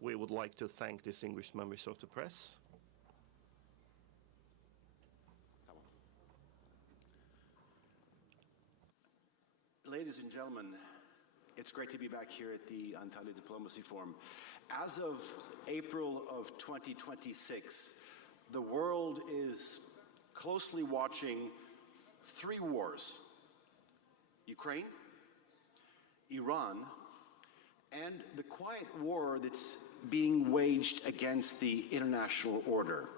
We would like to thank distinguished members of the press. Ladies and gentlemen, it's great to be back here at the Antalya Diplomacy Forum. As of April of 2026, the world is closely watching three wars: Ukraine, Iran, and the quiet war that's being waged against the international order.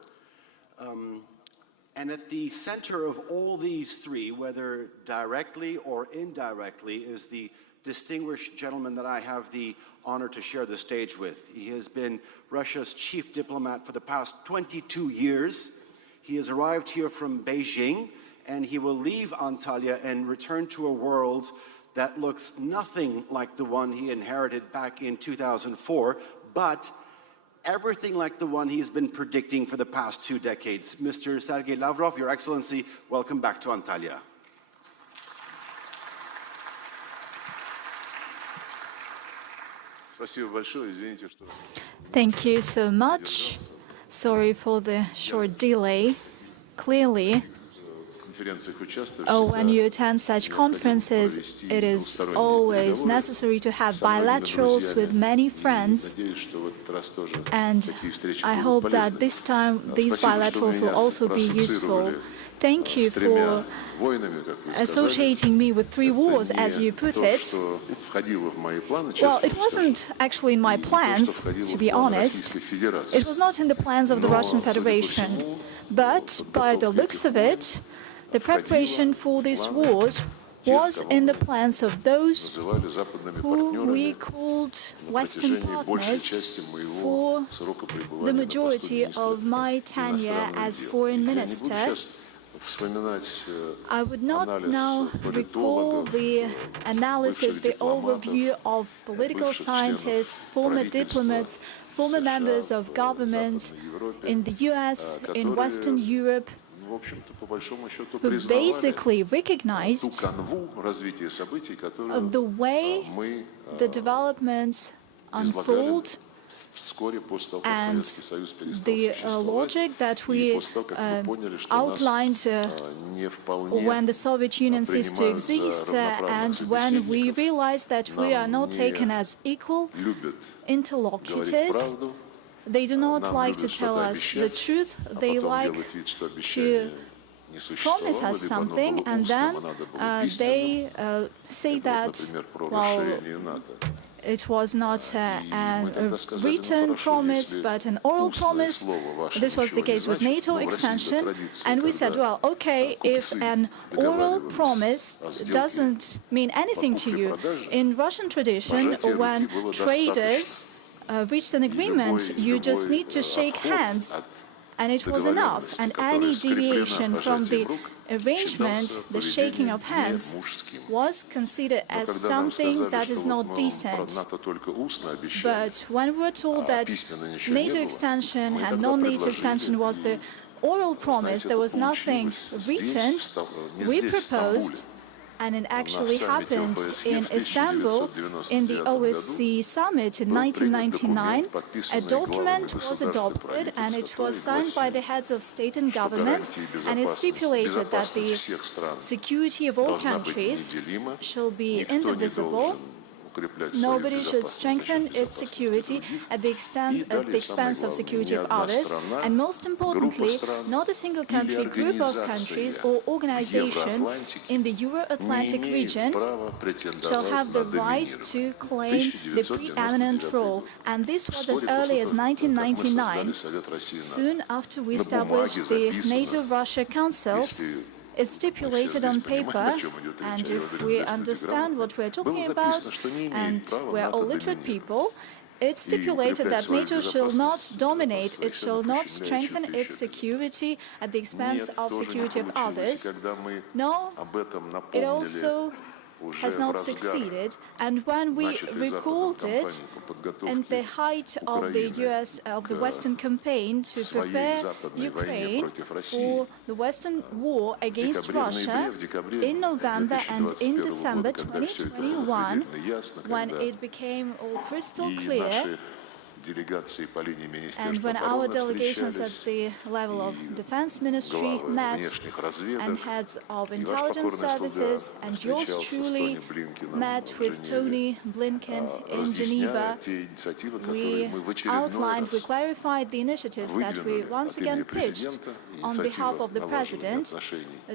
And at the center of all these three, whether directly or indirectly, is the distinguished gentleman that I have the honor to share the stage with. He has been Russia's chief diplomat for the past 22 years. He has arrived here from Beijing, and he will leave Antalya and return to a world that looks nothing like the one he inherited back in 2004, but everything like the one he's been predicting for the past 2 decades. Mr. Sergei Lavrov, Your Excellency, welcome back to Antalya. Thank you so much. Sorry for the short delay. Clearly, when you attend such conferences, it is always necessary to have bilaterals with many friends, and I hope that this time these bilaterals will also be useful. Thank you for associating me with three wars, as you put it. Well, it wasn't actually in my plans, to be honest. It was not in the plans of the Russian Federation. But by the looks of it, the preparation for these wars was in the plans of those who we called Western partners for the majority of my tenure as foreign minister. I would not now recall the analysis, the overview of political scientists, former diplomats, former members of government in the US, in Western Europe, who basically recognized the way the developments unfold and the logic that we outlined when the Soviet Union ceased to exist, and when we realized that we are not taken as equal interlocutors. They do not like to tell us the truth. They like to promise us something, and then they say that, well, it was not a written promise, but an oral promise. This was the case with NATO extension. And we said, well, okay, if an oral promise doesn't mean anything to you, in Russian tradition, when traders reached an agreement, you just need to shake hands, and it was enough. And any deviation from the arrangement, the shaking of hands, was considered as something that is not decent. But when we were told that NATO extension and non-NATO extension was the oral promise, there was nothing written, we proposed, and it actually happened in Istanbul in the OSCE summit in 1999. A document was adopted, and it was signed by the heads of state and government, and it stipulated that the security of all countries shall be indivisible. Nobody should strengthen its security at the expense of security of others, and most importantly, not a single country, group of countries or organization in the Euro-Atlantic region shall have the right to claim the preeminent role. And this was as early as 1999, soon after we established the NATO-Russia Council. It's stipulated on paper, and if we understand what we're talking about, and we're all literate people, it's stipulated that NATO shall not dominate, it shall not strengthen its security at the expense of security of others. No, it also has not succeeded. And when we recalled it in the height of the Western campaign to prepare Ukraine for the Western war against Russia in November and in December 2021, when it became all crystal clear, and when our delegations at the level of Defense Ministry met, and heads of intelligence services, and yours truly met with Tony Blinken in Geneva, we outlined, we clarified the initiatives that we once again pitched on behalf of the President,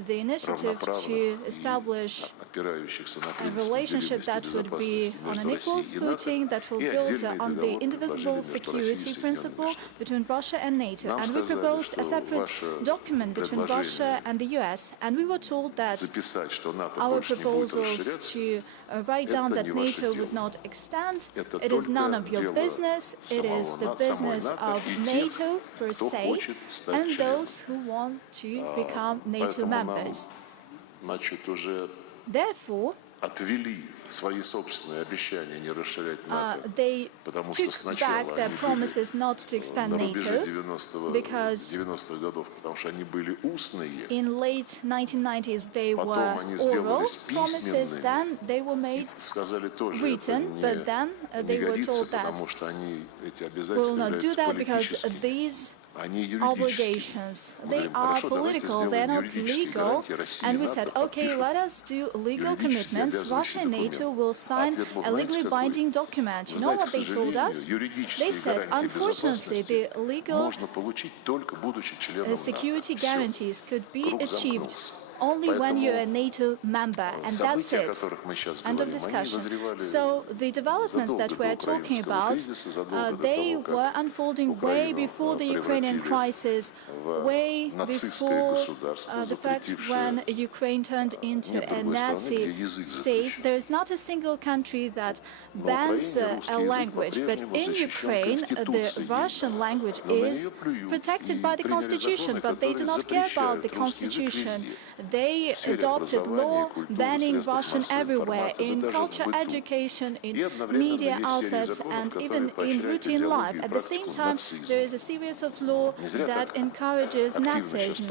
the initiative to establish a relationship that would be on an equal footing, that will build on the indivisible security principle between Russia and NATO. And we proposed a separate document between Russia and the US. And we were told that our proposals to write down that NATO would not extend, it is none of your business, it is the business of NATO per se, and those who want to become NATO members. Therefore, they took back their promises not to expand NATO, because in late 1990s they were oral promises, then they were made written, but then they were told that we will not do that because these obligations, they are political, they're not legal. And we said, okay, let us do legal commitments. Russia and NATO will sign a legally binding document. You know what they told us? They said, unfortunately, the legal security guarantees could be achieved only when you're a NATO member, and that's it. End of discussion. So the developments that we're talking about, they were unfolding way before the Ukrainian crisis, way before the fact when Ukraine turned into a Nazi state. There is not a single country that bans a language, but in Ukraine, the Russian language is protected by the constitution, but they do not care about the constitution. They adopted law banning Russian everywhere, in culture, education, in media outlets, and even in routine life. At the same time, there is a series of law that encourages Nazism.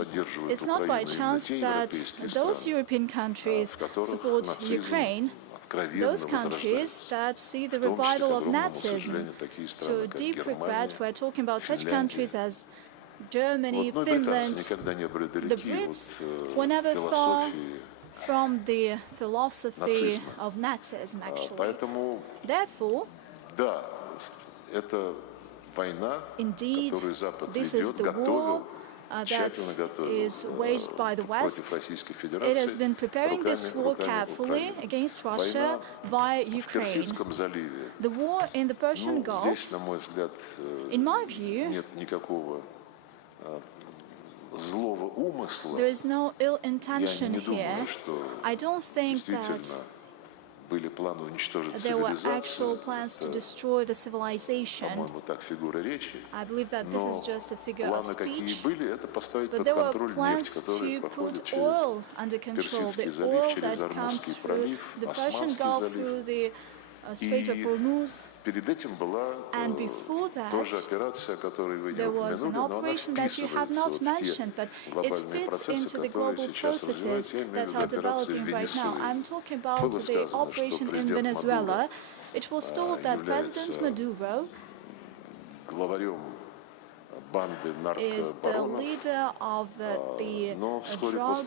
It's not by chance that those European countries support Ukraine, those countries that see the revival of Nazism. To a deep regret, we're talking about such countries as Germany, Finland. The Brits were never far from the philosophy of Nazism, actually. Therefore, indeed, this is the war that is waged by the West. It has been preparing this war carefully against Russia via Ukraine. The war in the Persian Gulf, in my view, there is no ill intention here. I don't think that there were actual plans to destroy the civilization. I believe that this is just a figure of speech. But there were plans to put oil under control, the oil that comes through the Persian Gulf, through the Strait of Hormuz. And before that, there was an operation that you have not mentioned, but it fits into the global processes that are developing right now. I'm talking about the operation in Venezuela. It was told that President Maduro is the leader of the drug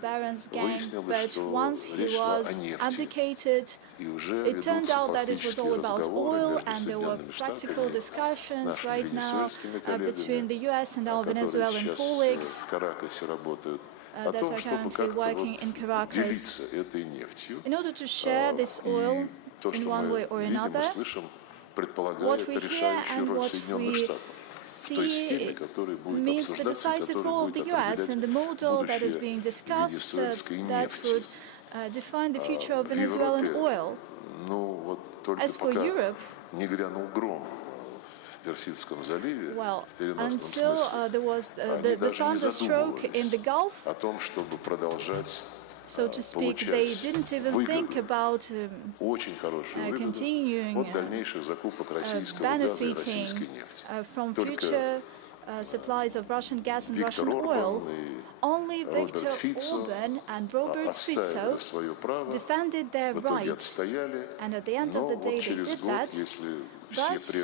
barons gang, but once he was abdicated, it turned out that it was all about oil, and there were practical discussions right now between the US and our Venezuelan colleagues that are currently working in Caracas in order to share this oil in one way or another. What we hear and what we see means the decisive role of the US and the model that is being discussed that would define the future of Venezuelan oil. As for Europe, well, until there was the thunderstroke in the Gulf, so to speak, they didn't even think about continuing benefiting from future supplies of Russian gas and Russian oil. Only Viktor Orban and Robert Fico defended their right, and at the end of the day they did that. But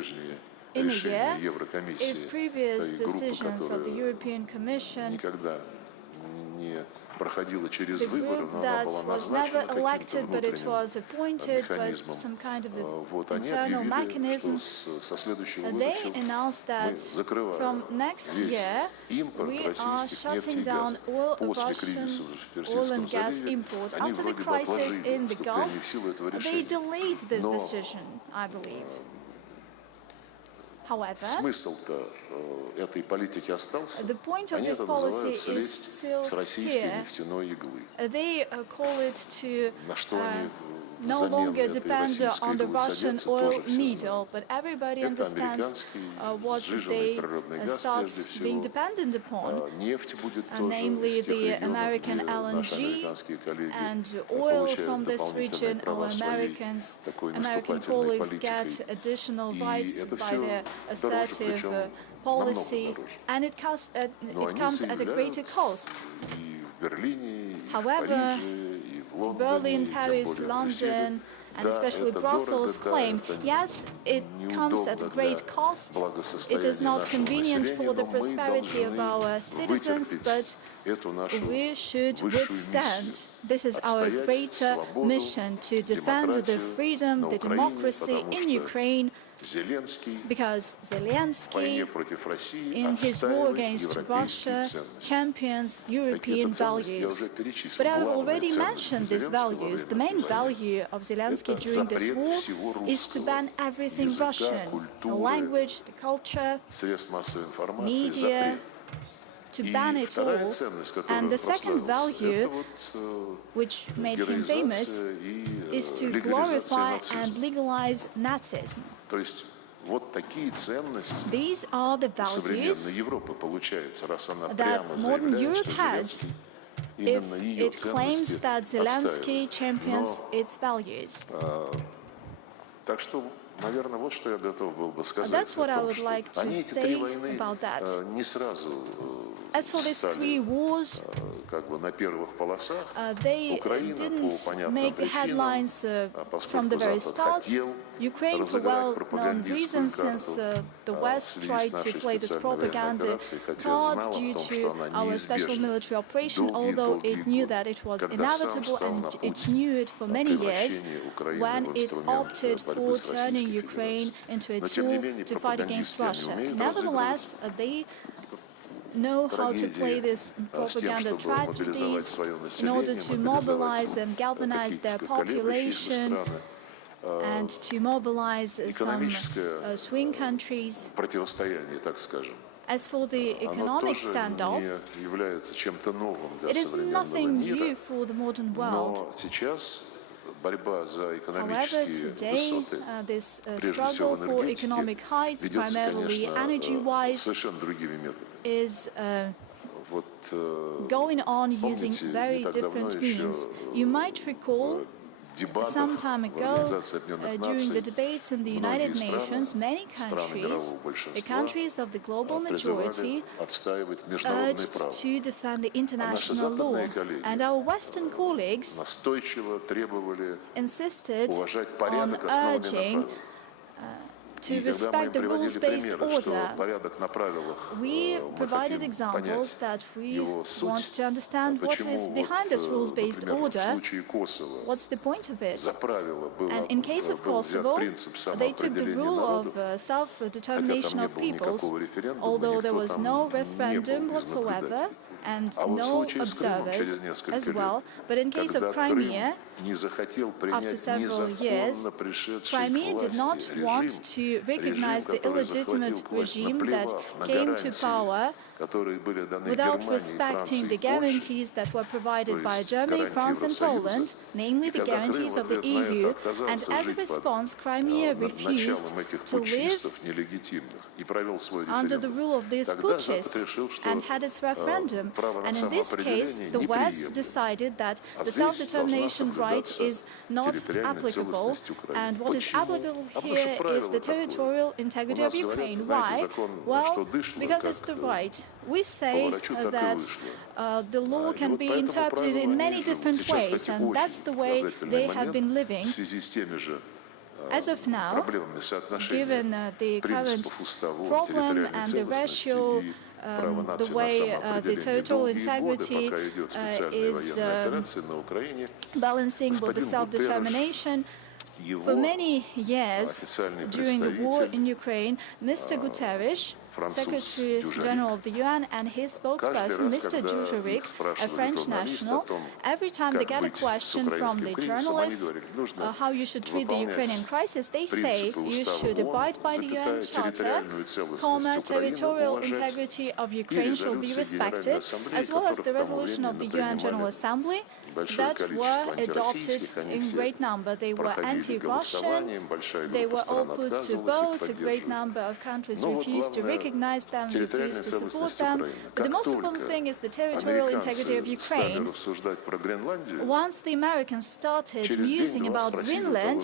in a year, if previous decisions of the European Commission, the group that was never elected but it was appointed by some kind of internal mechanism, they announced that from next year we are shutting down all Russian oil and gas import. After the crisis in the Gulf, they delayed this decision, I believe. However, the point of this policy is still here. They call it to no longer depend on the Russian oil needle, but everybody understands what they start being dependent upon, namely the American LNG and oil from this region. Our American colleagues get additional rights by their assertive policy, and it comes at a greater cost. However, Berlin, Paris, London, and especially Brussels claim, yes, it comes at a great cost, it is not convenient for the prosperity of our citizens, but we should withstand. This is our greater mission, to defend the freedom, the democracy in Ukraine, because Zelensky, in his war against Russia, champions European values. But I have already mentioned these values. The main value of Zelensky during this war is to ban everything Russian, the language, the culture, media, to ban it all. And the second value, which made him famous, is to glorify and legalize Nazism. These are the values that modern Europe has if it claims that Zelensky champions its values. That's what I would like to say about that. As for these three wars, they didn't make the headlines from the very start. Ukraine, for well-known reasons, since the West tried to play this propaganda card due to our special military operation, although it knew that it was inevitable and it knew it for many years, when it opted for turning Ukraine into a tool to fight against Russia. Nevertheless, they know how to play these propaganda tragedies in order to mobilize and galvanize their population and to mobilize some swing countries. As for the economic standoff, it is nothing new for the modern world. However, today, this struggle for economic heights, primarily energy-wise, is going on using very different means. You might recall some time ago, during the debates in the United Nations, many countries, the countries of the global majority, urged to defend the international law. And our Western colleagues insisted on urging to respect the rules-based order. We provided examples that we want to understand what is behind this rules-based order. What's the point of it? And in case of Kosovo, they took the rule of self-determination of peoples, although there was no referendum whatsoever and no observers as well. But in case of Crimea, after several years, Crimea did not want to recognize the illegitimate regime that came to power without respecting the guarantees that were provided by Germany, France and Poland, namely the guarantees of the EU, and as a response, Crimea refused to live under the rule of these putschists and had its referendum. And in this case, the West decided that the self-determination right is not applicable, and what is applicable here is the territorial integrity of Ukraine. Why? Well, because it's the right. We say that the law can be interpreted in many different ways, and that's the way they have been living. As of now, given the current problem and the ratio, the way the territorial integrity is balancing with the self-determination, for many years during the war in Ukraine, Mr. Guterres, Secretary General of the UN, and his spokesperson, Mr. Dujarric, a French national, every time they get a question from the journalists how you should treat the Ukrainian crisis, they say you should abide by the UN Charter, territorial integrity of Ukraine shall be respected, as well as the resolution of the UN General Assembly that were adopted in great number. They were anti-Russian, they were all put to vote, a great number of countries refused to recognize them, refused to support them. But the most important thing is the territorial integrity of Ukraine. Once the Americans started musing about Greenland,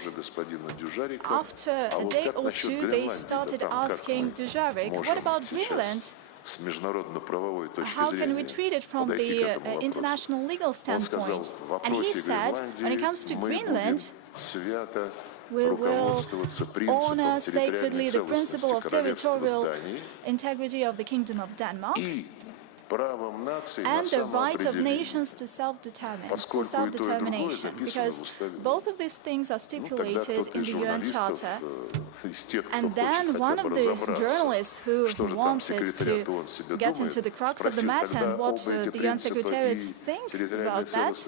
after a day or two, they started asking Dujarric, what about Greenland? How can we treat it from the international legal standpoint? And he said, when it comes to Greenland, we will honor sacredly the principle of territorial integrity of the Kingdom of Denmark and the right of nations to self-determination, because both of these things are stipulated in the UN Charter. And then one of the journalists who wanted to get into the crux of the matter and what the UN Secretariat think about that,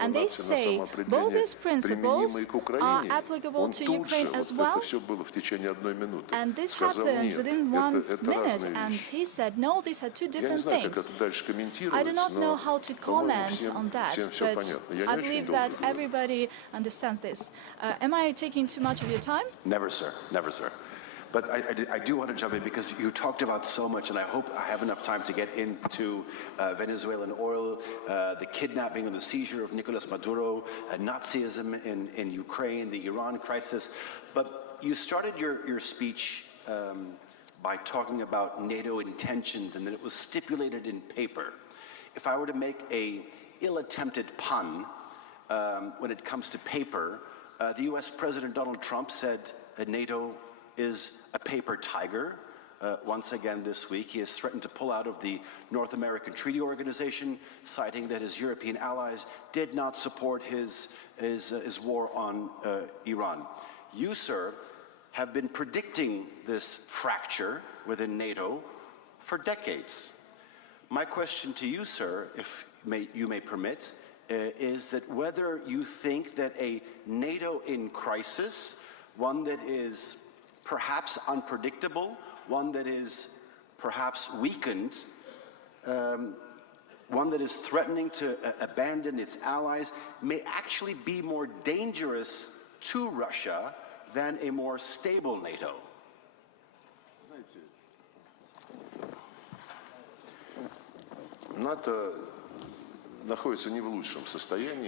and they say both these principles are applicable to Ukraine as well, and this happened within 1 minute, and he said, no, these are two different things. I do not know how to comment on that, but I believe that everybody understands this. Am I taking too much of your time? Never, sir. Never, sir. But I do want to jump in because you talked about so much, and I hope I have enough time to get into Venezuelan oil, the kidnapping and the seizure of Nicolas Maduro, Nazism in Ukraine, the Iran crisis. But you started your speech by talking about NATO intentions, and that it was stipulated in paper. If I were to make a ill-attempted pun when it comes to paper, the US President Donald Trump said NATO is a paper tiger. Once again this week, he has threatened to pull out of the North American Treaty Organization, citing that his European allies did not support his war on Iran. You, sir, have been predicting this fracture within NATO for decades. My question to you, sir, if you may permit, is that whether you think that a NATO in crisis, one that is perhaps unpredictable, one that is perhaps weakened, one that is threatening to abandon its allies, may actually be more dangerous to Russia than a more stable NATO?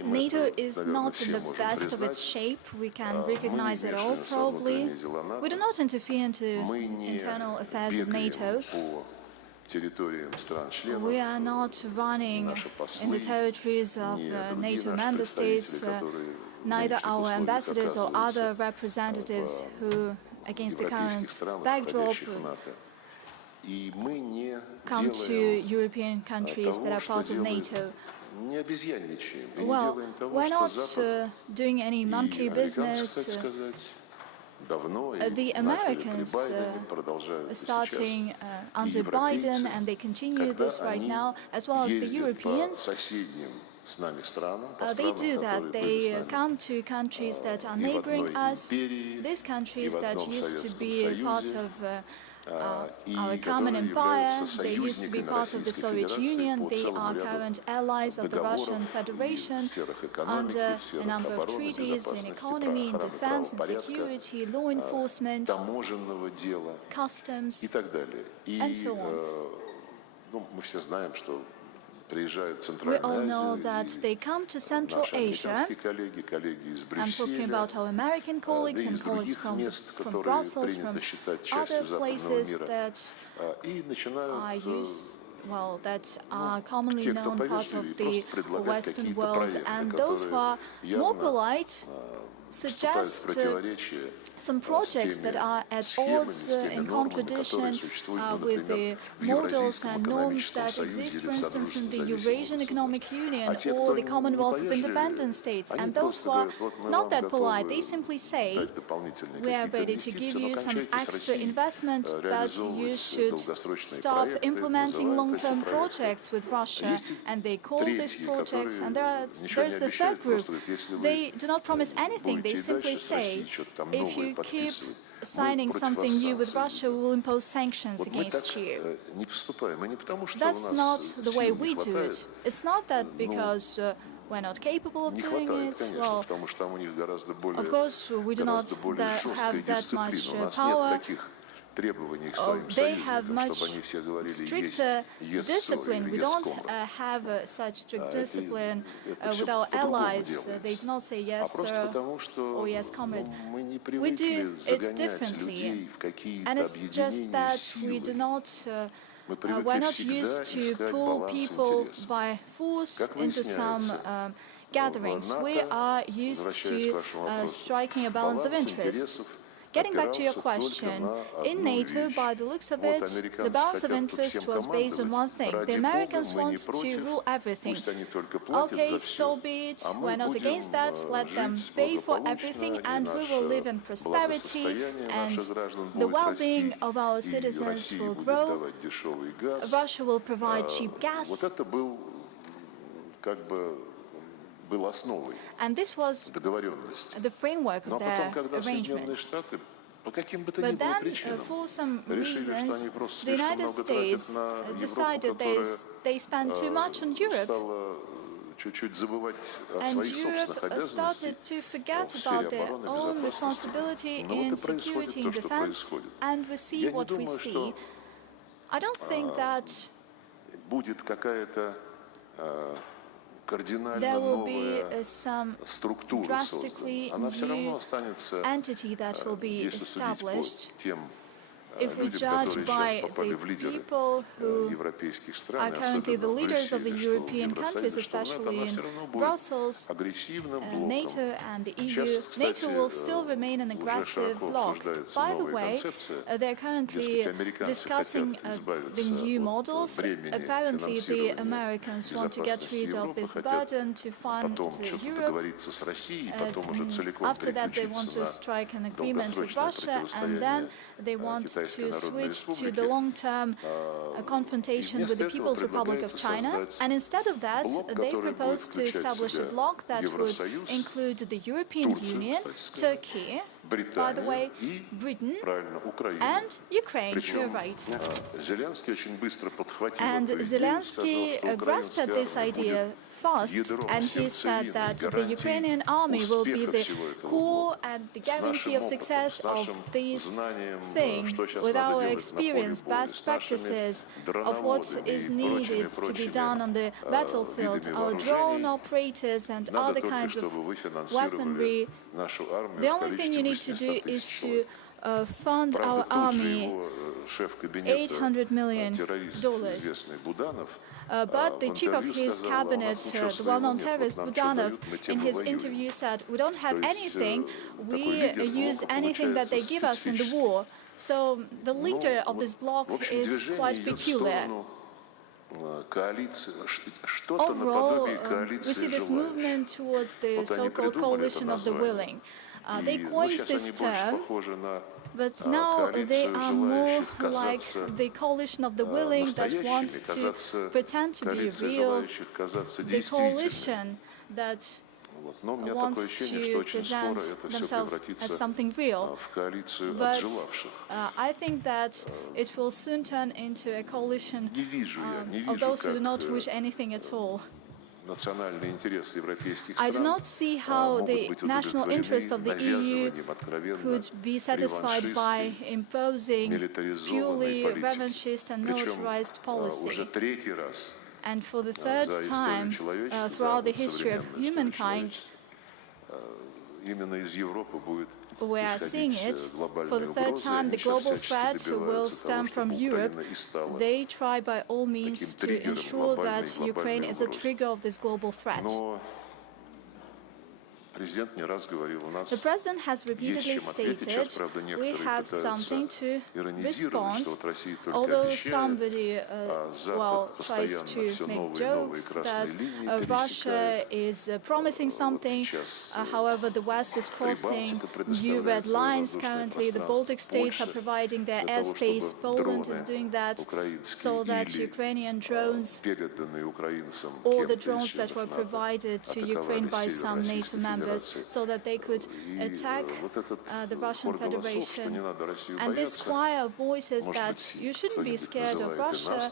NATO is not in the best of its shape. We can recognize it all, probably. We do not interfere into internal affairs of NATO. We are not running in the territories of NATO member states. Neither our ambassadors or other representatives who, against the current backdrop, come to European countries that are part of NATO. Well, we're not doing any monkey business. The Americans starting under Biden, and they continue this right now, as well as the Europeans. They do that. They come to countries that are neighboring us, these countries that used to be part of our common empire. They used to be part of the Soviet Union. They are current allies of the Russian Federation under a number of treaties in economy, in defense, in security, law enforcement, customs, and so on. We all know that they come to Central Asia. I'm talking about our American colleagues and colleagues from Brussels, from other places that are commonly known part of the Western world. And those who are more polite suggest some projects that are at odds, in contradiction with the models and norms that exist, for instance, in the Eurasian Economic Union or the Commonwealth of Independent States. And those who are not that polite, they simply say, we are ready to give you some extra investment, but you should stop implementing long-term projects with Russia. And they call these projects, and there's the third group. They do not promise anything. They simply say, if you keep signing something new with Russia, we will impose sanctions against you. That's not the way we do it. It's not that because we're not capable of doing it. Well, of course, we do not have that much power. They have much stricter discipline. We don't have such strict discipline with our allies. They do not say yes, sir, or yes, comrade. We do it differently. And it's just that we do not we're not used to pull people by force into some gatherings. We are used to striking a balance of interest. Getting back to your question, in NATO, by the looks of it, the balance of interest was based on one thing. The Americans want to rule everything. Okay, so be it. We're not against that. Let them pay for everything, and we will live in prosperity, and the well-being of our citizens will grow. Russia will provide cheap gas. And this was the framework of their arrangements. But then, for some reasons, the United States decided they spent too much on Europe. And Europe started to forget about their own responsibility in security and defense, and we see what we see. I don't think that there will be some drastically new entity that will be established. If we judge by the people who are currently the leaders of the European countries, especially in Brussels, NATO and the EU, NATO will still remain an aggressive bloc. By the way, they're currently discussing the new models. Apparently, the Americans want to get rid of this burden to fund Europe. After that, they want to strike an agreement with Russia, and then they want to switch to the long-term confrontation with the People's Republic of China. And instead of that, they propose to establish a bloc that would include the European Union, Turkey, by the way, Britain, and Ukraine. You're right. And Zelensky grasped at this idea fast, and he said that the Ukrainian army will be the core and the guarantee of success of this thing. With our experience, best practices of what is needed to be done on the battlefield, our drone operators and other kinds of weaponry, the only thing you need to do is to fund our army $800 million. But the chief of his cabinet, the well-known terrorist Budanov, in his interview said, we don't have anything, we use anything that they give us in the war. So the leader of this bloc is quite peculiar. Overall, we see this movement towards the so-called coalition of the willing. They coined this term, but now they are more like the coalition of the willing that want to pretend to be real, the coalition that wants to present themselves as something real. But I think that it will soon turn into a coalition of those who do not wish anything at all. I do not see how the national interests of the EU could be satisfied by imposing purely revanchist and militarized policy. And for the third time throughout the history of humankind, we are seeing it. For the third time, the global threat will stem from Europe. They try by all means to ensure that Ukraine is a trigger of this global threat. The President has repeatedly stated we have something to respond, although somebody tries to make jokes that Russia is promising something. However, the West is crossing new red lines. Currently, the Baltic states are providing their airspace. Poland is doing that so that Ukrainian drones, or the drones that were provided to Ukraine by some NATO members, so that they could attack the Russian Federation. And this choir of voices that you shouldn't be scared of Russia,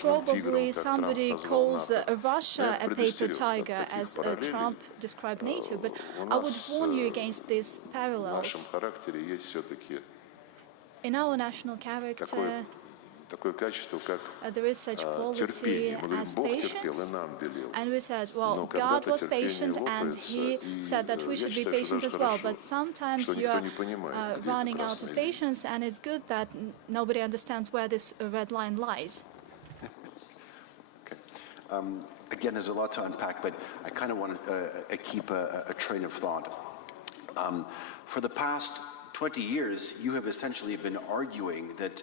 probably somebody calls Russia a paper tiger, as Trump described NATO, but I would warn you against these parallels. In our national character, there is such quality as patience, and we said, well, God was patient and he said that we should be patient as well, but sometimes you are running out of patience, and it's good that nobody understands where this red line lies. Okay. Again, there's a lot to unpack, but I kind of want to keep a train of thought. For the past 20 years, you have essentially been arguing that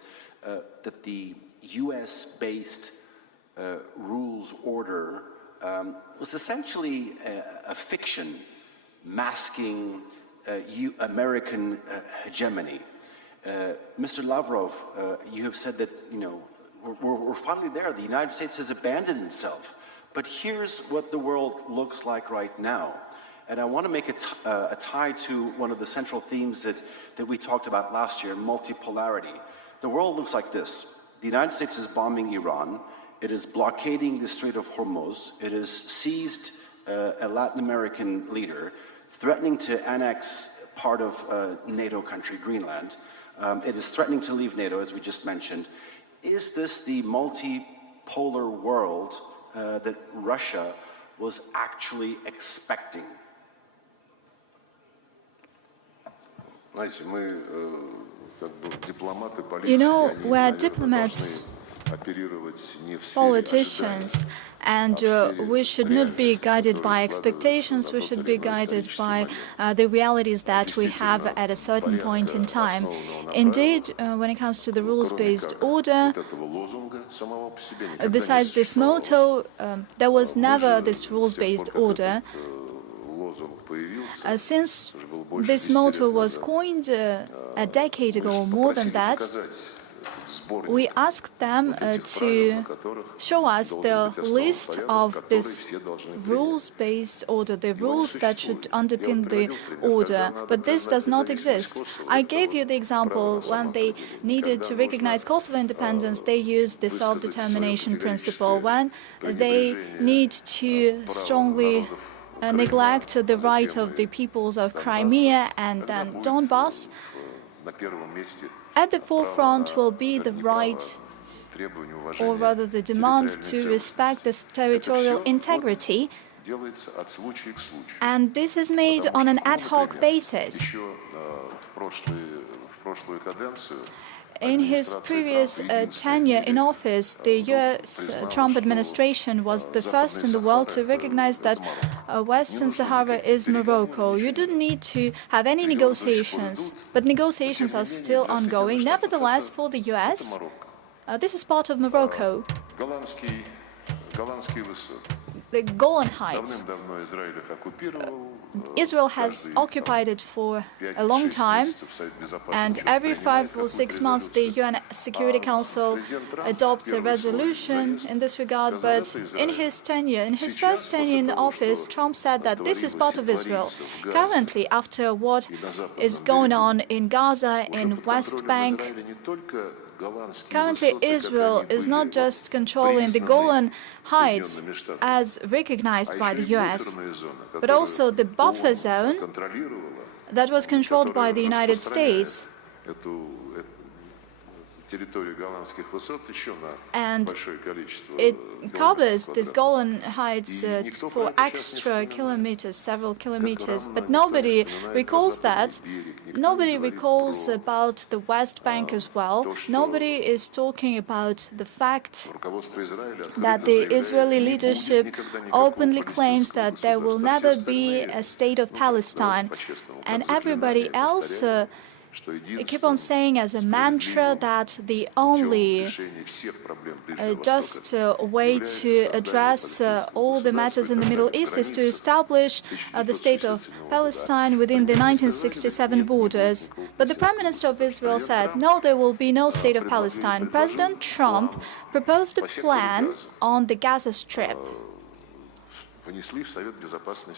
that the US-based rules order was essentially a fiction masking American hegemony. Mr. Lavrov, you have said that, you know, we're finally there. The United States has abandoned itself. But here's what the world looks like right now. And I want to make a tie to one of the central themes that we talked about last year, multipolarity. The world looks like this. The United States is bombing Iran. It is blockading the Strait of Hormuz. It has seized a Latin American leader, threatening to annex part of NATO country, Greenland. It is threatening to leave NATO, as we just mentioned. Is this the multipolar world that Russia was actually expecting? You know, we're diplomats, politicians, and we should not be guided by expectations, we should be guided by the realities that we have at a certain point in time. Indeed, when it comes to the rules-based order, besides this motto, there was never this rules-based order. Since this motto was coined a decade ago, or more than that, we asked them to show us the list of this rules-based order, the rules that should underpin the order, but this does not exist. I gave you the example when they needed to recognize Kosovo independence, they used the self-determination principle. When they need to strongly neglect the right of the peoples of Crimea and then Donbass, at the forefront will be the right, or rather the demand, to respect this territorial integrity. And this is made on an ad hoc basis. In his previous tenure in office, the US Trump administration was the first in the world to recognize that Western Sahara is Morocco. You didn't need to have any negotiations, but negotiations are still ongoing. Nevertheless, for the US, this is part of Morocco. The Golan Heights. Israel has occupied it for a long time, and every 5 or 6 months the UN Security Council adopts a resolution in this regard. But in his tenure, in his first tenure in office, Trump said that this is part of Israel. Currently, after what is going on in Gaza, in West Bank, currently Israel is not just controlling the Golan Heights as recognized by the US, but also the buffer zone that was controlled by the United States. And it covers these Golan Heights for extra kilometers, several kilometers, but nobody recalls that. Nobody recalls about the West Bank as well. Nobody is talking about the fact that the Israeli leadership openly claims that there will never be a state of Palestine, and everybody else keep on saying as a mantra that the only just way to address all the matters in the Middle East is to establish the state of Palestine within the 1967 borders. But the Prime Minister of Israel said, no, there will be no state of Palestine. President Trump proposed a plan on the Gaza Strip.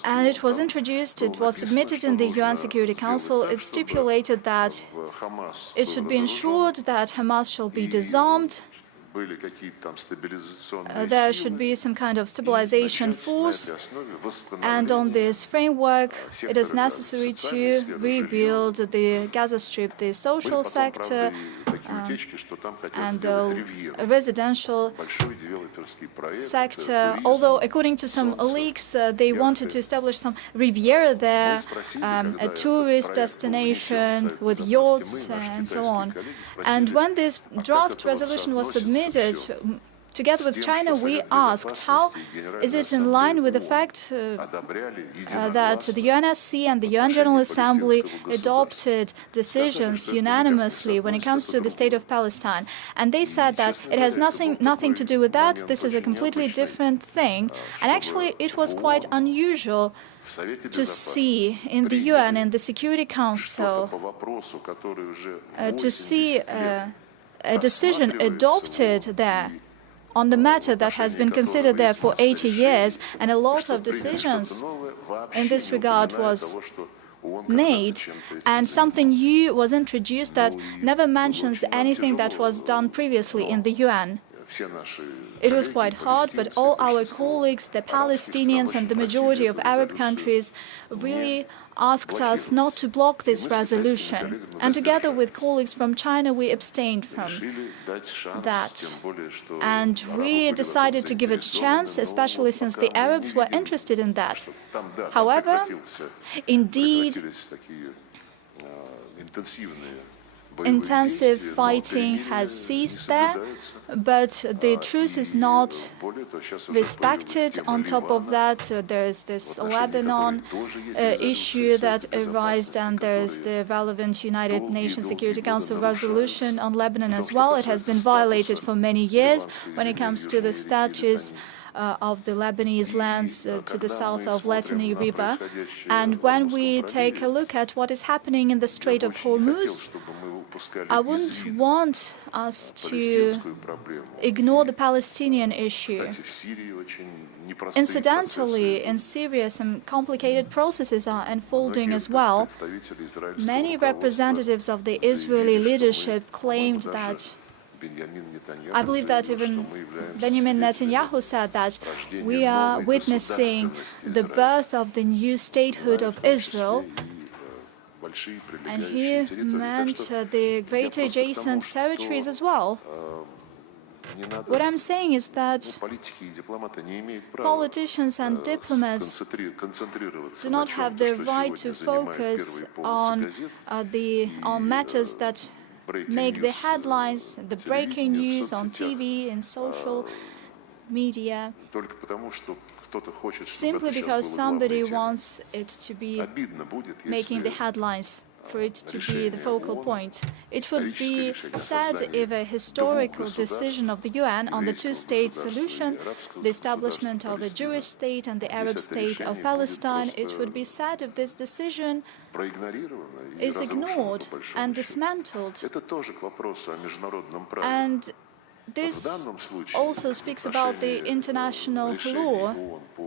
And it was introduced, it was submitted in the UN Security Council. It stipulated that it should be ensured that Hamas shall be disarmed. There should be some kind of stabilization force, and on this framework it is necessary to rebuild the Gaza Strip, the social sector and the residential sector. Although according to some leaks they wanted to establish some Riviera there, a tourist destination with yachts and so on. And when this draft resolution was submitted, together with China, we asked how is it in line with the fact that the UNSC and the UN General Assembly adopted decisions unanimously when it comes to the state of Palestine. And they said that it has nothing to do with that, this is a completely different thing. And actually it was quite unusual to see in the UN, in the Security Council, to see a decision adopted there on the matter that has been considered there for 80 years, and a lot of decisions in this regard was made, and something new was introduced that never mentions anything that was done previously in the UN. It was quite hard, but all our colleagues, the Palestinians and the majority of Arab countries, really asked us not to block this resolution. And together with colleagues from China, we abstained from that. And we decided to give it a chance, especially since the Arabs were interested in that. However, indeed, intensive fighting has ceased there, but the truce is not respected. On top of that, there is this Lebanon issue that arose, and there is the relevant United Nations Security Council resolution on Lebanon as well. It has been violated for many years when it comes to the status of the Lebanese lands to the south of Litani River. And when we take a look at what is happening in the Strait of Hormuz, I wouldn't want us to ignore the Palestinian issue. Incidentally, in Syria, some complicated processes are unfolding as well. Many representatives of the Israeli leadership claimed that, I believe that even Benjamin Netanyahu said that we are witnessing the birth of the new statehood of Israel, and he meant the greater adjacent territories as well. What I'm saying is that politicians and diplomats do not have the right to focus on matters that make the headlines, the breaking news on TV and social media, simply because somebody wants it to be making the headlines, for it to be the focal point. It would be sad if a historical decision of the UN on the two-state solution, the establishment of a Jewish state and the Arab state of Palestine, it would be sad if this decision is ignored and dismantled. And this also speaks about the international law.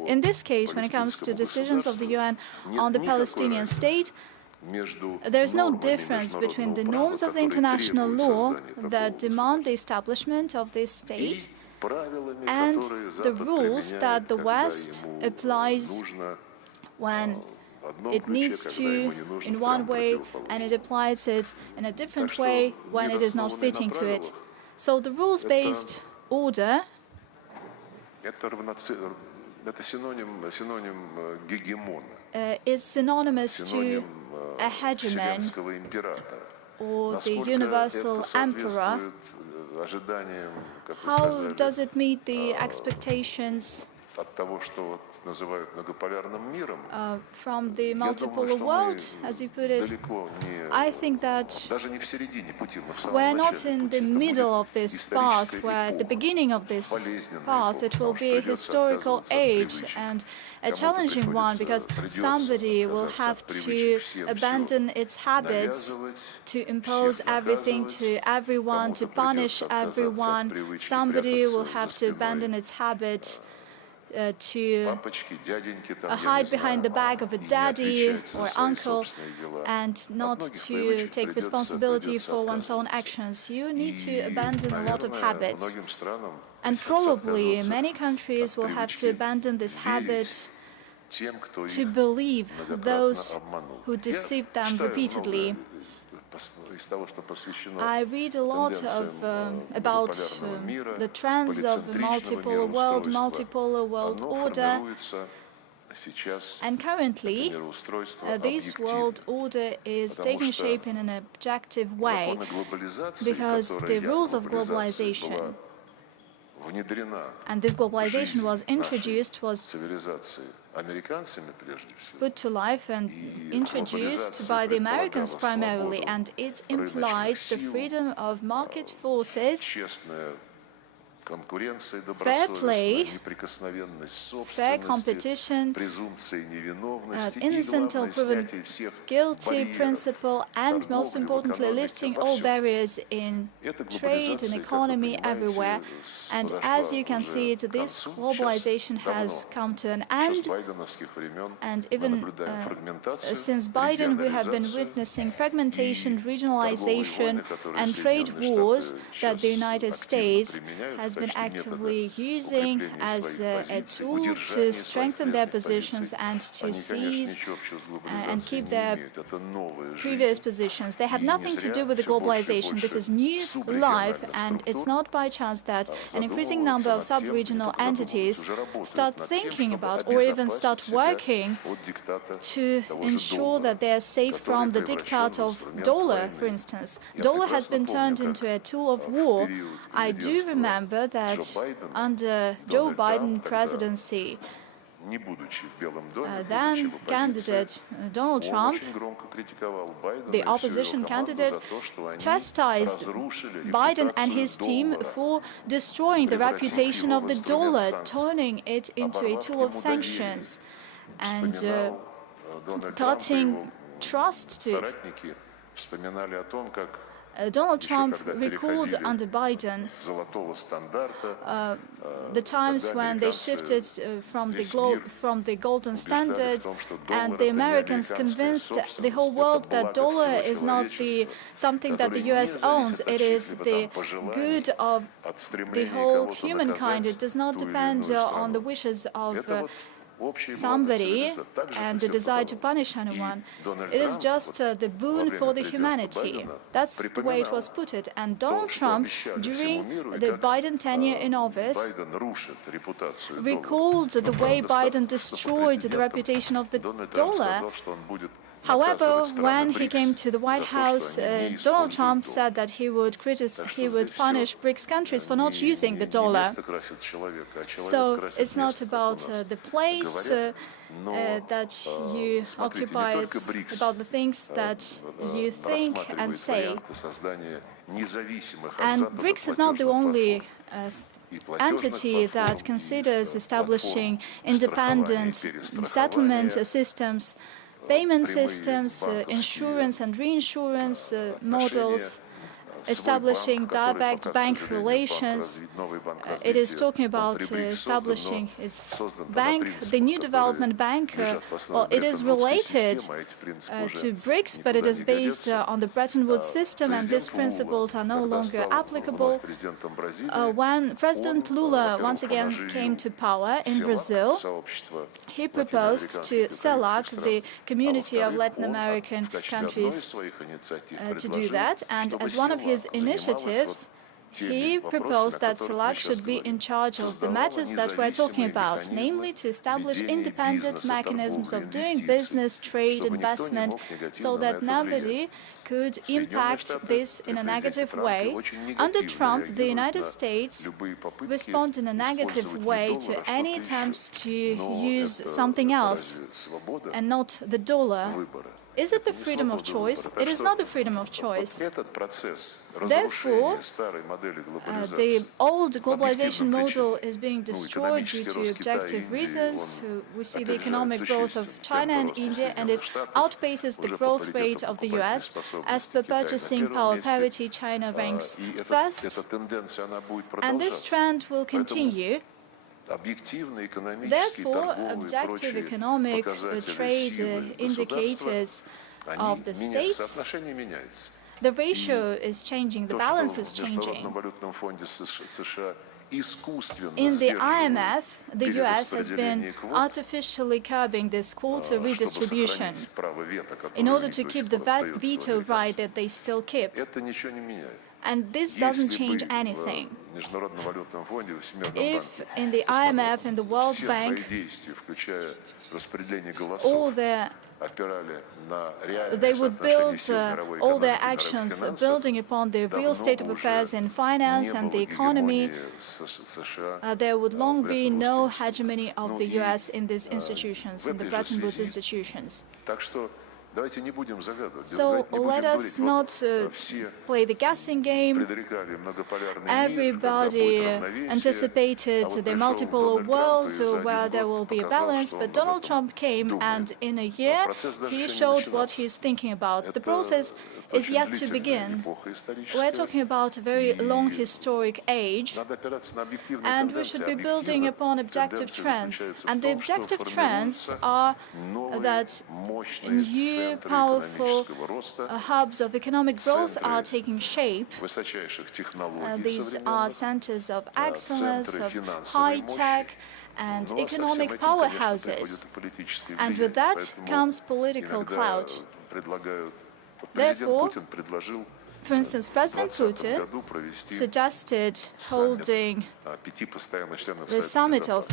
In this case, when it comes to decisions of the UN on the Palestinian state, there is no difference between the norms of the international law that demand the establishment of this state and the rules that the West applies when it needs to in one way, and it applies it in a different way when it is not fitting to it. So the rules-based order is synonymous to a hegemon or the universal emperor. How does it meet the expectations from the multipolar world, as you put it? I think that we're not in the middle of this path, we're at the beginning of this path. It will be a historical age and a challenging one, because somebody will have to abandon its habits, to impose everything to everyone, to punish everyone. Somebody will have to abandon its habit to hide behind the back of a daddy or uncle and not to take responsibility for one's own actions. You need to abandon a lot of habits. And probably many countries will have to abandon this habit to believe those who deceived them repeatedly. I read a lot about the trends of the multipolar world order, and currently this world order is taking shape in an objective way, because the rules of globalization, and this globalization was introduced, was put to life and introduced by the Americans primarily, and it implied the freedom of market forces, fair play, fair competition, innocent until proven guilty principle, and most importantly, lifting all barriers in trade and economy everywhere. And as you can see, this globalization has come to an end, and even since Biden we have been witnessing fragmentation, regionalization and trade wars that the United States has been actively using as a tool to strengthen their positions and to seize and keep their previous positions. They have nothing to do with the globalization. This is new life, and it's not by chance that an increasing number of sub-regional entities start thinking about or even start working to ensure that they are safe from the diktat of dollar, for instance. Dollar has been turned into a tool of war. I do remember that under Joe Biden presidency, then candidate Donald Trump, the opposition candidate, chastised Biden and his team for destroying the reputation of the dollar, turning it into a tool of sanctions and cutting trust to it. Donald Trump recalled under Biden the times when they shifted from the golden standard, and the Americans convinced the whole world that dollar is not something that the US owns. It is the good of the whole humankind. It does not depend on the wishes of somebody and the desire to punish anyone. It is just the boon for the humanity. That's the way it was put it. And Donald Trump, during the Biden tenure in office, recalled the way Biden destroyed the reputation of the dollar. However, when he came to the White House, Donald Trump said that he would punish BRICS countries for not using the dollar. So it's not about the place that you occupy, it's about the things that you think and say. And BRICS is not the only entity that considers establishing independent settlement systems, payment systems, insurance and reinsurance models, establishing direct bank relations. It is talking about establishing its bank, the new development bank. Well, it is related to BRICS, but it is based on the Bretton Woods system, and these principles are no longer applicable. When President Lula once again came to power in Brazil, he proposed to CELAC, the community of Latin American countries, to do that. And as one of his initiatives, he proposed that CELAC should be in charge of the matters that we're talking about, namely to establish independent mechanisms of doing business, trade, investment, so that nobody could impact this in a negative way. Under Trump, the United States responded in a negative way to any attempts to use something else and not the dollar. Is it the freedom of choice? It is not the freedom of choice. Therefore, the old globalization model is being destroyed due to objective reasons. We see the economic growth of China and India, and it outpaces the growth rate of the US. As per purchasing power parity, China ranks first, and this trend will continue. Therefore, objective economic trade indicators of the states, the ratio is changing, the balance is changing. In the IMF, the US has been artificially curbing this quota redistribution in order to keep the veto right that they still keep. And this doesn't change anything. If in the IMF and the World Bank, they would build all their actions building upon the real state of affairs in finance and the economy, there would long be no hegemony of the US in these institutions, in the Bretton Woods institutions. So let us not play the guessing game. Everybody anticipated the multipolar world where there will be a balance, but Donald Trump came, and in a year he showed what he's thinking about. The process is yet to begin. We're talking about a very long historic age, and we should be building upon objective trends. And the objective trends are that new powerful hubs of economic growth are taking shape. These are centers of excellence, of high tech and economic powerhouses. And with that comes political clout. Therefore, for instance, President Putin suggested holding the summit of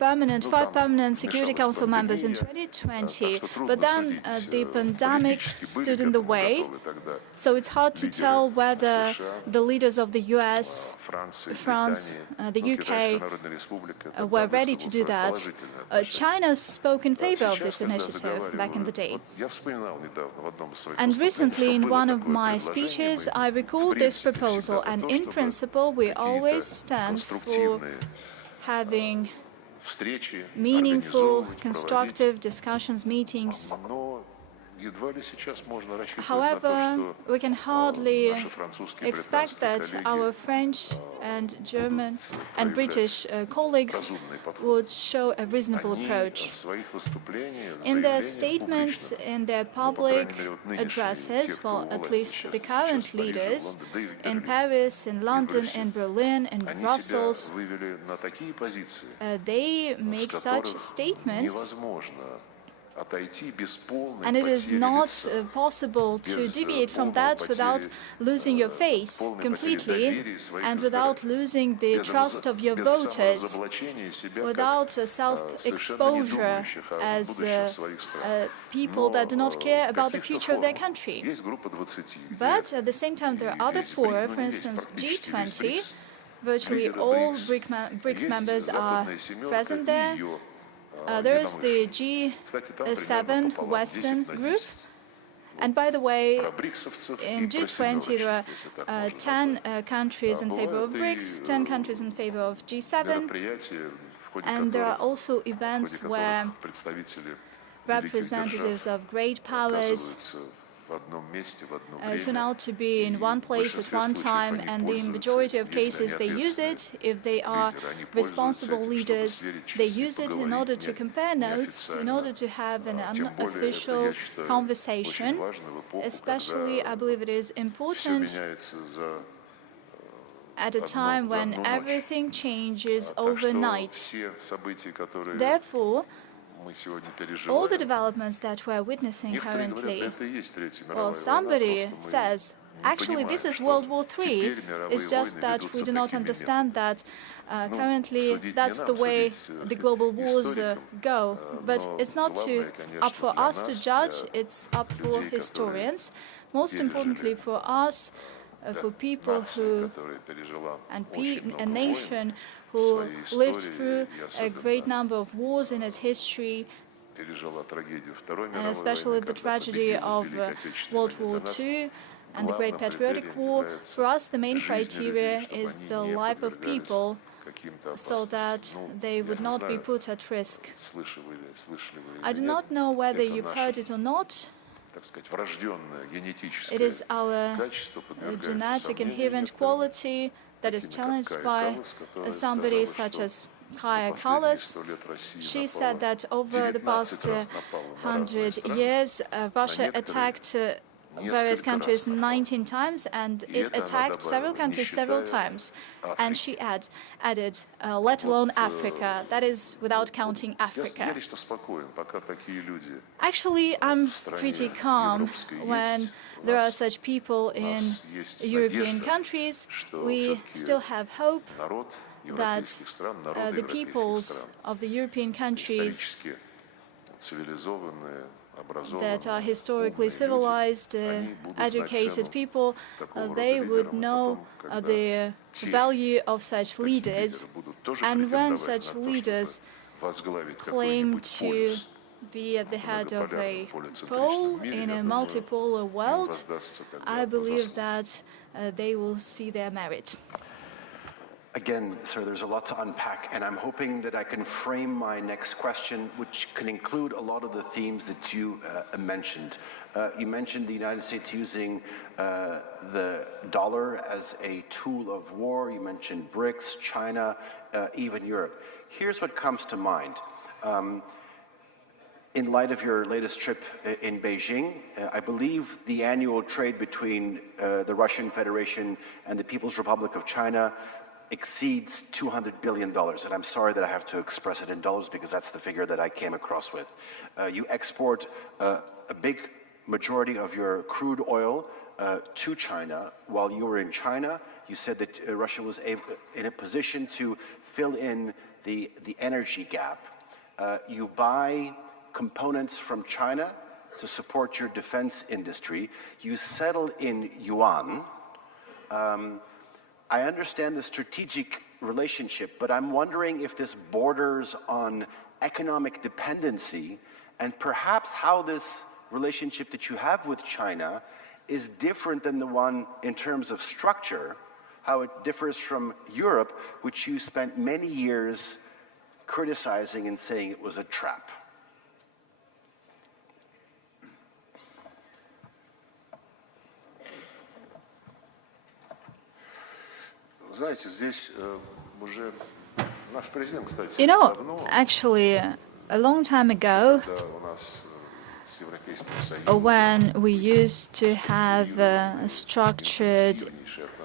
five permanent Security Council members in 2020, but then the pandemic stood in the way, so it's hard to tell whether the leaders of the US, France, the UK were ready to do that. China spoke in favor of this initiative back in the day. And recently, in one of my speeches, I recalled this proposal, and in principle, we always stand for having meaningful, constructive discussions, meetings. However, we can hardly expect that our French and German and British colleagues would show a reasonable approach. In their statements, in their public addresses, well, at least the current leaders in Paris, in London, in Berlin, in Brussels, they make such statements, and it is not possible to deviate from that without losing your face completely and without losing the trust of your voters, without self-exposure as people that do not care about the future of their country. But at the same time, there are other fora, for instance, G20. Virtually all BRICS members are present there. There is the G7 Western group. And by the way, in G20 there are 10 countries in favor of BRICS, 10 countries in favor of G7. And there are also events where representatives of great powers turn out to be in one place at one time, and in the majority of cases they use it. If they are responsible leaders, they use it in order to compare notes, in order to have an unofficial conversation. Especially, I believe it is important at a time when everything changes overnight. Therefore, all the developments that we're witnessing currently, well, somebody says, actually, this is World War III. It's just that we do not understand that currently that's the way the global wars go. But it's not up for us to judge, it's up for historians. Most importantly for us, for people who, and a nation who lived through a great number of wars in its history, and especially the tragedy of World War II and the Great Patriotic War. For us, the main criteria is the life of people, so that they would not be put at risk. I do not know whether you've heard it or not. It is our genetic inherent quality that is challenged by somebody such as Hakan. She said that over the past 100 years, Russia attacked various countries 19 times, and it attacked several countries several times. And she added, let alone Africa. That is without counting Africa. Actually, I'm pretty calm when there are such people in European countries. We still have hope that the peoples of the European countries that are historically civilized, educated people, they would know the value of such leaders. And when such leaders claim to be at the head of a pole in a multipolar world, I believe that they will see their merit. Again, sir, there's a lot to unpack, and I'm hoping that I can frame my next question, which can include a lot of the themes that you mentioned. You mentioned the United States using the dollar as a tool of war. You mentioned BRICS, China, even Europe. Here's what comes to mind. In light of your latest trip in Beijing, I believe the annual trade between the Russian Federation and the People's Republic of China exceeds $200 billion. And I'm sorry that I have to express it in dollars because that's the figure that I came across with. You export a big majority of your crude oil to China. While you were in China, you said that Russia was in a position to fill in the energy gap. You buy components from China to support your defense industry. You settle in yuan. I understand the strategic relationship, but I'm wondering if this borders on economic dependency, and perhaps how this relationship that you have with China is different than the one in terms of structure, how it differs from Europe, which you spent many years criticizing and saying it was a trap. You know, actually, a long time ago, when we used to have structured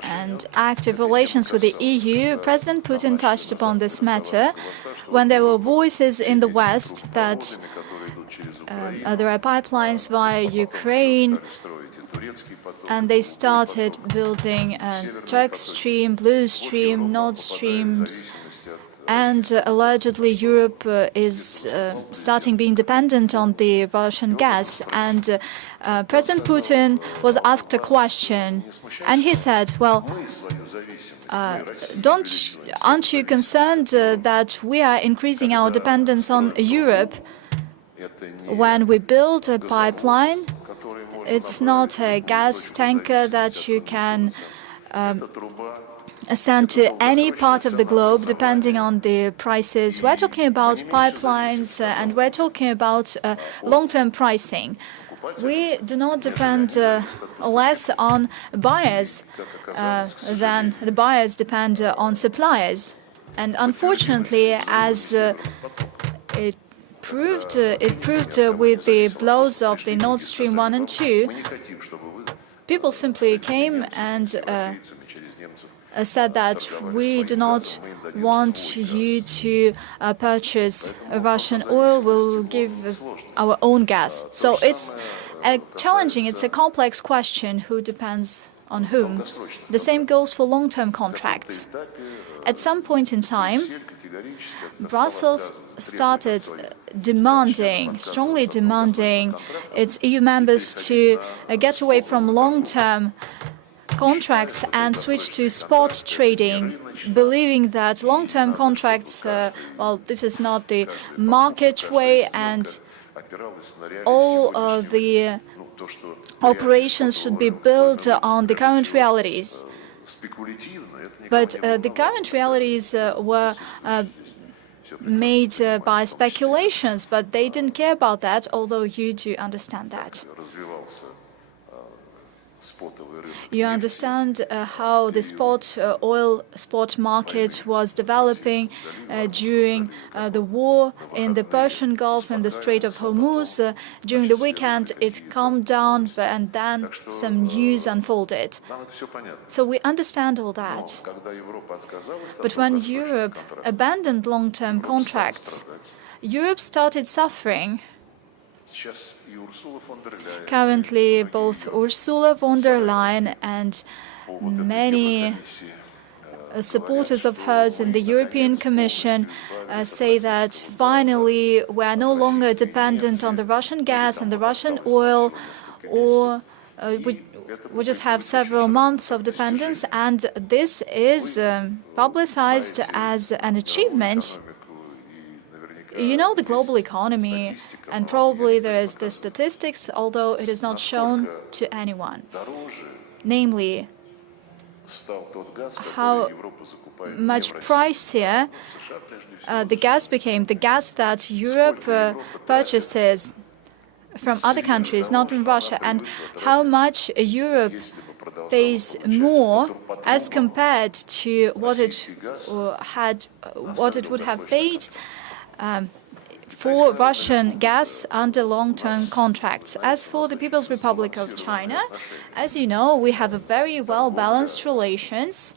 and active relations with the EU, President Putin touched upon this matter when there were voices in the West that there are pipelines via Ukraine, and they started building Turk Stream, Blue Stream, Nord Streams, and allegedly Europe is starting being dependent on the Russian gas. And President Putin was asked a question, and he said, well, aren't you concerned that we are increasing our dependence on Europe? When we build a pipeline, it's not a gas tanker that you can send to any part of the globe, depending on the prices. We're talking about pipelines, and we're talking about long-term pricing. we do not depend less on buyers than the buyers depend on suppliers. And unfortunately, as it proved with the blows of the Nord Stream 1 and 2, people simply came and said that we do not want you to purchase Russian oil, we'll give our own gas. So it's challenging, it's a complex question, who depends on whom. The same goes for long-term contracts. At some point in time, Brussels started strongly demanding its EU members to get away from long-term contracts and switch to spot trading, believing that long-term contracts, well, this is not the market way, and all the operations should be built on the current realities. But the current realities were made by speculations, but they didn't care about that, although you do understand that. You understand how the oil spot market was developing during the war in the Persian Gulf and the Strait of Hormuz. During the weekend, it calmed down, and then some news unfolded. So we understand all that. But when Europe abandoned long-term contracts, Europe started suffering. Currently, both Ursula von der Leyen and many supporters of hers in the European Commission say that finally we are no longer dependent on the Russian gas and the Russian oil, or we just have several months of dependence, and this is publicized as an achievement. You know the global economy, and probably there is the statistics, although it is not shown to anyone. Namely, how much pricier the gas became, the gas that Europe purchases from other countries, not from Russia, and how much Europe pays more as compared to what it would have paid for Russian gas under long-term contracts. As for the People's Republic of China, as you know, we have a very well-balanced relations.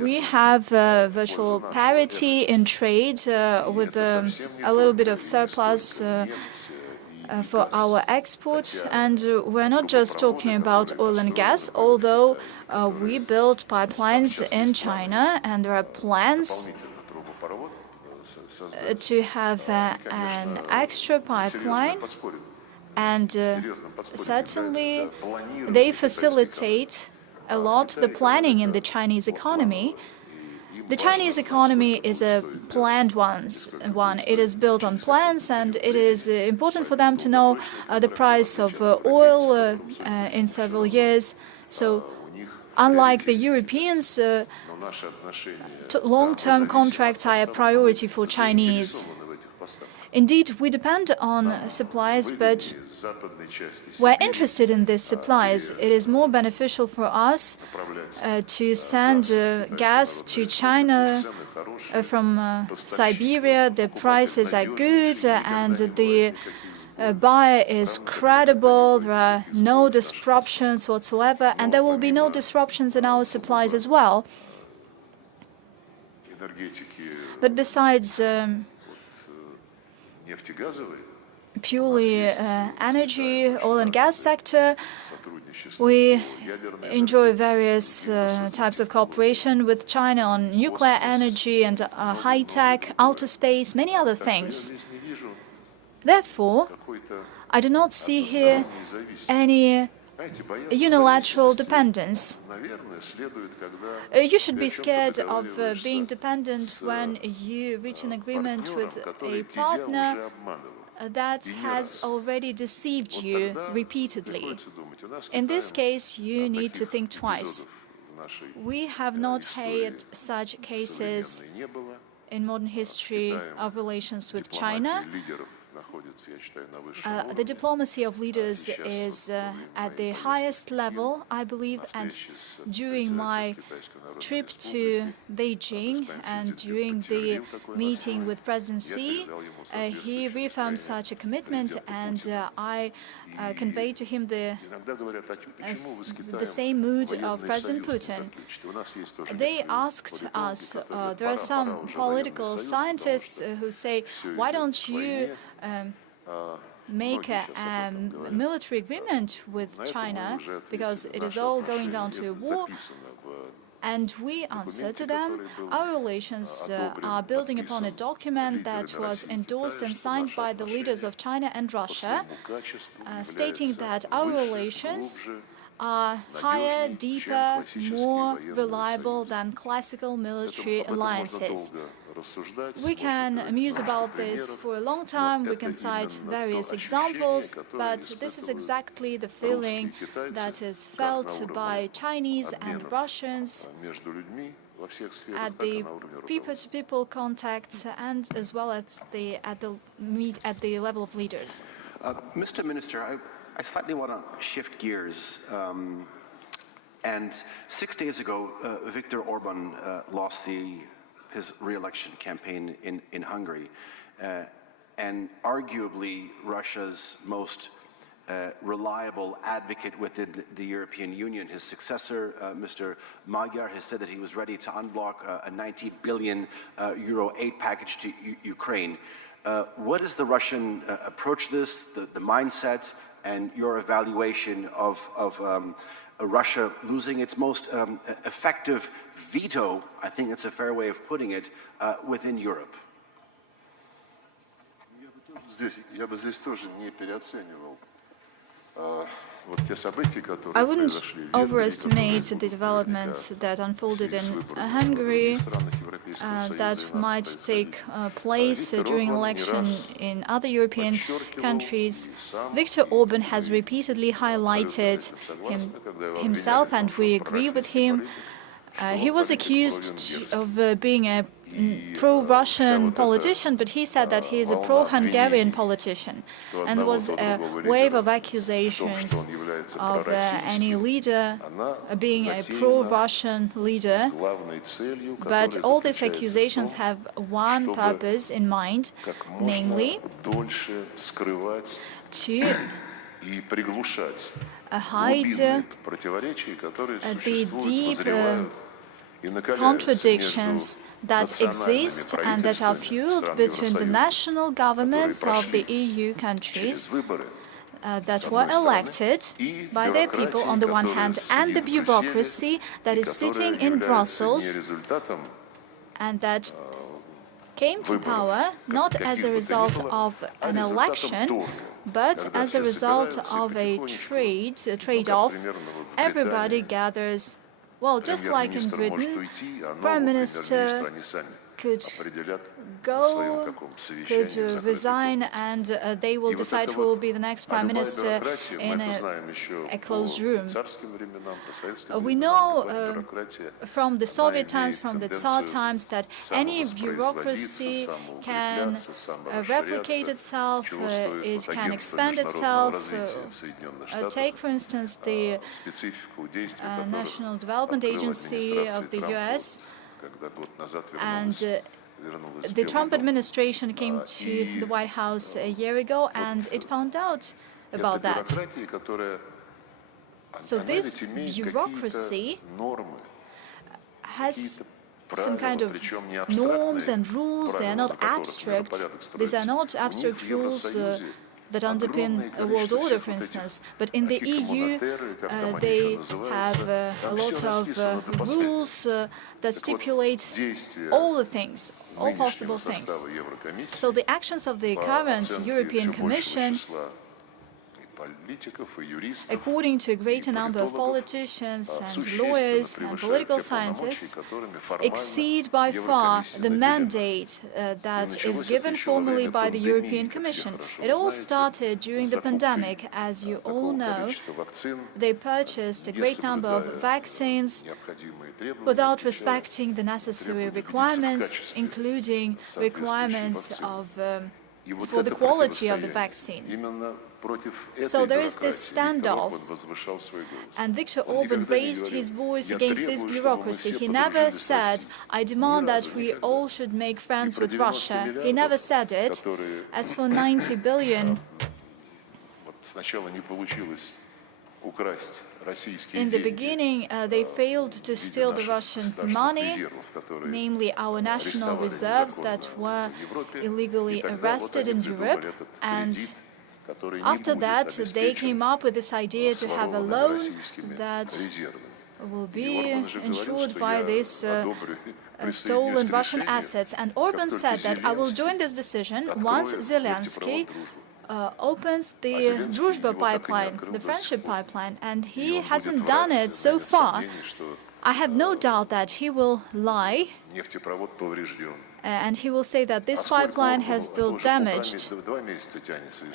We have virtual parity in trade with a little bit of surplus for our export, and we're not just talking about oil and gas, although we build pipelines in China, and there are plans to have an extra pipeline, and certainly they facilitate a lot the planning in the Chinese economy. The Chinese economy is a planned one. It is built on plans, and it is important for them to know the price of oil in several years. So, unlike the Europeans, long-term contracts are a priority for Chinese. Indeed, we depend on supplies, but we're interested in these supplies. It is more beneficial for us to send gas to China from Siberia. The prices are good, and the buyer is credible. There are no disruptions whatsoever, and there will be no disruptions in our supplies as well. But besides purely energy, oil and gas sector, we enjoy various types of cooperation with China on nuclear energy and high-tech, outer space, many other things. Therefore, I do not see here any unilateral dependence. You should be scared of being dependent when you reach an agreement with a partner that has already deceived you repeatedly. In this case, you need to think twice. We have not had such cases in modern history of relations with China. The diplomacy of leaders is at the highest level, I believe, and during my trip to Beijing and during the meeting with President Xi, he reaffirmed such a commitment, and I conveyed to him the same mood of President Putin. They asked us, there are some political scientists who say, why don't you make a military agreement with China, because it is all going down to war. And we answered to them, our relations are building upon a document that was endorsed and signed by the leaders of China and Russia, stating that our relations are higher, deeper, more reliable than classical military alliances. We can muse about this for a long time, we can cite various examples, but this is exactly the feeling that is felt by Chinese and Russians at the people-to-people contacts and as well as at the level of leaders. Mr. Minister, I slightly want to shift gears. And 6 days ago, Viktor Orban lost his re-election campaign in Hungary, and arguably Russia's most reliable advocate within the European Union. His successor, Mr. Magyar, has said that he was ready to unblock a 90 billion euro aid package to Ukraine. What is the Russian approach to this, the mindset, and your evaluation of Russia losing its most effective veto, I think it's a fair way of putting it, within Europe? Я бы здесь тоже не переоценивал. I wouldn't overestimate the developments that unfolded in Hungary that might take place during election in other European countries. Viktor Orban has repeatedly highlighted himself, and we agree with him. He was accused of being a pro-Russian politician, but he said that he is a pro-Hungarian politician. And there was a wave of accusations of any leader being a pro-Russian leader. But all these accusations have one purpose in mind, namely to hide the deep contradictions that exist and that are fueled between the national governments of the EU countries that were elected by their people on the one hand, and the bureaucracy that is sitting in Brussels and that came to power not as a result of an election, but as a result of a trade-off. Everybody gathers. Well, just like in Britain, Prime Minister could go, could resign, and they will decide who will be the next Prime Minister in a closed room. We know from the Soviet times, from the Tsar times, that any bureaucracy can replicate itself, it can expand itself. Take, for instance, the National Development Agency of the US, and the Trump administration came to the White House a year ago, and it found out about that. So this bureaucracy has some kind of norms and rules. They are not abstract. These are not abstract rules that underpin a world order, for instance. But in the EU, they have a lot of rules that stipulate all the things, all possible things. So the actions of the current European Commission according to a greater number of politicians and lawyers and political scientists, exceed by far the mandate that is given formally by the European Commission. It all started during the pandemic. As you all know, they purchased a great number of vaccines without respecting the necessary requirements, including requirements for the quality of the vaccine. So there is this standoff, and Viktor Orban raised his voice against this bureaucracy. He never said, I demand that we all should make friends with Russia. He never said it. As for 90 billion, in the beginning, they failed to steal the Russian money, namely our national reserves that were illegally arrested in Europe, and after that, they came up with this idea to have a loan that will be insured by these stolen Russian assets. And Orban said that I will join this decision once Zelensky opens the Druzhba pipeline, the friendship pipeline, and he hasn't done it so far. I have no doubt that he will lie, and he will say that this pipeline has been damaged.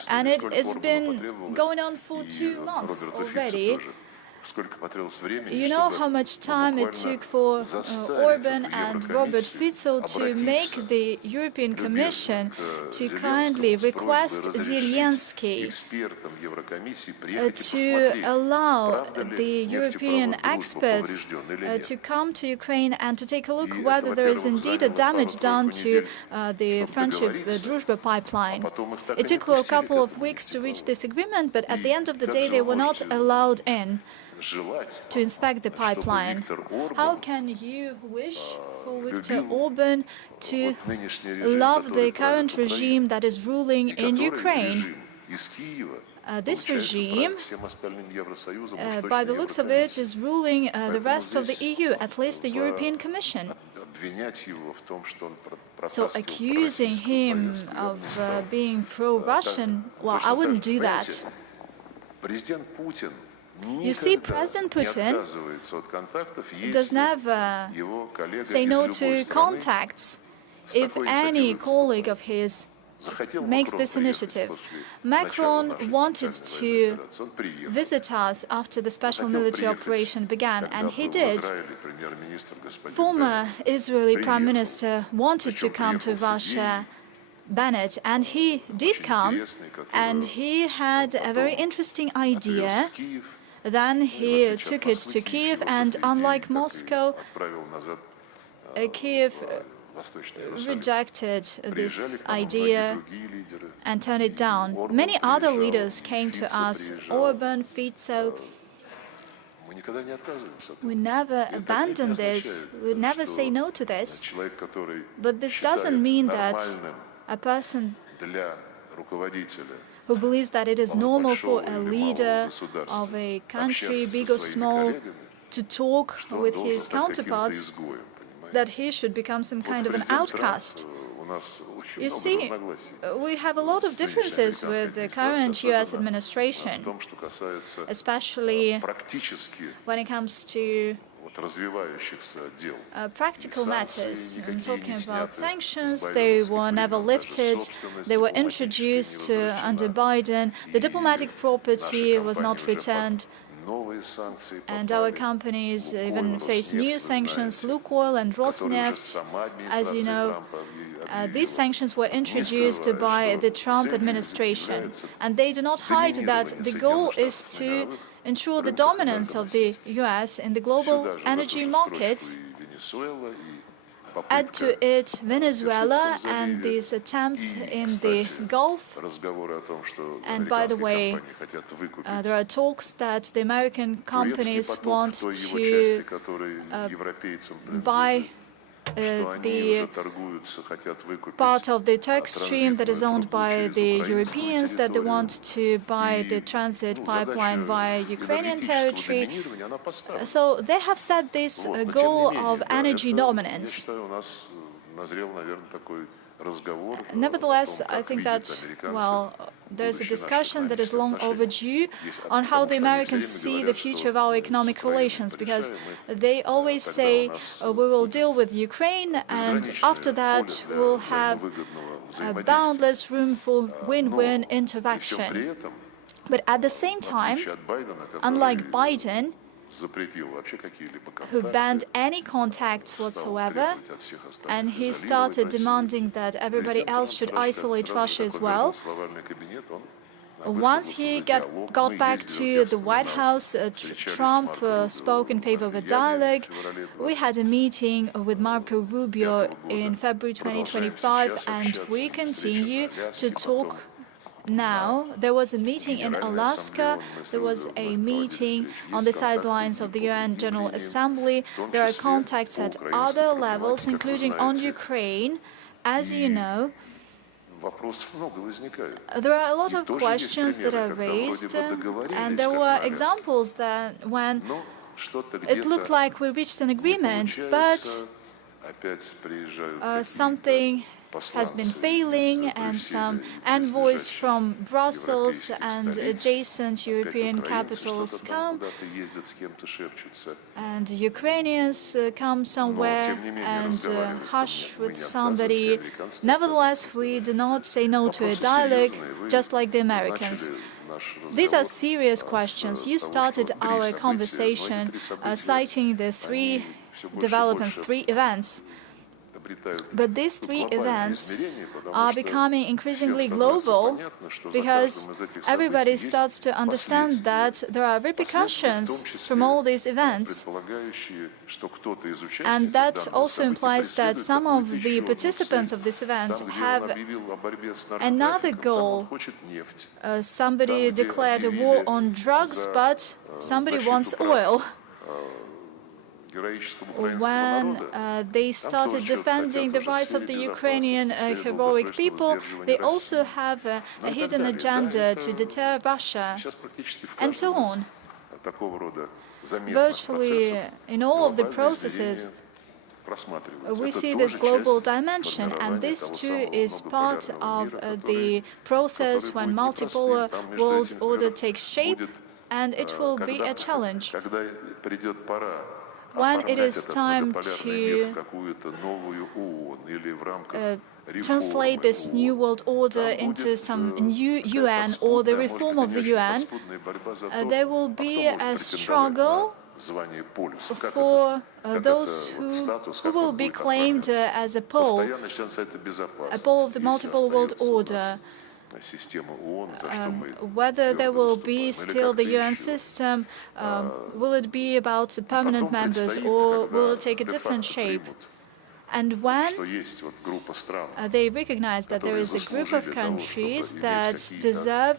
And it's been going on for 2 months already. You know how much time it took for Orban and Robert Fico to make the European Commission to kindly request Zelensky to allow the European experts to come to Ukraine and to take a look whether there is indeed a damage done to the friendship Druzhba pipeline. It took a couple of weeks to reach this agreement, but at the end of the day they were not allowed in to inspect the pipeline. How can you wish for Viktor Orban to love the current regime that is ruling in Ukraine? This regime, by the looks of it, is ruling the rest of the EU, at least the European Commission. So accusing him of being pro-Russian, well, I wouldn't do that. You see, President Putin does never say no to contacts if any colleague of his makes this initiative. Macron wanted to visit us after the special military operation began, and he did. Former Israeli Prime Minister wanted to come to Russia, Bennett, and he did come, and he had a very interesting idea. Then he took it to Kiev, and unlike Moscow, Kiev rejected this idea and turned it down. Many other leaders came to us, Orban, Fico. We never abandon this, we never say no to this. But this doesn't mean that a person who believes that it is normal for a leader of a country, big or small, to talk with his counterparts, that he should become some kind of an outcast. You see, we have a lot of differences with the current US administration, especially when it comes to practical matters. I'm talking about sanctions. They were never lifted. They were introduced under Biden. The diplomatic property was not returned. And our companies even face new sanctions. Lukoil and Rosneft, as you know, these sanctions were introduced by the Trump administration. And they do not hide that the goal is to ensure the dominance of the US in the global energy markets. Add to it Venezuela and these attempts in the Gulf. And by the way, there are talks that the American companies want to buy the part of the Turk Stream that is owned by the Europeans, that they want to buy the transit pipeline via Ukrainian territory. So they have set this goal of energy dominance. Nevertheless, I think that, well, there's a discussion that is long overdue on how the Americans see the future of our economic relations, because they always say we will deal with Ukraine, and after that we'll have boundless room for win-win interaction. But at the same time, unlike Biden, who banned any contacts whatsoever, and he started demanding that everybody else should isolate Russia as well. Once he got back to the White House, Trump spoke in favor of a dialogue. We had a meeting with Marco Rubio in February 2025, and we continue to talk now. There was a meeting in Alaska, there was a meeting on the sidelines of the UN General Assembly. There are contacts at other levels, including on Ukraine. As you know, there are a lot of questions that are raised, and there were examples that when it looked like we reached an agreement, but something has been failing, and some envoys from Brussels and adjacent European capitals come, and Ukrainians come somewhere and hush with somebody. Nevertheless, we do not say no to a dialogue, just like the Americans. These are serious questions. You started our conversation citing the three developments, three events. But these three events are becoming increasingly global because everybody starts to understand that there are repercussions from all these events. And that also implies that some of the participants of this event have another goal. Somebody declared a war on drugs, but somebody wants oil. When they started defending the rights of the Ukrainian heroic people, they also have a hidden agenda to deter Russia, and so on. Virtually in all of the processes, we see this global dimension, and this too is part of the process when multipolar world order takes shape, and it will be a challenge. When it is time to translate this new world order into some new UN or the reform of the UN, there will be a struggle for those who will be claimed as a pole of the multiple world order. Whether there will be still the UN system, will it be about the permanent members, or will it take a different shape? And when they recognize that there is a group of countries that deserve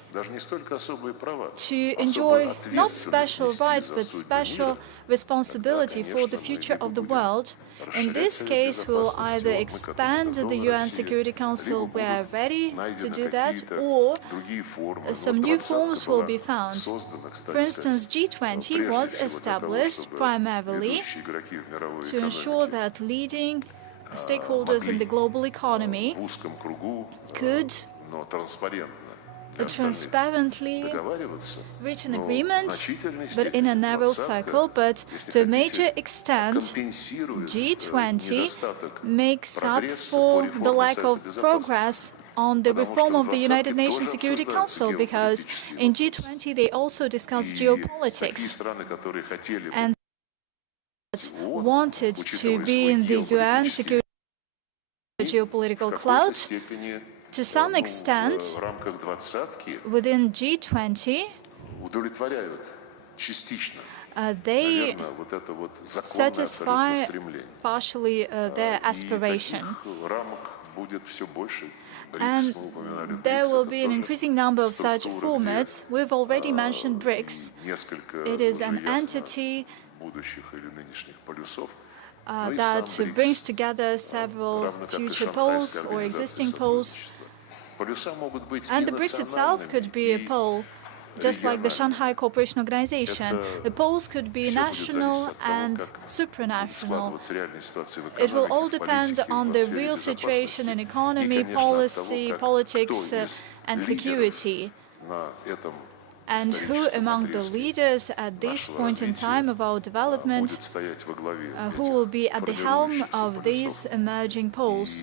to enjoy not special rights but special responsibility for the future of the world, in this case we'll either expand the UN Security Council, we are ready to do that, or some new forms will be found. For instance, G20 was established primarily to ensure that leading stakeholders in the global economy could transparently reach an agreement, but in a narrow circle. But to a major extent, G20 makes up for the lack of progress on the reform of the United Nations Security Council, because in G20 they also discuss geopolitics, and wanted to be in the UN Security geopolitical cloud. To some extent, within G20, they satisfy partially their aspiration. And there will be an increasing number of such formats. We've already mentioned BRICS. It is an entity that brings together several future poles or existing poles. And the BRICS itself could be a pole. just like the Shanghai Cooperation Organization. The poles could be national and supranational. It will all depend on the real situation in economy, policy, politics, and security. And who among the leaders at this point in time of our development, who will be at the helm of these emerging poles,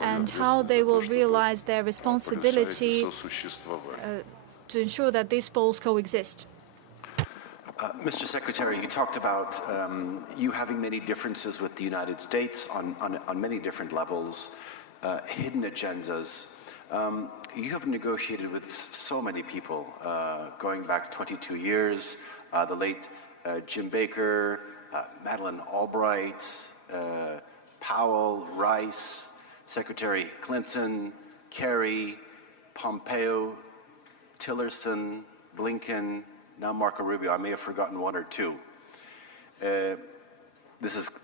and how they will realize their responsibility to ensure that these poles coexist. Mr. Secretary, you talked about you having many differences with the United States on many different levels, hidden agendas. You have negotiated with so many people, going back 22 years, the late Jim Baker, Madeleine Albright, Powell, Rice, Secretary Clinton, Kerry, Pompeo, Tillerson, Blinken, now Marco Rubio. I may have forgotten one or two.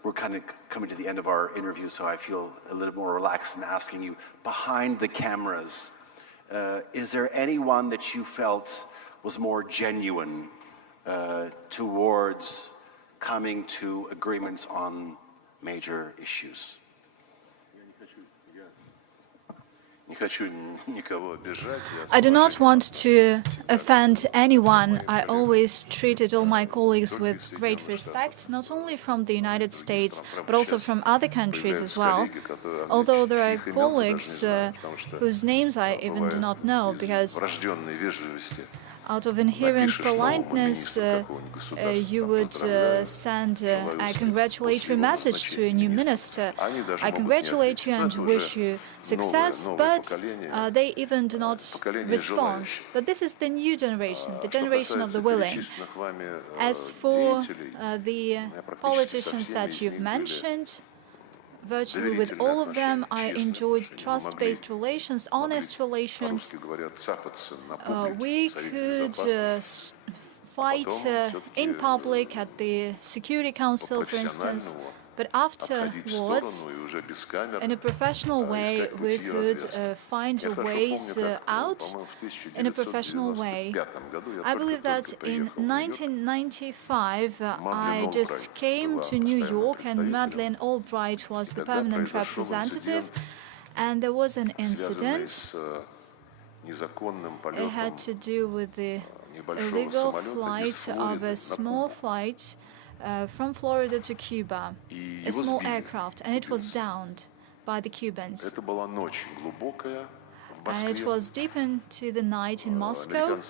We're kind of coming to the end of our interview, so I feel a little more relaxed in asking you, behind the cameras, is there anyone that you felt was more genuine towards coming to agreements on major issues? I do not want to offend anyone. I always treated all my colleagues with great respect, not only from the United States, but also from other countries as well. Although there are colleagues whose names I even do not know, because out of inherent politeness, you would send a congratulatory message to a new minister. I congratulate you and wish you success, but they even do not respond. But this is the new generation, the generation of the willing. As for the politicians that you've mentioned, virtually with all of them, I enjoyed trust-based relations, honest relations. We could fight in public at the Security Council, for instance, but afterwards, in a professional way, we could find ways out in a professional way. I believe that in 1995, I just came to New York, and Madeleine Albright was the permanent representative, and there was an incident. It had to do with the illegal flight of a small flight from Florida to Cuba, a small aircraft, and it was downed by the Cubans. And it was deep into the night in Moscow.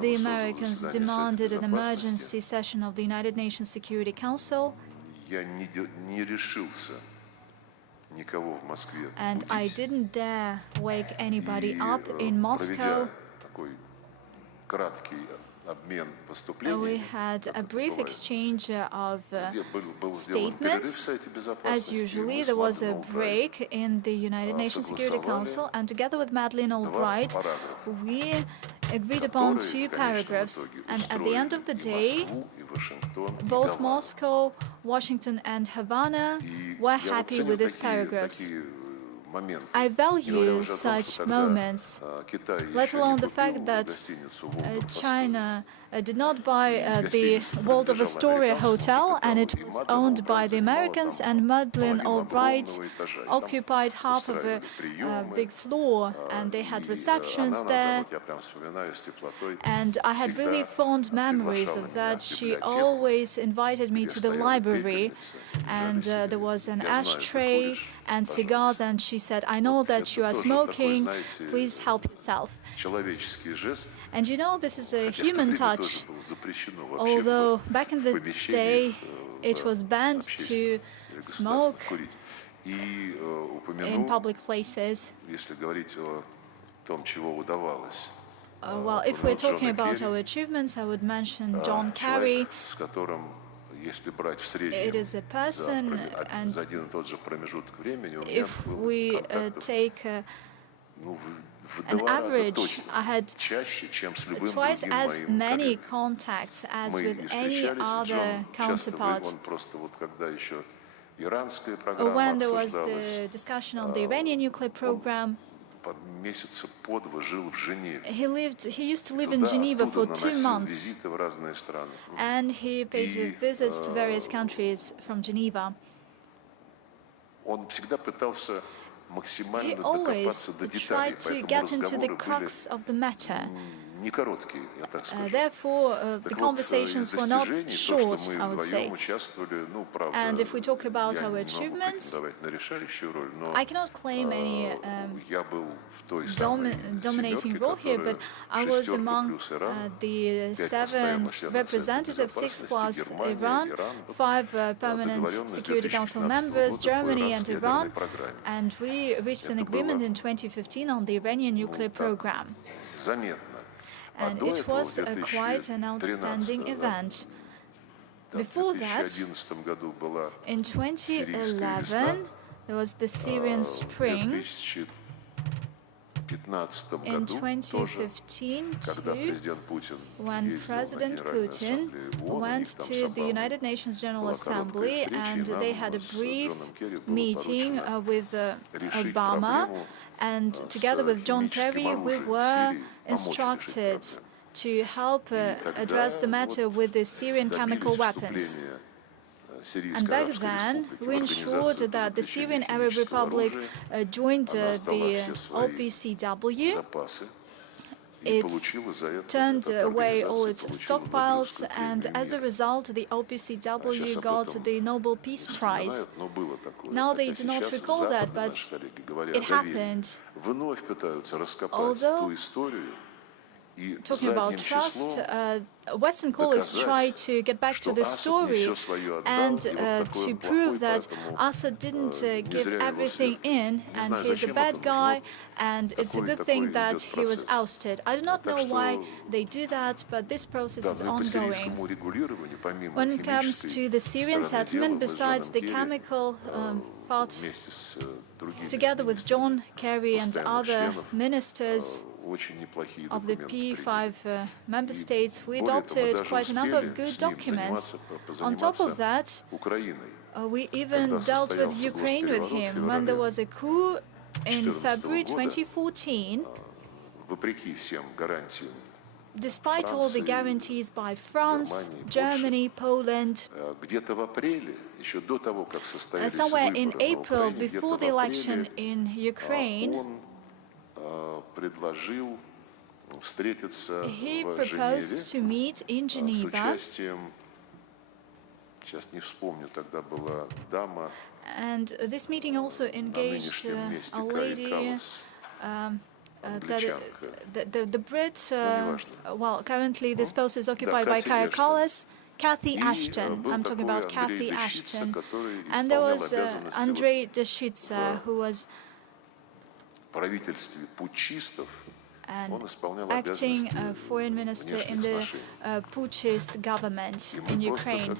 The Americans demanded an emergency session of the United Nations Security Council. And I didn't dare wake anybody up in Moscow. We had a brief exchange of statements. As usually, there was a break in the United Nations Security Council, and together with Madeleine Albright, we agreed upon 2 paragraphs. And at the end of the day, both Moscow, Washington, and Havana were happy with these paragraphs. I value such moments, let alone the fact that China did not buy the Waldorf Astoria hotel, and it was owned by the Americans, and Madeleine Albright occupied half of a big floor, and they had receptions there. And I had really fond memories of that. She always invited me to the library, and there was an ashtray and cigars, and she said, "I know that you are smoking, please help yourself." And you know, this is a human touch. Although back in the day it was banned to smoke in public places. Well, if we're talking about our achievements, I would mention John Kerry. It is a person, and if we take an average, I had twice as many contacts as with any other counterpart. When there was the discussion on the Iranian nuclear program, месяца по два жил в Женеве. He used to live in Geneva for 2 months, визиты в разные страны. and he paid visits to various countries from Geneva. Он всегда пытался He максимально always докопаться до деталей, tried to поэтому get into the разговоры crux of the matter. были не короткие, я так скажу. Therefore, the Так вот, из conversations were not достижений, то, short, что мы I would say. вдвоем участвовали, ну, правда, And if we talk about я our не могу achievements, претендовать на решающую роль, но I cannot claim any я был в той самой dominating семерке, role here, but I was шестерка among плюс Иран, the 7 постоянных членов representatives, Совета 6 Безопасности, plus Германия, Iran, Иран. 5 permanent Договоренность Security Council 2015 members, года по Germany and иранской ядерной Iran, программе. and we reached an Это agreement было in 2015 on the Iranian nuclear program. Заметно. And до it этого, was quite an outstanding event. Before в that, 2011 году была in сирийская 2011, весна, there was the Syrian в Spring. 2015 In году тоже, 2015, когда too, президент Путин when ездил на President Генеральную Putin Ассамблею ООН, у went них там to the собрали. United Nations General Была Assembly, короткая встреча, and и they нам had a с brief Джоном Керри было meeting поручено with решить Obama, проблему and с together with John химическим Kerry, we оружием в were Сирии, помочь решить instructed проблему. to help address the matter with the Syrian chemical weapons. And back then, we ensured that the Syrian Arab Republic joined the OPCW. It turned away all its stockpiles, and as a result, the OPCW got the Nobel Peace Prize. Now they do not recall that, but it happened. Although, talking about trust, Western colleagues try to get back to the story and to prove that Assad didn't give everything in, and he's a bad guy, and it's a good thing that he was ousted. I do not know why they do that, but this process is ongoing. When it comes to the Syrian settlement, besides the chemical part, together with John Kerry and other ministers of the P5 member states, we adopted quite a number of good documents. On top of that, we even dealt with Ukraine with him. When there was a coup in February 2014, despite all the guarantees by France, Germany, Poland, somewhere in April, before the election in Ukraine, he proposed to meet in Geneva, and this meeting also engaged a lady, the Brit, well, currently this post is occupied by Kaja Kallas, Cathy Ashton. I'm talking about Cathy Ashton. And there was Andrei Deshitsa, who was an acting foreign minister in the putschist government in Ukraine.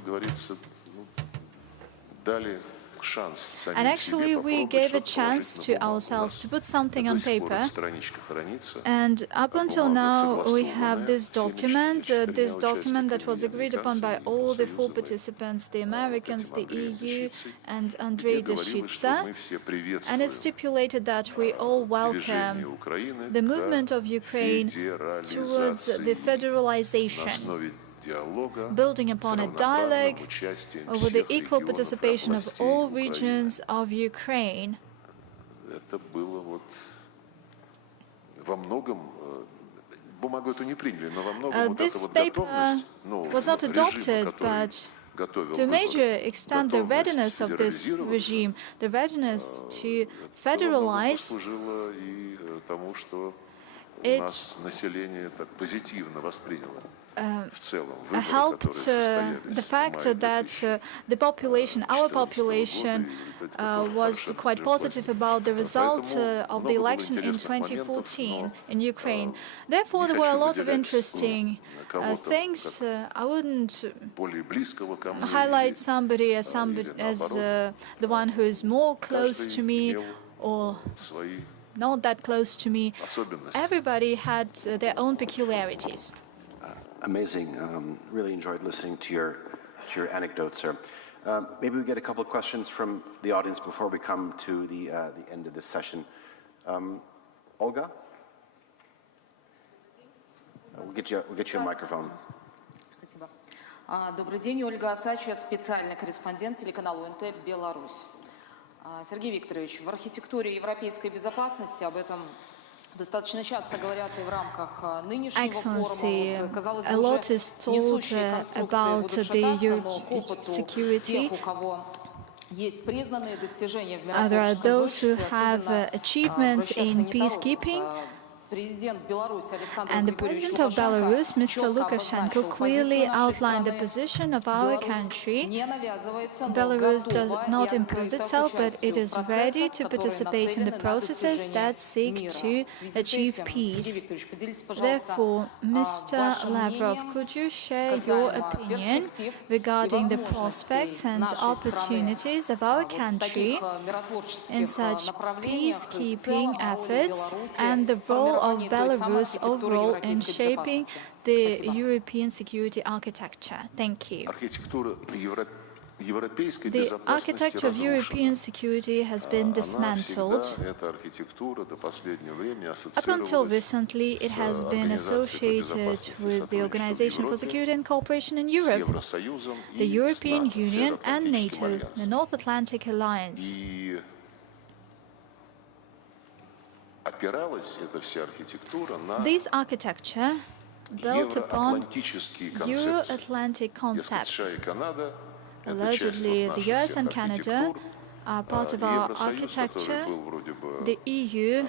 And actually, we gave a chance to ourselves to put something on paper. And up until now, we have this document that was agreed upon by all the 4 participants, the Americans, the EU, and Andrei Deshitsa. And it stipulated that we all welcome the movement of Ukraine towards the federalization, building upon a dialogue with the equal participation of all regions of Ukraine. This paper was not adopted, but to a major extent the readiness of this regime, the readiness to federalize, it helped the fact that the population, our population, was quite positive about the result of the election in 2014 in Ukraine. Therefore, there were a lot of interesting things. I wouldn't highlight somebody as the one who is more close to me or not that close to me. Everybody had their own peculiarities. Amazing. Really enjoyed listening to your anecdotes, sir. Maybe we get a couple of questions from the audience before we come to the end of this session. Olga? We'll get you a microphone. Спасибо. Добрый день, Ольга Асачья, специальный корреспондент телеканала УНТ «Беларусь». Сергей Викторович, в архитектуре европейской безопасности об этом достаточно часто говорят и в рамках нынешнего форума. Вот, казалось бы, уже несущие конструкции будут шататься, но к опыту тех, у кого есть признанные достижения в миротворческом зодчестве, особенно And the President of Belarus, Mr. Lukashenko, clearly outlined the position of our country. Belarus does not impose itself, but it is ready to participate in the processes that seek to achieve peace. Therefore, Mr. Lavrov, could you share your opinion regarding the prospects and opportunities of our country in such peacekeeping efforts and the role of Belarus overall in shaping the European security architecture? Thank you. The architecture of European security has been dismantled. Up until recently, it has been associated with the Organization for Security and Cooperation in Europe, the European Union and NATO, the North Atlantic Alliance. This architecture built upon Euro-Atlantic concepts. Allegedly, the US and Canada are part of our architecture. The EU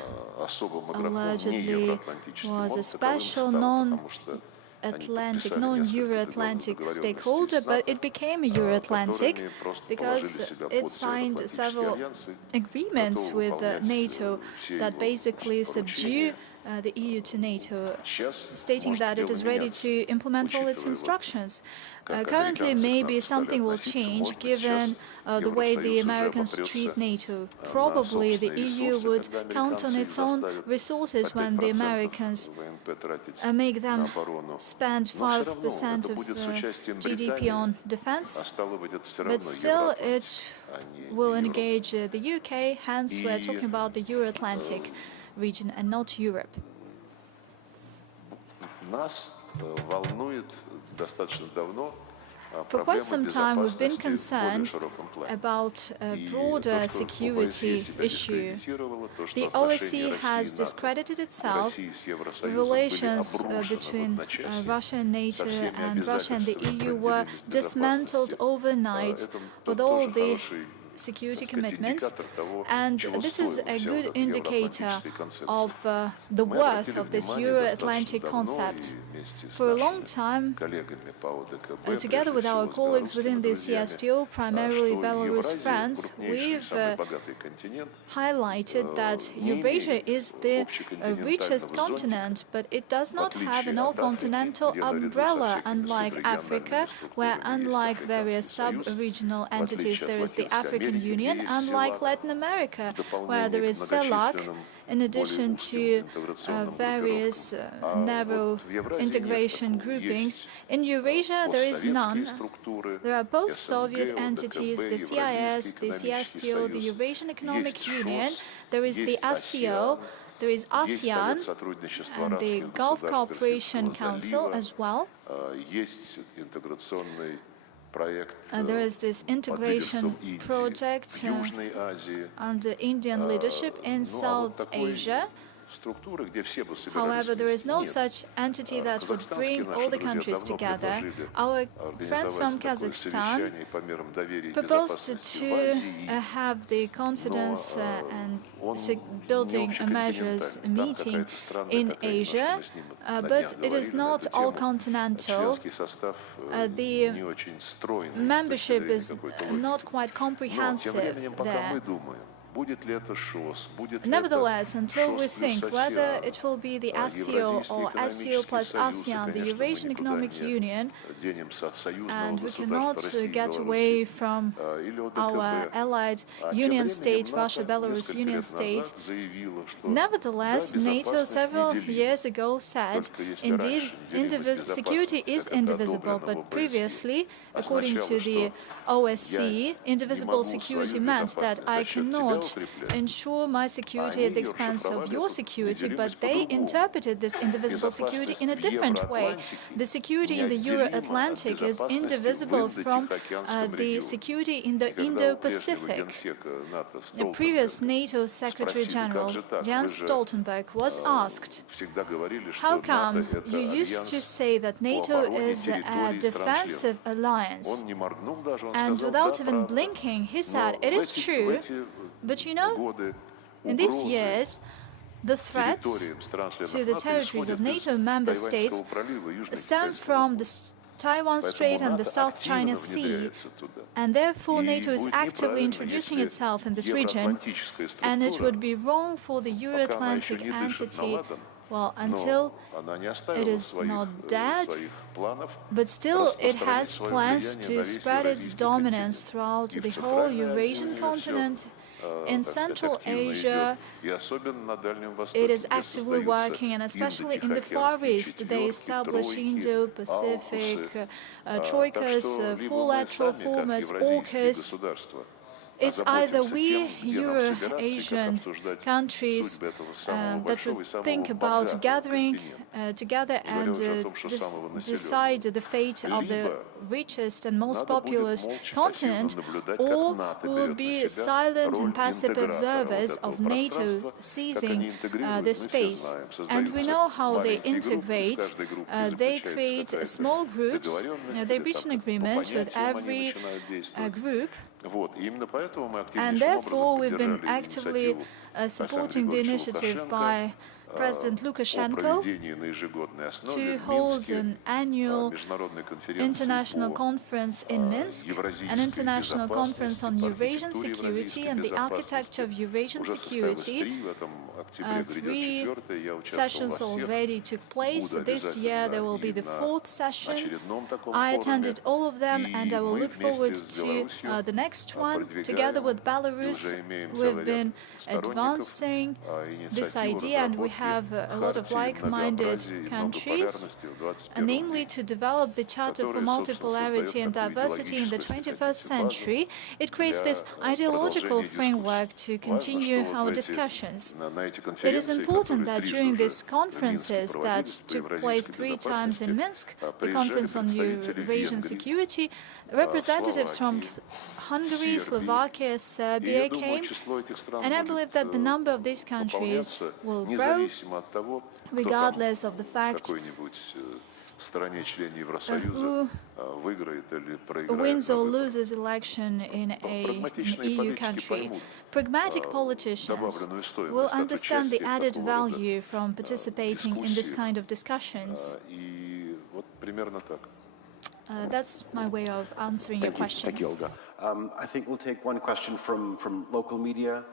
allegedly was a special non-Atlantic, non-Euro-Atlantic stakeholder, but it became a Euro-Atlantic because it signed several agreements with NATO that basically subdue the EU to NATO, stating that it is ready to implement all its instructions. Currently, maybe something will change given the way the Americans treat NATO. Probably the EU would count on its own resources when the Americans make them spend 5% of GDP on defense, but still it will engage the UK, hence we're talking about the Euro-Atlantic region and not Europe. For quite some time, we've been concerned about a broader security issue. The OSCE has discredited itself. Relations between Russia and NATO and Russia and the EU were dismantled overnight with all the security commitments, and this is a good indicator of the worth of this Euro-Atlantic concept. For a long time, together with our colleagues within the CSTO, primarily Belarus friends, we've highlighted that Eurasia is the richest continent, but it does not have an all-continental umbrella, unlike Africa, where, unlike various sub-regional entities, there is the African Union, unlike Latin America, where there is CELAC, in addition to various narrow integration groupings. In Eurasia, there is none. There are both Soviet entities, the CIS, the CSTO, the Eurasian Economic Union. There is the ASEO, there is ASEAN, and the Gulf Cooperation Council as well. There is this integration project under Indian leadership in South Asia. However, there is no such entity that would bring all the countries together. Our friends from Kazakhstan proposed to have the confidence and building measures meeting in Asia, but it is not all-continental. The membership is not quite comprehensive there. Nevertheless, until we think whether it will be the ASEO or ASEO plus ASEAN, the Eurasian Economic Union, and we cannot get away from our allied Union State, Russia, Belarus Union State. Nevertheless, NATO several years ago said, indeed, security is indivisible, but previously, according to the OSCE, indivisible security meant that I cannot not ensure my security at the expense of your security, but they interpreted this indivisible security in a different way. The security in the Euro-Atlantic is indivisible from the security in the Indo-Pacific. The previous NATO Secretary General, Jens Stoltenberg, was asked, how come you used to say that NATO is a defensive alliance? And without even blinking, he said, it is true, but you know, in these years, the threats to the territories of NATO member states stem from the Taiwan Strait and the South China Sea, and therefore NATO is actively introducing itself in this region, and it would be wrong for the Euro-Atlantic entity, well, until it is not dead, but still it has plans to spread its dominance throughout the whole Eurasian continent. In Central Asia, it is actively working, and especially in the Far East, they establish Indo-Pacific troikas, four-lateral formats, AUKUS. It's either we, Euro-Asian countries, that will think about gathering together and decide the fate of the richest and most populous continent, or we will be silent and passive observers of NATO seizing this space. And we know how they integrate. They create small groups. They reach an agreement with every group. And therefore, we've been actively supporting the initiative by President Lukashenko to hold an annual international conference in Minsk, an international conference on Eurasian security and the architecture of Eurasian security. 3 sessions already took place. This year there will be the 4th session. I attended all of them, and I will look forward to the next one. Together with Belarus, we've been advancing this idea, and we have a lot of like-minded countries, namely to develop the Charter for Multipolarity and Diversity in the 21st century. It creates this ideological framework to continue our discussions. It is important that during these conferences that took place 3 times in Minsk, the Conference on Eurasian Security, representatives from Hungary, Slovakia, Serbia came, and I believe that the number of these countries will grow regardless of the fact who wins or loses election in an EU country. Pragmatic politicians will understand the added value from participating in this kind of discussions. That's my way of answering your question. Thank you, Olga. I think we'll take one question from local media.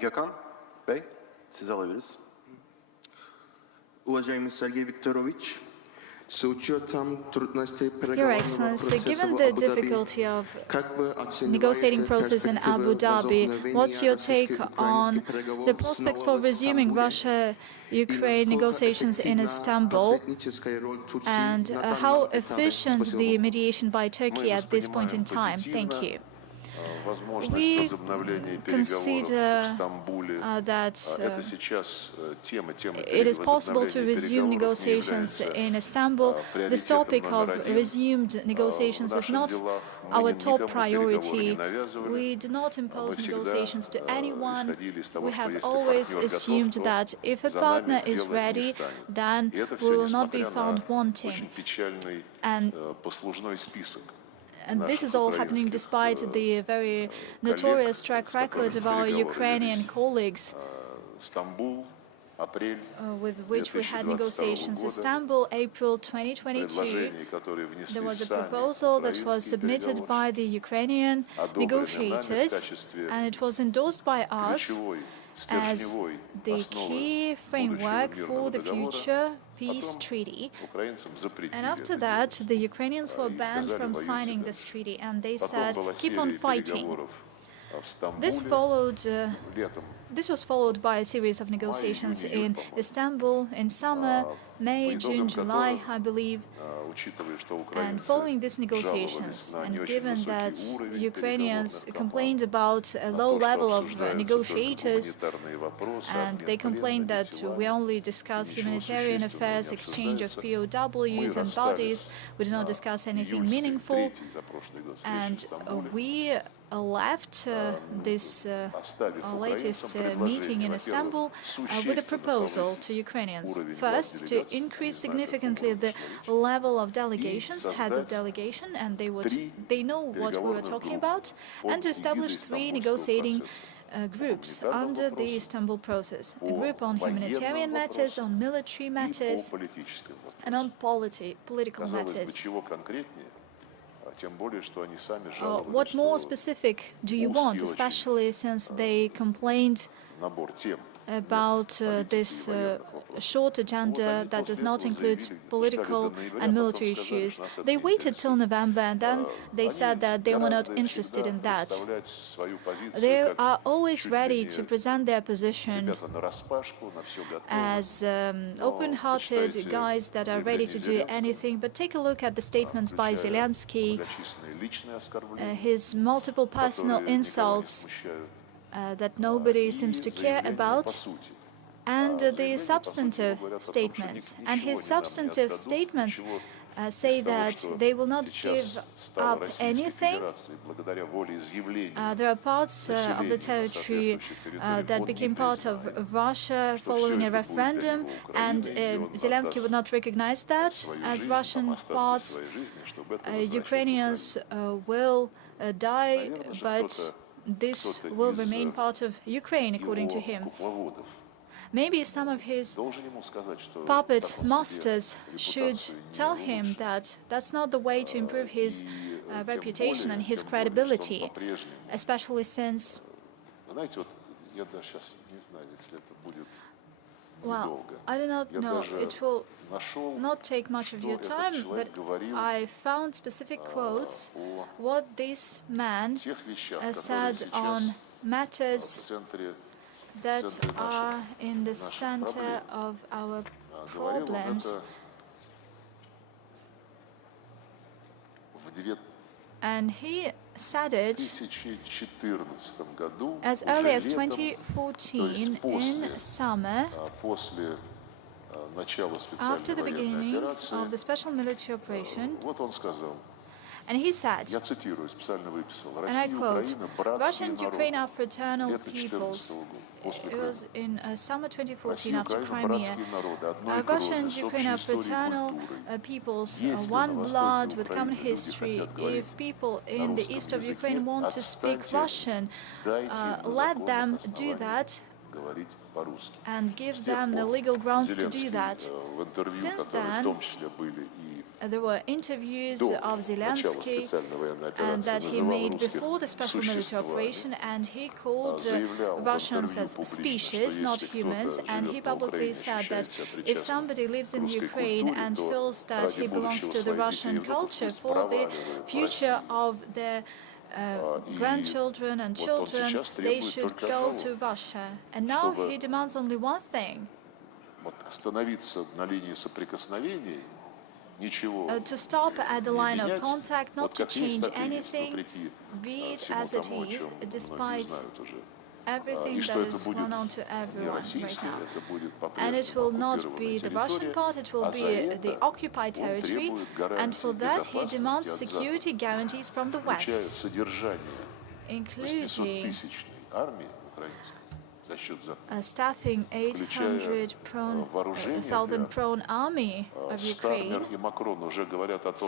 Gökhan Bey, siz alabiliriz. Уважаемый Sergei Viktorovich, Your Excellency, given the difficulty of negotiating process in Abu Dhabi, what's your take on the prospects for resuming Russia-Ukraine negotiations in Istanbul, and how efficient the mediation by Turkey at this point in time? Thank you. We consider that it is possible to resume negotiations in Istanbul. This topic of resumed negotiations is not our top priority. We do not impose negotiations to anyone. We have always assumed that if a partner is ready, then we will not be found wanting. And this is all happening despite the very notorious track record of our Ukrainian colleagues, with which we had negotiations. Istanbul, April 2022, there was a proposal that was submitted by the Ukrainian negotiators, and it was endorsed by us as the key framework for the future peace treaty. And after that, the Ukrainians were banned from signing this treaty, and they said, keep on fighting. This followed this was followed by a series of negotiations in Istanbul in summer, May, June, July, I believe. And following these negotiations, and given that Ukrainians complained about a low level of negotiators, and they complained that we only discuss humanitarian affairs, exchange of POWs and bodies, we do not discuss anything meaningful, and we left this latest meeting in Istanbul with a proposal to Ukrainians. First, to increase significantly the level of delegations, heads of delegation, and they know what we were talking about, and to establish 3 negotiating groups under the Istanbul process. A group on humanitarian matters, on military matters, and on political matters. What more specific do you want, especially since they complained about this short agenda that does not include political and military issues? They waited till November and then they said that they were not interested in that. They are always ready to present their position as open-hearted guys that are ready to do anything. But take a look at the statements by Zelensky, his multiple personal insults that nobody seems to care about, and the substantive statements. And his substantive statements say that they will not give up anything. There are parts of the territory that became part of Russia following a referendum, and Zelensky would not recognize that as Russian parts. Ukrainians will die, but this will remain part of Ukraine, according to him. Maybe some of his puppet masters should tell him that that's not the way to improve his reputation and his credibility, especially since, well, I do not know, it will not take much of your time, but I found specific quotes, what this man said on matters that are in the center of our problems. And he said it as early as 2014 in summer, after the beginning of the special military operation. And he said, and I quote, "Russia and Ukraine are fraternal peoples." It was in summer 2014 after Crimea. Russia and Ukraine are fraternal peoples, one blood with common history. If people in the east of Ukraine want to speak Russian, let them do that and give them the legal grounds to do that. Since then, there were interviews of Zelensky and that he made before the special military operation, and he called Russians as species, not humans, and he publicly said that if somebody lives in Ukraine and feels that he belongs to the Russian culture for the future of their grandchildren and children, they should go to Russia. And now he demands only one thing: to stop at the line of contact, not to change anything, be it as it is, despite everything that is going on to everyone right now. And it will not be the Russian part, it will be the occupied territory, and for that he demands security guarantees from the West, including staffing 800,000 prone army of Ukraine.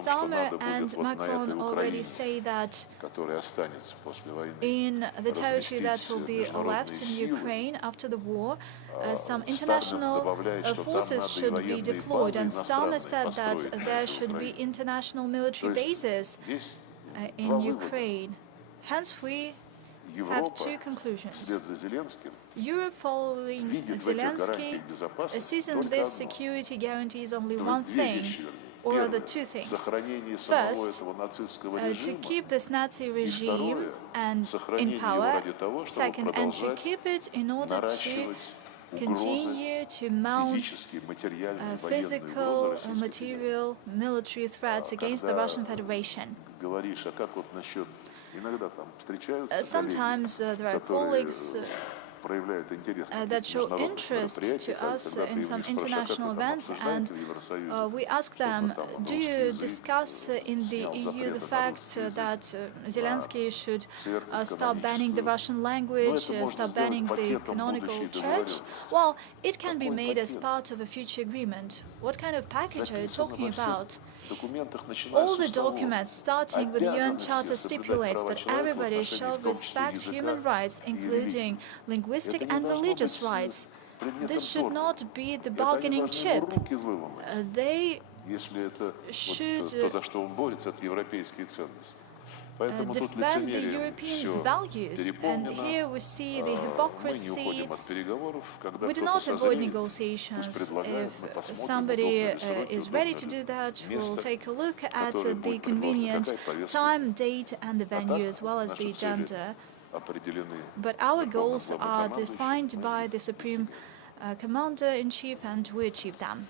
Starmer and Macron already say that in the territory that will be left in Ukraine after the war, some international forces should be deployed, and Starmer said that there should be international military bases in Ukraine. Hence, we have two conclusions. Europe, following Zelensky, sees in this security guarantees only one thing: or are the two things. First, to keep this Nazi regime and in power. Second, and to keep it in order to continue to mount physical, material, military threats against the Russian Federation. Sometimes there are colleagues that show interest to us in some international events, and we ask them, do you discuss in the EU the fact that Zelensky should stop banning the Russian language, stop banning the canonical church? Well, it can be made as part of a future agreement. What kind of package are you talking about? All the documents, starting with the UN Charter, stipulates that everybody shall respect human rights, including linguistic and religious rights. This should not be the bargaining chip. They should defend the European values, and here we see the hypocrisy. We do not avoid negotiations. If somebody is ready to do that, we'll take a look at the convenient time, date, and the venue, as well as the agenda. But our goals are defined by the Supreme Commander-in-Chief, and we achieve them.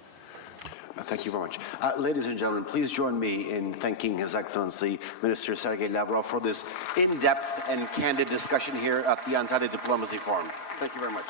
Thank you very much. Ladies and gentlemen, please join me in thanking His Excellency Minister Sergei Lavrov for this in-depth and candid discussion here at the Antalya Diplomacy Forum. Thank you very much.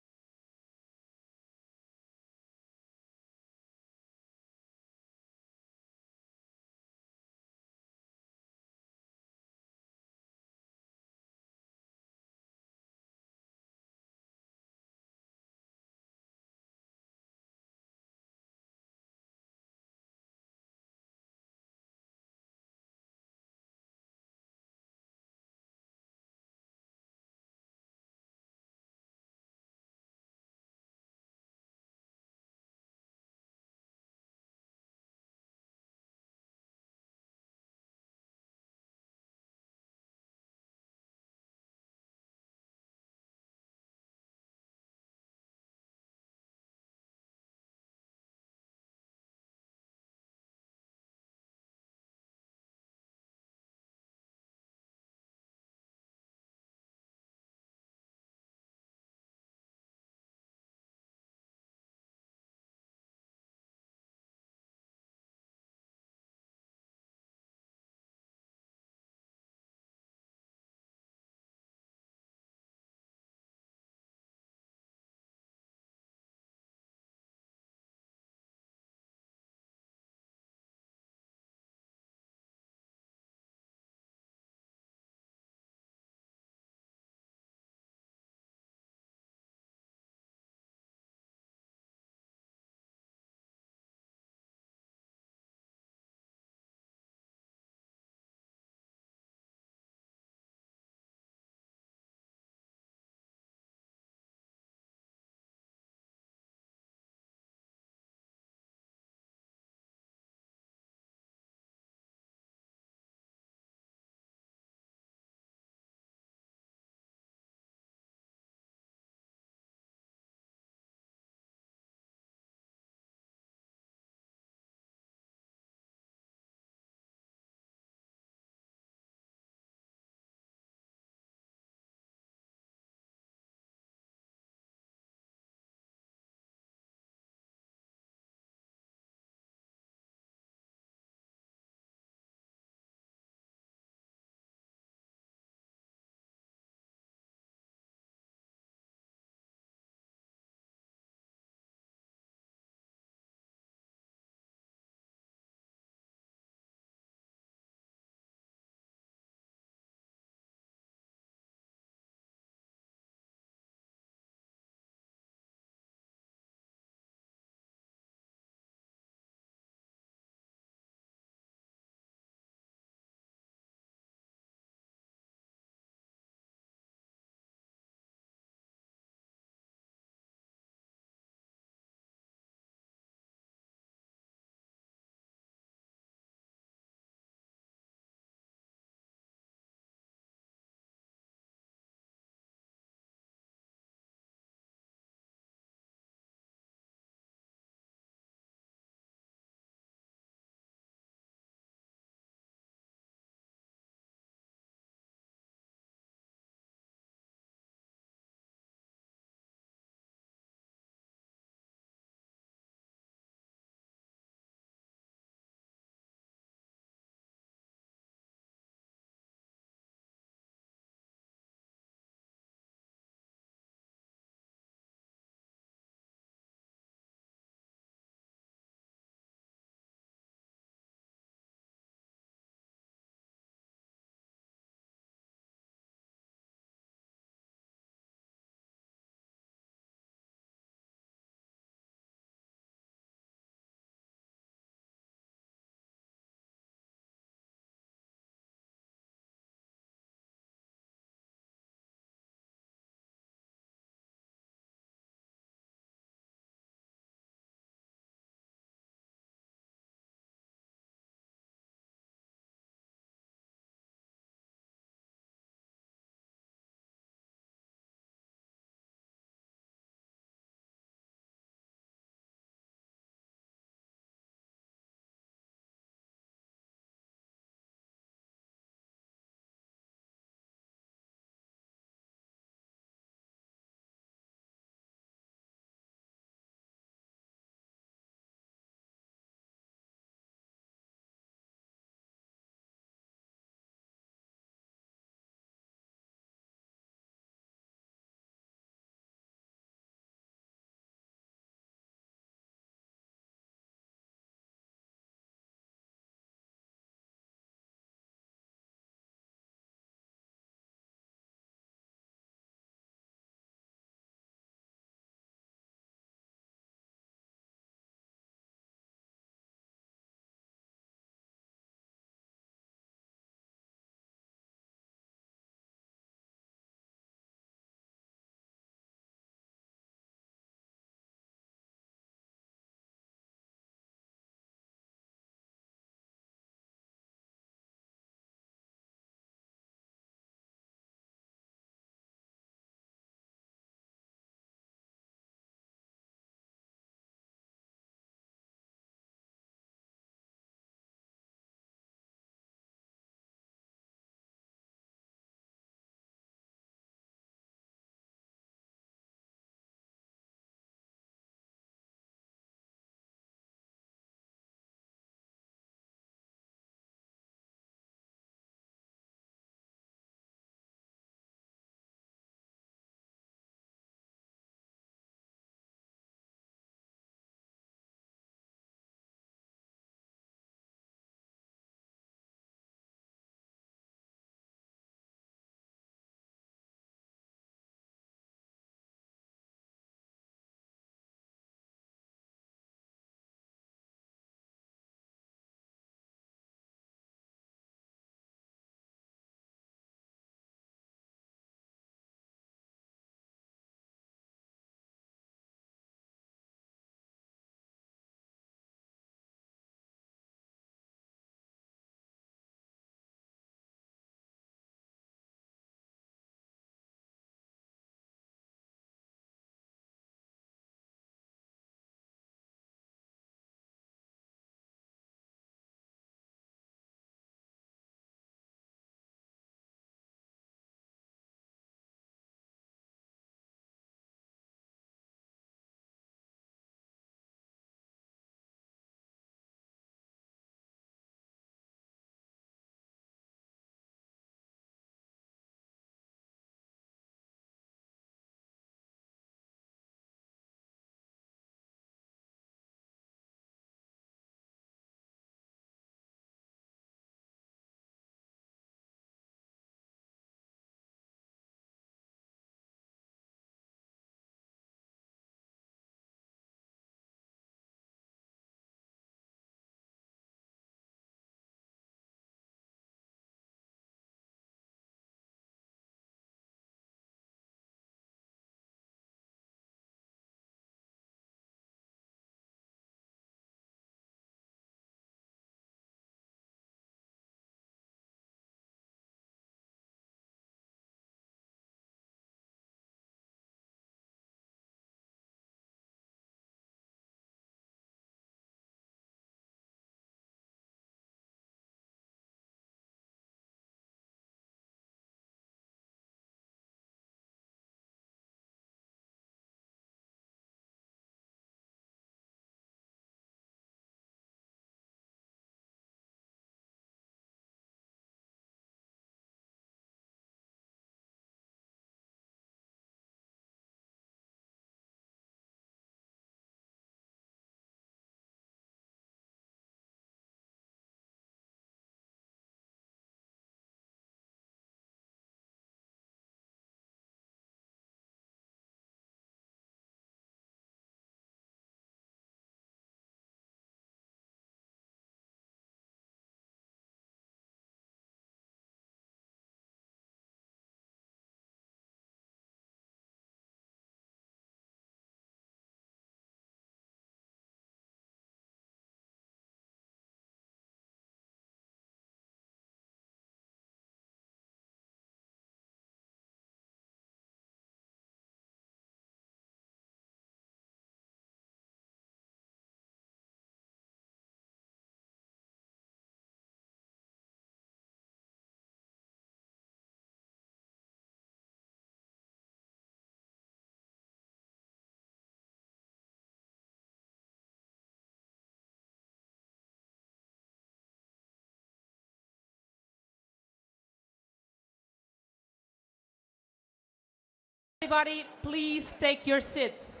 Everybody, please take your seats.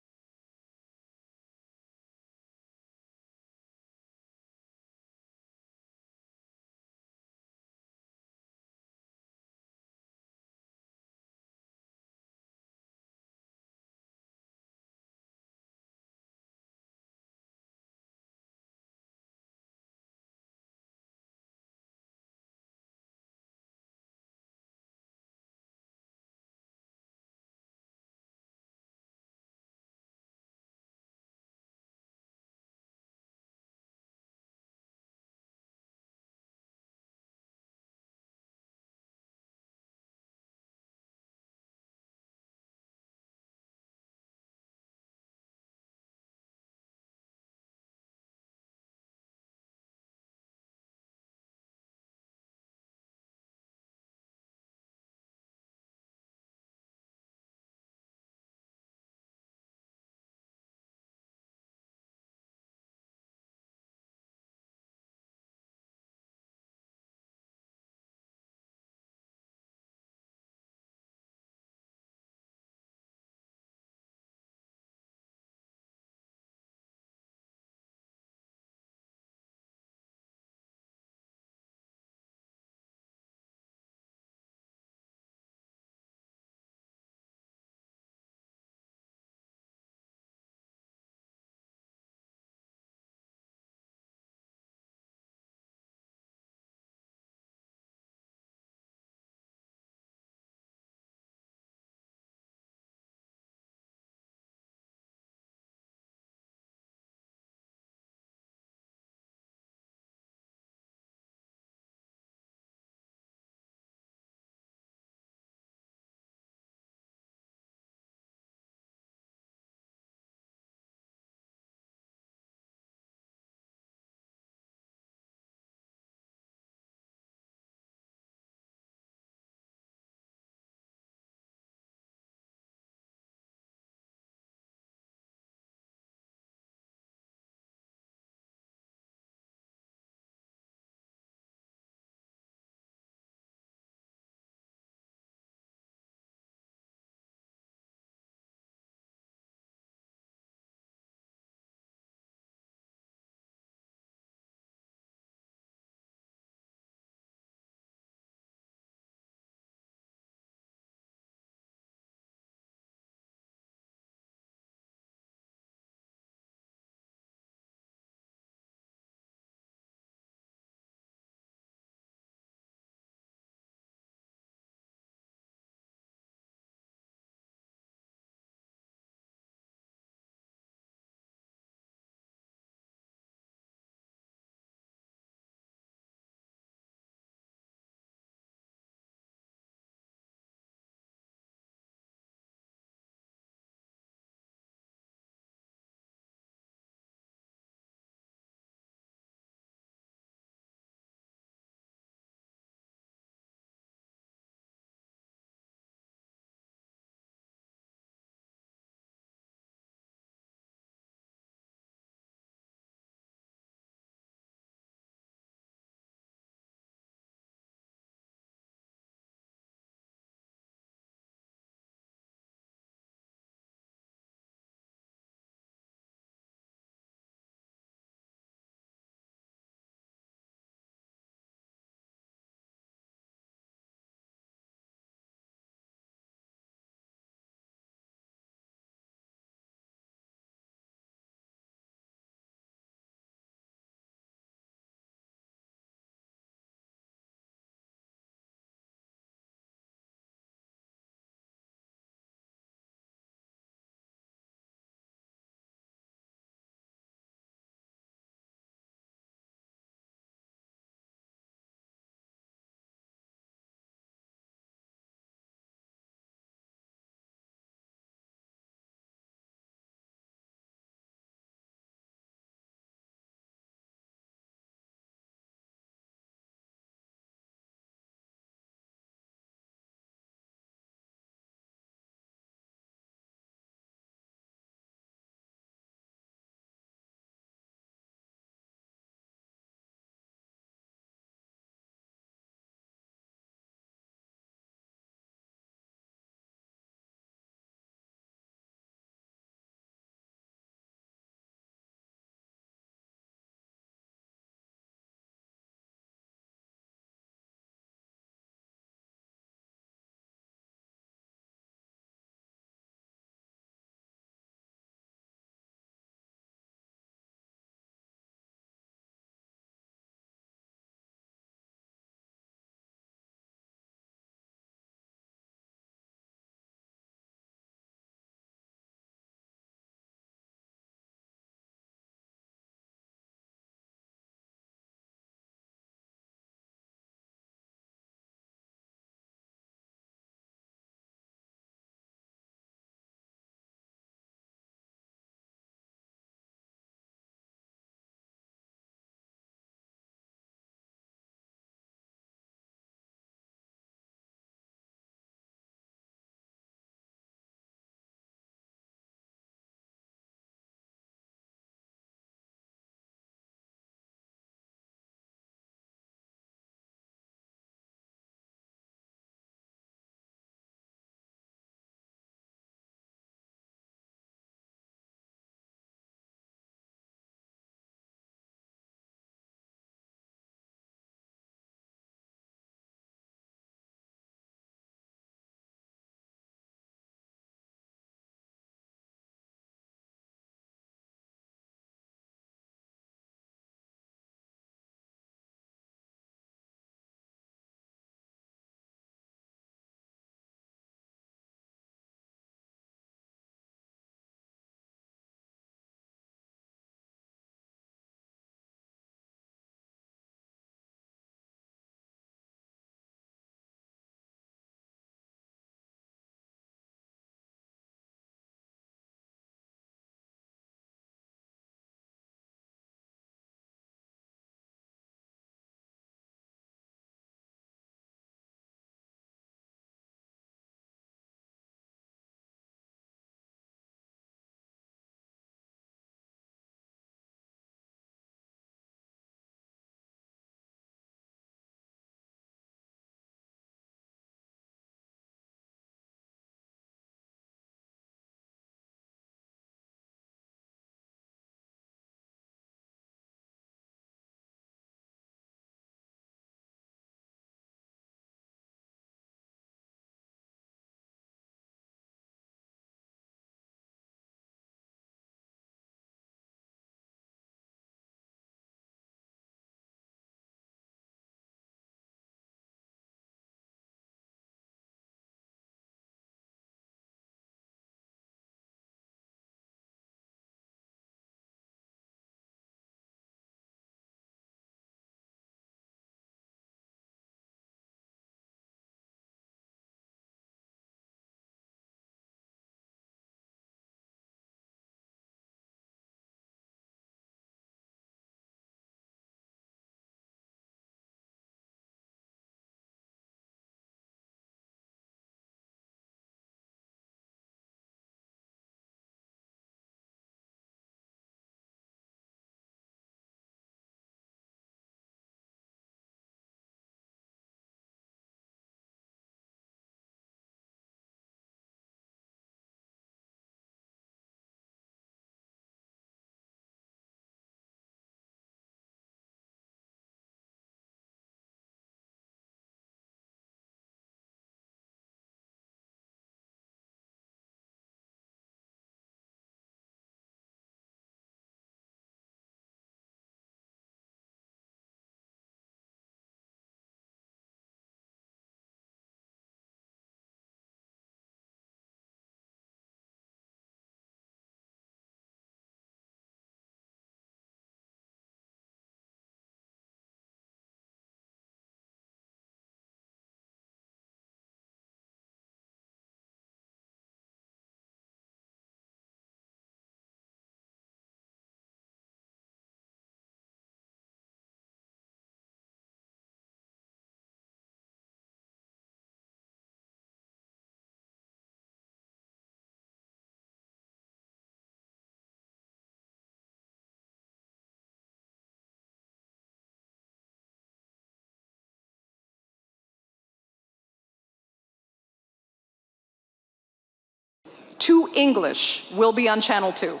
to English will be on Channel 2.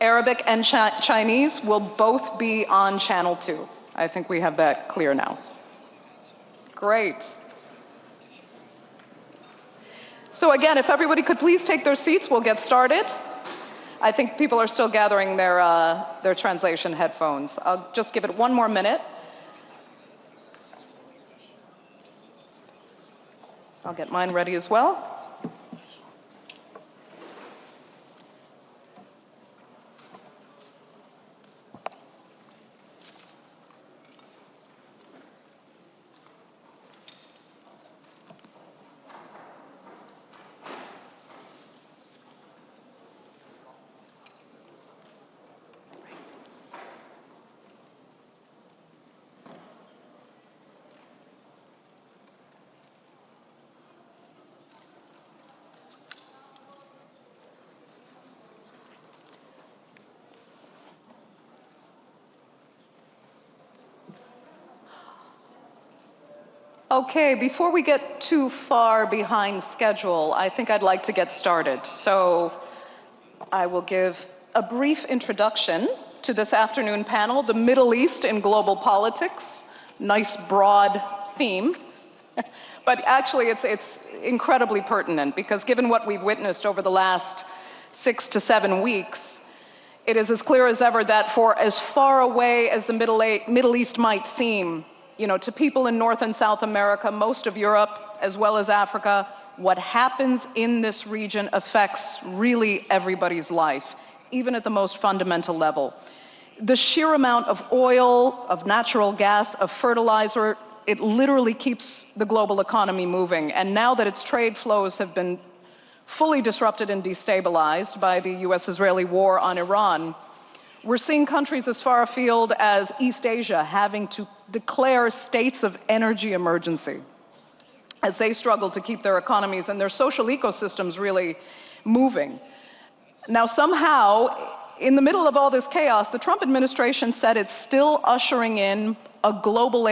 Arabic and Chinese will both be on Channel 2. I think we have that clear now. Great. So again, if everybody could please take their seats, we'll get started. I think people are still gathering their translation headphones. I'll just give it one more minute. I'll get mine ready as well. Okay, before we get too far behind schedule, I think I'd like to get started. So I will give a brief introduction to this afternoon panel, the Middle East in Global Politics. Nice broad theme. But actually it's incredibly pertinent because given what we've witnessed over the last 6 to 7 weeks, it is as clear as ever that for as far away as the Middle East might seem, you know, to people in North and South America, most of Europe, as well as Africa, what happens in this region affects really everybody's life, even at the most fundamental level. The sheer amount of oil, of natural gas, of fertilizer, it literally keeps the global economy moving. And now that its trade flows have been fully disrupted and destabilized by the US-Israeli war on Iran, we're seeing countries as far afield as East Asia having to declare states of energy emergency as they struggle to keep their economies and their social ecosystems really moving. Now, somehow, in the middle of all this chaos, the Trump administration said it's still ushering in a golden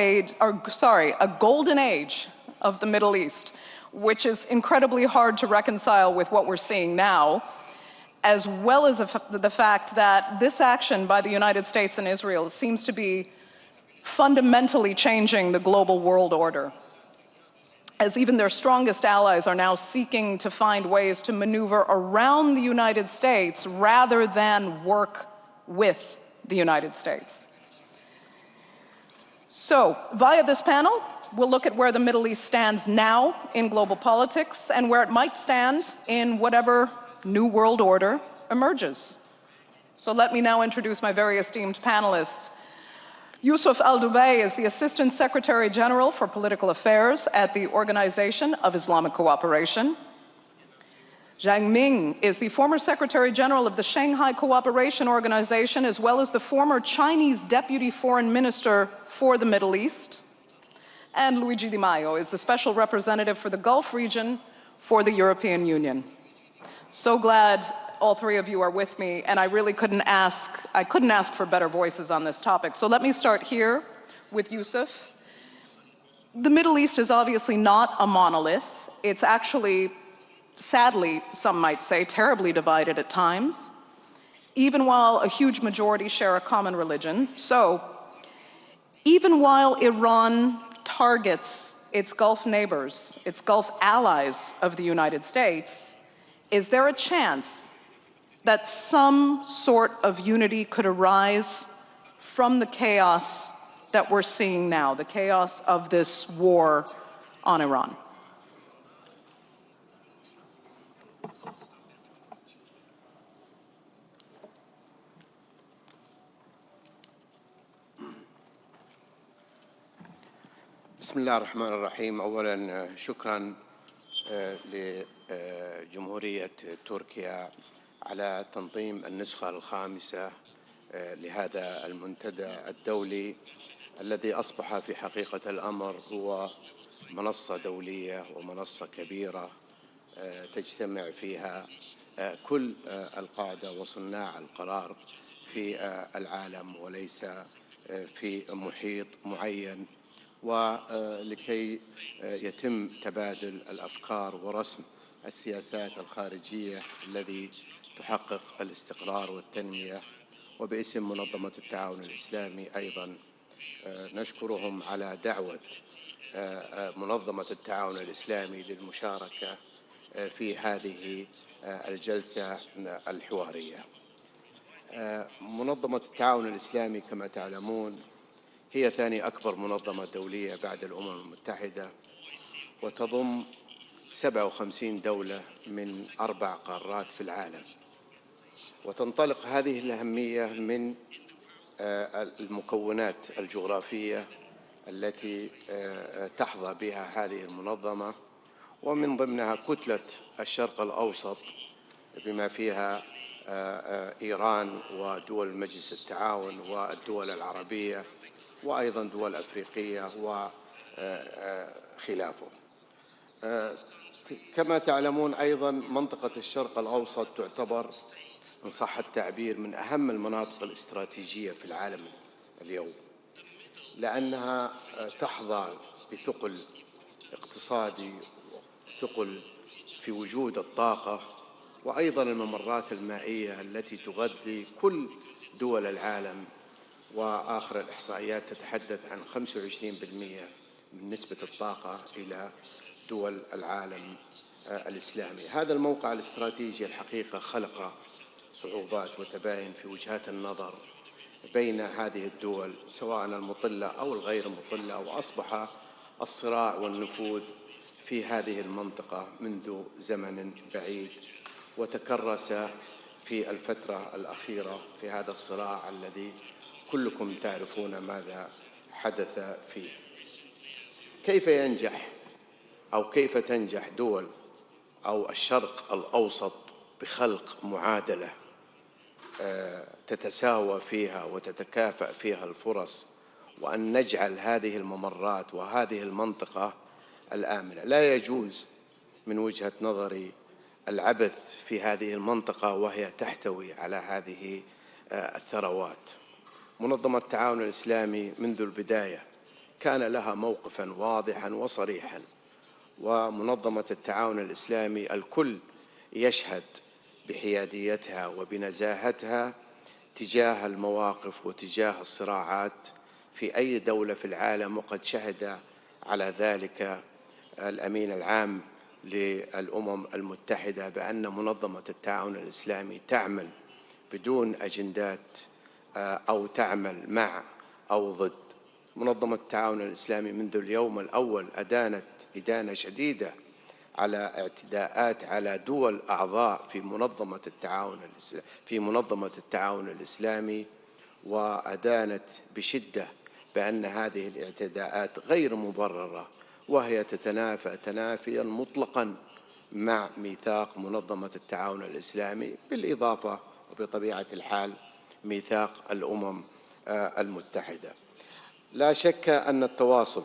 age of the Middle East, which is incredibly hard to reconcile with what we're seeing now, as well as the fact that this action by the United States and Israel seems to be fundamentally changing the global world order, as even their strongest allies are now seeking to find ways to maneuver around the United States rather than work with the United States. So, via this panel, we'll look at where the Middle East stands now in global politics and where it might stand in whatever new world order emerges. So let me now introduce my very esteemed panelists. Yusuf Al-Dubey is the Assistant Secretary General for Political Affairs at the Organization of Islamic Cooperation. Zhang Ming is the former Secretary General of the Shanghai Cooperation Organization, as well as the former Chinese Deputy Foreign Minister for the Middle East. And Luigi Di Maio is the Special Representative for the Gulf region for the European Union. So glad all three of you are with me, and I really couldn't ask for better voices on this topic. So let me start here with Yusuf. The Middle East is obviously not a monolith. It's actually, sadly, some might say, terribly divided at times, even while a huge majority share a common religion. So even while Iran targets its Gulf neighbors, its Gulf allies of the United States, is there a chance that some sort of unity could arise from the chaos that we're seeing now, the chaos of this war on Iran? بسم الله الرحمن الرحيم. أولاً شكراً لجمهورية تركيا على تنظيم النسخة الخامسة لهذا المنتدى الدولي الذي أصبح في حقيقة الأمر هو منصة دولية ومنصة كبيرة تجتمع فيها كل القادة وصناع القرار في العالم وليس في محيط معين، ولكي يتم تبادل الأفكار ورسم السياسات الخارجية الذي تحقق الاستقرار والتنمية، وباسم منظمة التعاون الإسلامي أيضا نشكرهم على دعوة منظمة التعاون الإسلامي للمشاركة في هذه الجلسة الحوارية. منظمة التعاون الإسلامي كما تعلمون هي ثاني أكبر منظمة دولية بعد الأمم المتحدة، وتضم 57 دولة من 4 قارات في العالم، وتنطلق هذه الأهمية من المكونات الجغرافية التي تحظى بها هذه المنظمة، ومن ضمنها كتلة الشرق الأوسط بما فيها إيران ودول مجلس التعاون والدول العربية وأيضا دول أفريقية وخلافه. كما تعلمون أيضا منطقة الشرق الأوسط تعتبر إن صح التعبير من أهم المناطق الاستراتيجية في العالم اليوم، لأنها تحظى بثقل اقتصادي وثقل في وجود الطاقة وأيضا الممرات المائية التي تغذي كل دول العالم، وآخر الإحصائيات تتحدث عن 25% من نسبة الطاقة إلى دول العالم الإسلامي. هذا الموقع الاستراتيجي الحقيقة خلق صعوبات وتباين في وجهات النظر بين هذه الدول سواء المطلة أو الغير مطلة، وأصبح الصراع والنفوذ في هذه المنطقة منذ زمن بعيد، وتكرس في الفترة الأخيرة في هذا الصراع الذي كلكم تعرفون ماذا حدث فيه. كيف ينجح أو كيف تنجح دول أو الشرق الأوسط بخلق معادلة تتساوى فيها وتتكافأ فيها الفرص، وأن نجعل هذه الممرات وهذه المنطقة الآمنة؟ لا يجوز من وجهة نظري العبث في هذه المنطقة وهي تحتوي على هذه الثروات. منظمة التعاون الإسلامي منذ البداية كان لها موقفا واضحا وصريحا، ومنظمة التعاون الإسلامي الكل يشهد بحياديتها وبنزاهتها تجاه المواقف وتجاه الصراعات في أي دولة في العالم، وقد شهد على ذلك الأمين العام للأمم المتحدة بأن منظمة التعاون الإسلامي تعمل بدون أجندات أو تعمل مع أو ضد. منظمة التعاون الإسلامي منذ اليوم الأول أدانت إدانة شديدة على اعتداءات على دول أعضاء في منظمة التعاون الإسلامي، وأدانت بشدة بأن هذه الاعتداءات غير مبررة، وهي تتنافى تنافيا مطلقا مع ميثاق منظمة التعاون الإسلامي، بالإضافة وبطبيعة الحال ميثاق الأمم المتحدة. لا شك أن التواصل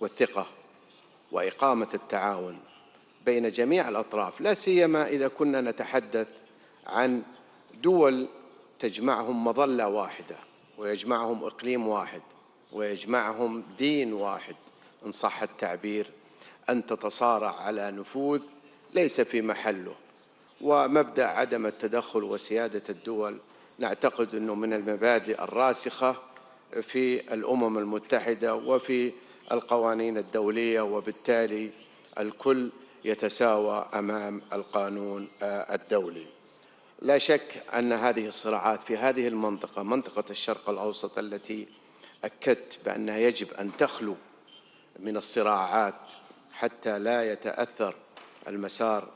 والثقة وإقامة التعاون بين جميع الأطراف، لا سيما إذا كنا نتحدث عن دول تجمعهم مظلة واحدة ويجمعهم إقليم واحد ويجمعهم دين واحد إن صح التعبير، أن تتصارع على نفوذ ليس في محله. ومبدأ عدم التدخل وسيادة الدول نعتقد أنه من المبادئ الراسخة في الأمم المتحدة وفي القوانين الدولية، وبالتالي الكل يتساوى أمام القانون الدولي. لا شك أن هذه الصراعات في هذه المنطقة، منطقة الشرق الأوسط، التي أكدت بأنها يجب أن تخلو من الصراعات حتى لا يتأثر المسار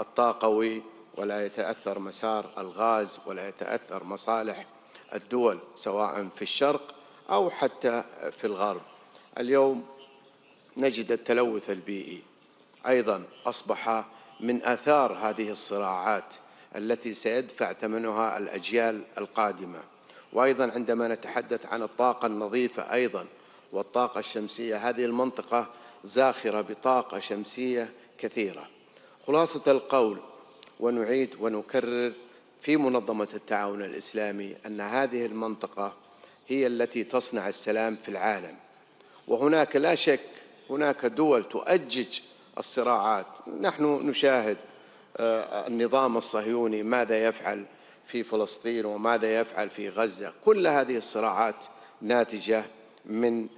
الطاقوي ولا يتأثر مسار الغاز ولا يتأثر مصالح الدول سواء في الشرق أو حتى في الغرب. اليوم نجد التلوث البيئي أيضا أصبح من آثار هذه الصراعات التي سيدفع ثمنها الأجيال القادمة. وأيضا عندما نتحدث عن الطاقة النظيفة أيضا والطاقة الشمسية، هذه المنطقة زاخرة بطاقة شمسية كثيرة. خلاصة القول ونعيد ونكرر في منظمة التعاون الإسلامي أن هذه المنطقة هي التي تصنع السلام في العالم، وهناك لا شك هناك دول تؤجج الصراعات. نحن نشاهد النظام الصهيوني ماذا يفعل في فلسطين وماذا يفعل في غزة. كل هذه الصراعات ناتجة من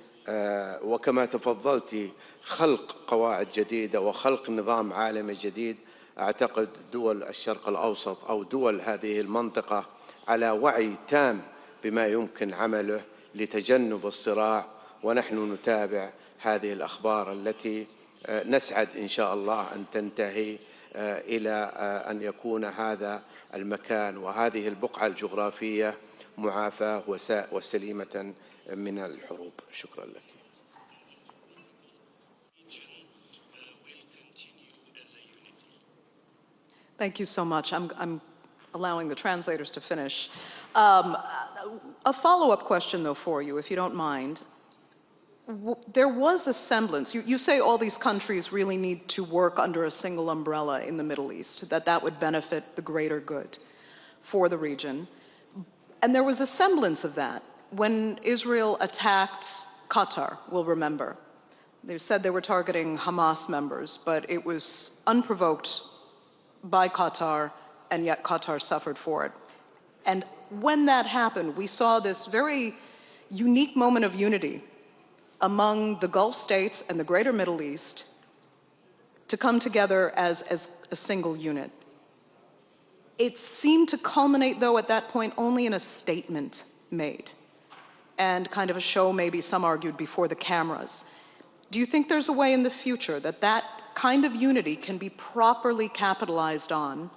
وكما تفضلت خلق قواعد جديدة وخلق نظام عالمي جديد. أعتقد دول الشرق الأوسط أو دول هذه المنطقة على وعي تام بما يمكن عمله لتجنب الصراع، ونحن نتابع هذه الأخبار التي نسعد إن شاء الله أن تنتهي إلى أن يكون هذا المكان وهذه البقعة الجغرافية معافاة وسليمة من الحروب. شكرا لك. Thank you so much. I'm allowing the translators to finish. A follow-up question, though, for you, if you don't mind. There was a semblance. You say all these countries really need to work under a single umbrella in the Middle East, that would benefit the greater good for the region. And there was a semblance of that when Israel attacked Qatar, we'll remember. They said they were targeting Hamas members, but it was unprovoked by Qatar, and yet Qatar suffered for it. And when that happened, we saw this very unique moment of unity among the Gulf states and the greater Middle East to come together as a single unit. It seemed to culminate, though, at that point only in a statement made and kind of a show, maybe some argued, before the cameras. Do you think there's a way in the future that that kind of unity can be properly capitalized on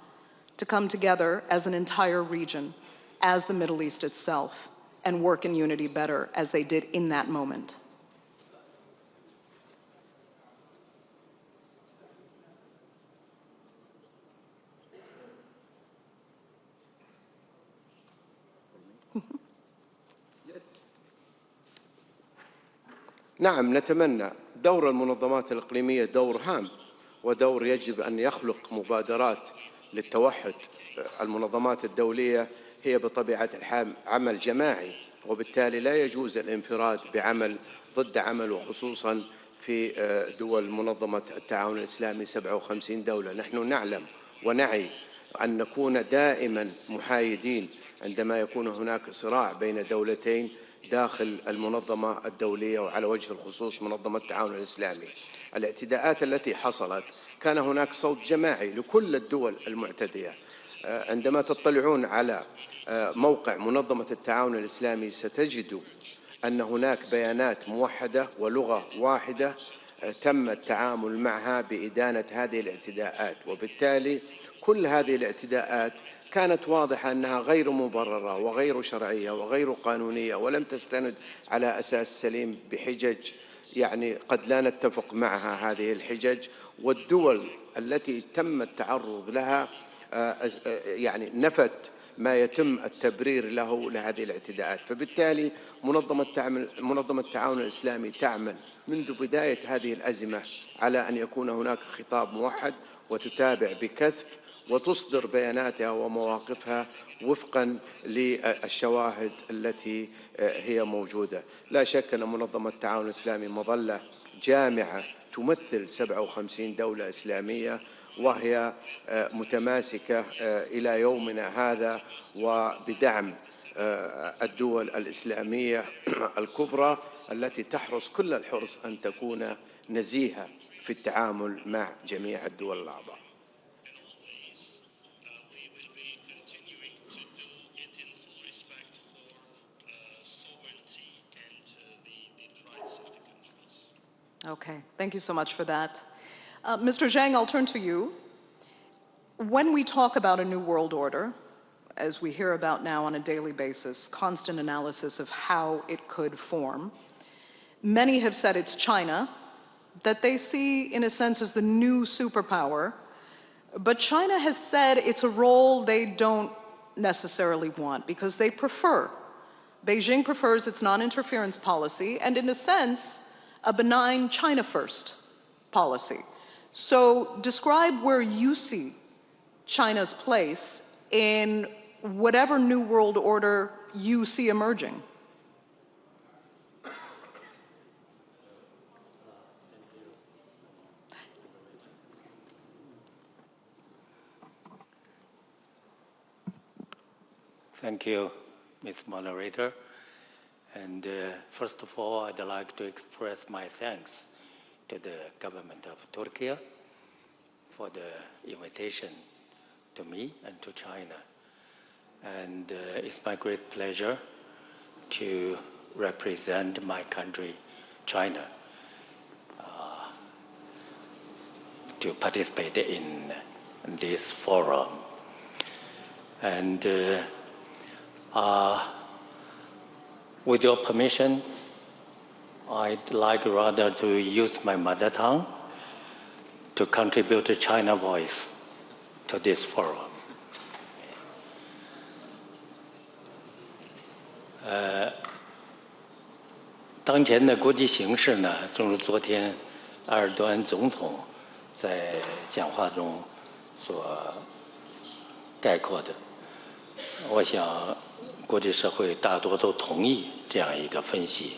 to come together as an entire region, as the Middle East itself, and work in unity better as they did in that moment? نعم، نتمنى. دور المنظمات الإقليمية دور هام ودور يجب أن يخلق مبادرات للتوحد. المنظمات الدولية هي بطبيعة الحال عمل جماعي، وبالتالي لا يجوز الانفراد بعمل ضد عمل، وخصوصا في دول منظمة التعاون الإسلامي 57 دولة. نحن نعلم ونعي أن نكون دائما محايدين عندما يكون هناك صراع بين دولتين داخل المنظمة الدولية، وعلى وجه الخصوص منظمة التعاون الإسلامي. الاعتداءات التي حصلت كان هناك صوت جماعي لكل الدول المعتدية. عندما تطلعون على موقع منظمة التعاون الإسلامي ستجدوا أن هناك بيانات موحدة ولغة واحدة تم التعامل معها بإدانة هذه الاعتداءات، وبالتالي كل هذه الاعتداءات كانت واضحة أنها غير مبررة وغير شرعية وغير قانونية، ولم تستند على أساس سليم بحجج يعني قد لا نتفق معها هذه الحجج. والدول التي تم التعرض لها يعني نفت ما يتم التبرير له لهذه الاعتداءات. فبالتالي منظمة التعاون الإسلامي تعمل منذ بداية هذه الأزمة على أن يكون هناك خطاب موحد، وتتابع بكثف وتصدر بياناتها ومواقفها وفقا للشواهد التي هي موجودة. لا شك أن منظمة التعاون الإسلامي مظلة جامعة تمثل 57 دولة إسلامية، وهي متماسكة إلى يومنا هذا وبدعم الدول الإسلامية الكبرى التي تحرص كل الحرص أن تكون نزيهة في التعامل مع جميع الدول الأعضاء. Okay, thank you so much for that. Mr. Zhang, I'll turn to you. When we talk about a new world order, as we hear about now on a daily basis, constant analysis of how it could form, many have said it's China, that they see, in a sense, as the new superpower, but China has said it's a role they don't necessarily want because they prefer. Beijing prefers its non-interference policy, and in a sense, a benign China-first policy. So describe where you see China's place in whatever new world order you see emerging. Thank you, Ms. Moderator. And first of all, I'd like to express my thanks to the government of Turkey for the invitation to me and to China. And it's my great pleasure to represent my country, China, to participate in this forum. And with your permission, I'd like rather to use my mother tongue to contribute to China voice to this forum. 当前的国际形势呢，正如昨天埃尔多安总统在讲话中所概括的，我想国际社会大多都同意这样一个分析。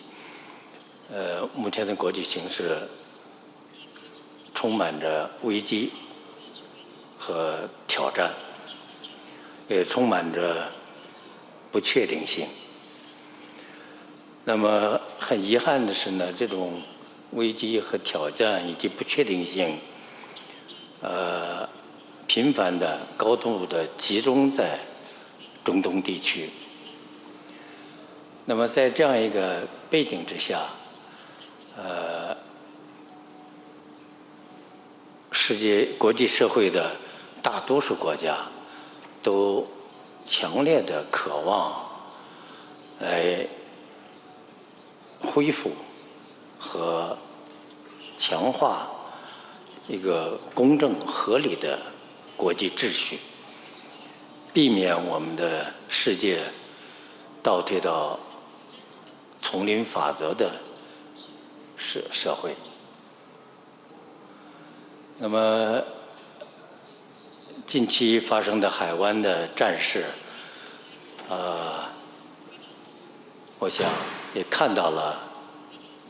目前的国际形势充满着危机和挑战，也充满着不确定性。那么很遗憾的是呢，这种危机和挑战以及不确定性，频繁的、高度的集中在中东地区。那么在这样一个背景之下，世界国际社会的大多数国家都强烈的渴望来恢复和强化一个公正合理的国际秩序，避免我们的世界倒退到丛林法则的社会。那么近期发生的海湾的战事，我想也看到了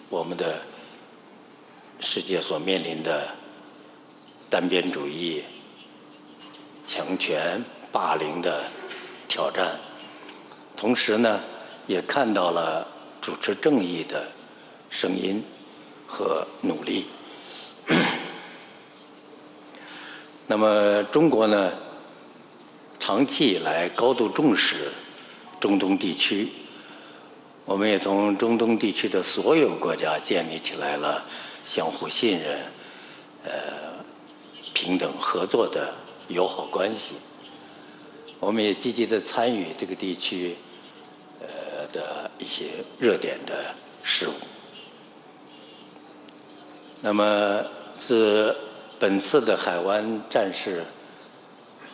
我们的世界所面临的单边主义、强权、霸凌的挑战，同时呢，也看到了主持正义的声音和努力。那么中国呢，长期以来高度重视中东地区，我们也同中东地区的所有国家建立起来了相互信任、平等合作的友好关系。我们也积极地参与这个地区的一些热点的事务。那么自本次的海湾战事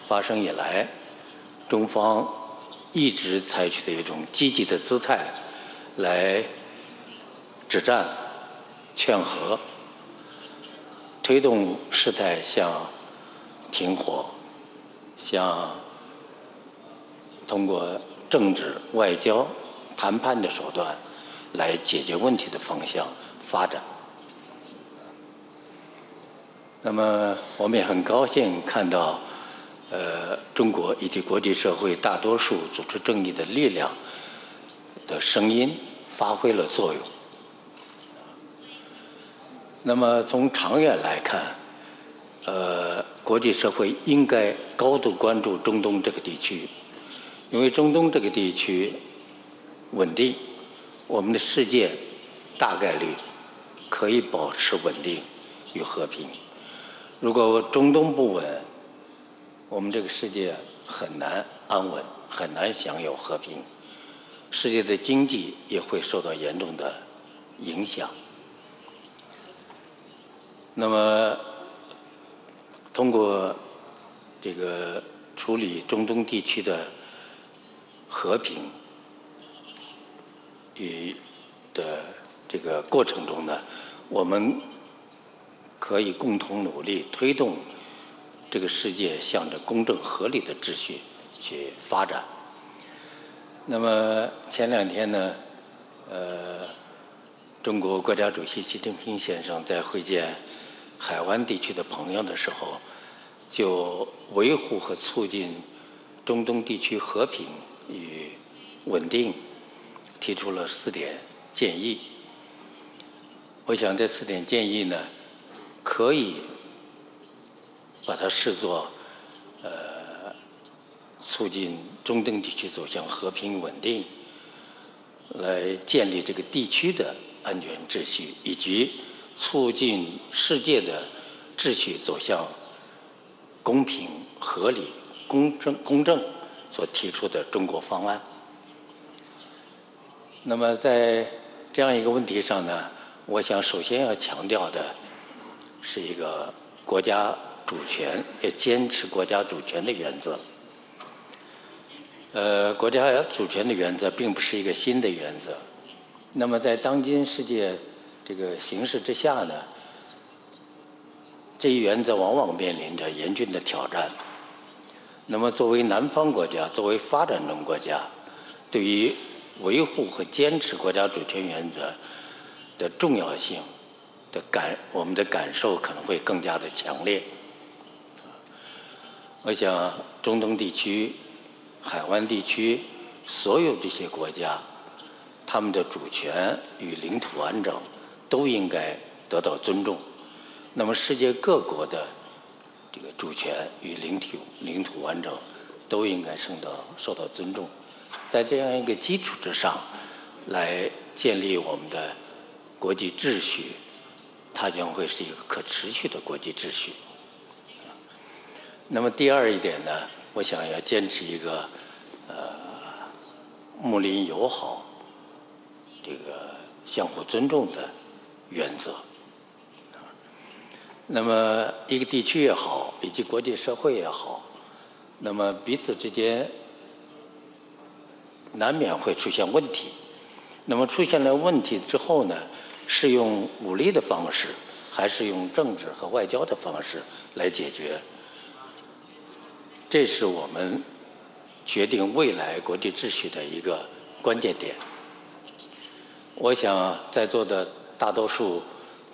发生以来，中方一直采取的一种积极的姿态来止战、劝和，推动事态向停火、向通过政治、外交、谈判的手段来解决问题的方向发展。那么我们也很高兴看到，中国以及国际社会大多数主持正义的力量的声音发挥了作用。那么从长远来看，国际社会应该高度关注中东这个地区，因为中东这个地区稳定，我们的世界大概率可以保持稳定与和平。如果中东不稳，我们这个世界很难安稳，很难享有和平，世界的经济也会受到严重的影响。那么通过这个处理中东地区的和平与的这个过程中呢，我们可以共同努力推动这个世界向着公正合理的秩序去发展。那么前两天呢，中国国家主席习近平先生在会见海湾地区的朋友的时候，就维护和促进中东地区和平与稳定提出了4点建议。我想这4点建议呢，可以把它视作促进中东地区走向和平稳定，来建立这个地区的安全秩序，以及促进世界的秩序走向公平、合理、公正所提出的中国方案。那么在这样一个问题上呢，我想首先要强调的是一个国家主权，也坚持国家主权的原则。国家主权的原则并不是一个新的原则。那么在当今世界这个形势之下呢，这一原则往往面临着严峻的挑战。那么作为南方国家，作为发展中国家，对于维护和坚持国家主权原则的重要性我们的感受可能会更加的强烈。我想中东地区、海湾地区所有这些国家，他们的主权与领土完整都应该得到尊重。那么世界各国的这个主权与领土完整都应该受到尊重。在这样一个基础之上，来建立我们的国际秩序，它将会是一个可持续的国际秩序。那么第二一点呢，我想要坚持一个睦邻友好、这个相互尊重的原则。那么一个地区也好，以及国际社会也好，那么彼此之间难免会出现问题。那么出现了问题之后呢，是用武力的方式，还是用政治和外交的方式来解决？这是我们决定未来国际秩序的一个关键点。我想在座的大多数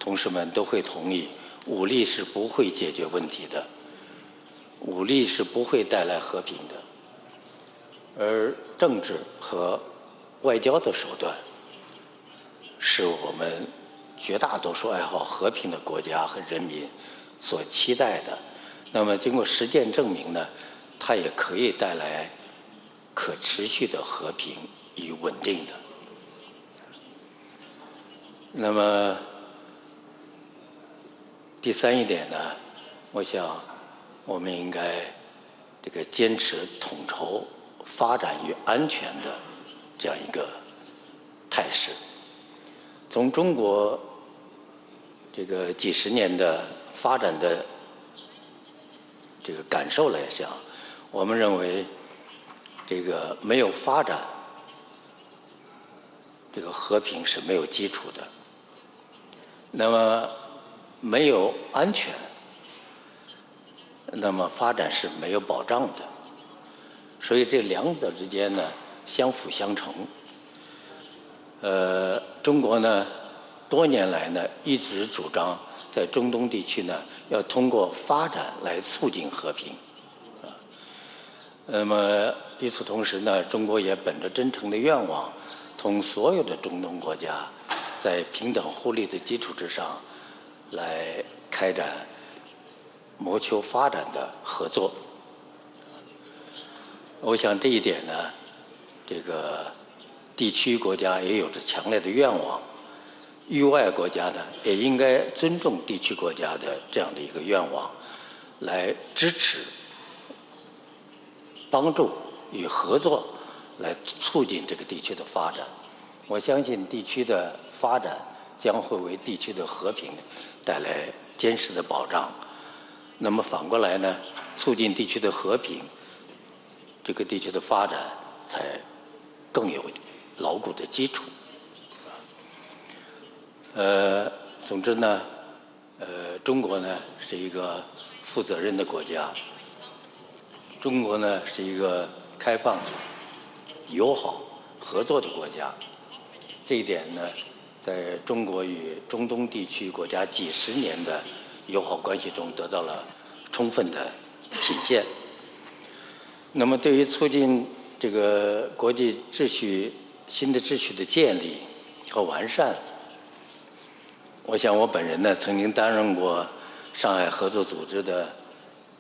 同事们都会同意，武力是不会解决问题的，武力是不会带来和平的，而政治和外交的手段是我们绝大多数爱好和平的国家和人民所期待的。那么经过实践证明呢，它也可以带来可持续的和平与稳定的。那么第三一点呢，我想我们应该这个坚持统筹发展与安全的这样一个态势。从中国这个几十年的发展的这个感受来讲，我们认为这个没有发展，这个和平是没有基础的。那么没有安全，那么发展是没有保障的。所以这两者之间呢，相辅相成。中国呢，多年来呢，一直主张在中东地区呢，要通过发展来促进和平。那么与此同时呢，中国也本着真诚的愿望，同所有的中东国家，在平等互利的基础之上，来开展谋求发展的合作。我想这一点呢，这个地区国家也有着强烈的愿望，域外国家呢也应该尊重地区国家的这样的一个愿望，来支持、帮助与合作，来促进这个地区的发展。我相信地区的发展将会为地区的和平带来坚实的保障。那么反过来呢，促进地区的和平，这个地区的发展才更有牢固的基础。总之呢，中国呢是一个负责任的国家，中国呢是一个开放、友好、合作的国家。这一点呢，在中国与中东地区国家几十年的友好关系中得到了充分的体现。那么，对于促进这个国际秩序新的秩序的建立和完善，我想我本人呢曾经担任过上海合作组织的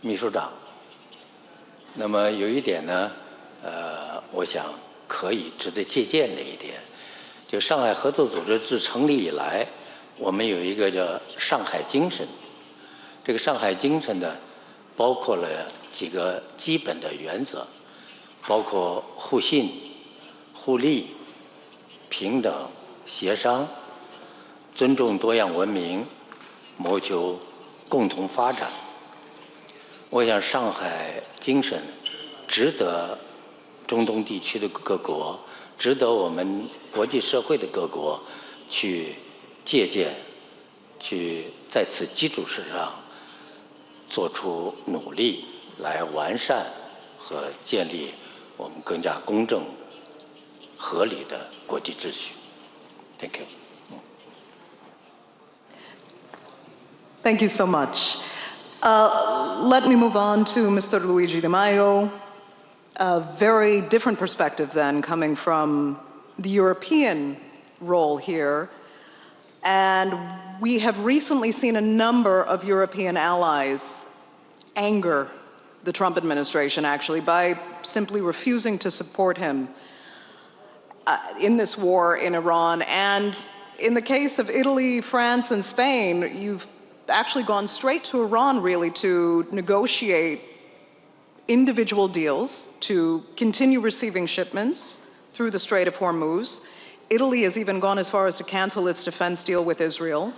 秘书长。那么有一点呢，我想可以值得借鉴的一点，就上海合作组织自成立以来，我们有一个叫上海精神。这个上海精神呢，包括了几个基本的原则，包括互信、互利、平等、协商、尊重多样文明，谋求共同发展。我想上海精神值得中东地区的各国，值得我们国际社会的各国去借鉴，去在此基础之上做出努力，来完善和建立我们更加公正、合理的国际秩序。Thank you. Thank you so much. Let me move on to Mr. Luigi Di Maio. A very different perspective then, coming from the European role here. And we have recently seen a number of European allies anger the Trump administration, actually, by simply refusing to support him in this war in Iran. And in the case of Italy, France, and Spain, you've actually gone straight to Iran, really, to negotiate individual deals, to continue receiving shipments through the Strait of Hormuz. Italy has even gone as far as to cancel its defense deal with Israel.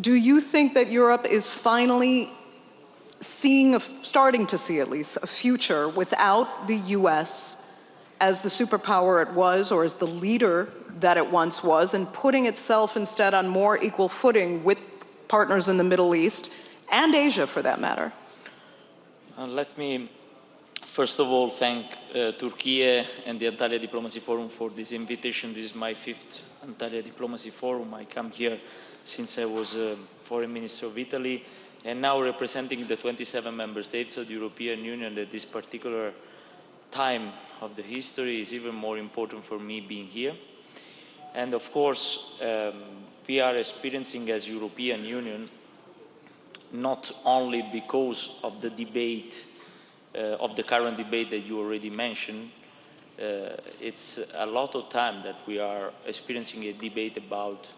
Do you think that Europe is finally starting to see at least, a future without the US as the superpower it was, or as the leader that it once was, and putting itself instead on more equal footing with partners in the Middle East and Asia, for that matter? Let me first of all thank Türkiye and the Antalya Diplomacy Forum for this invitation. This is my 5th Antalya Diplomacy Forum. I come here since I was Foreign Minister of Italy, and now representing the 27 member states of the European Union at this particular time of the history is even more important for me being here. And of course, we are experiencing as European Union, not only because of the debate, of the current debate that you already mentioned, it's a lot of time that we are experiencing a debate about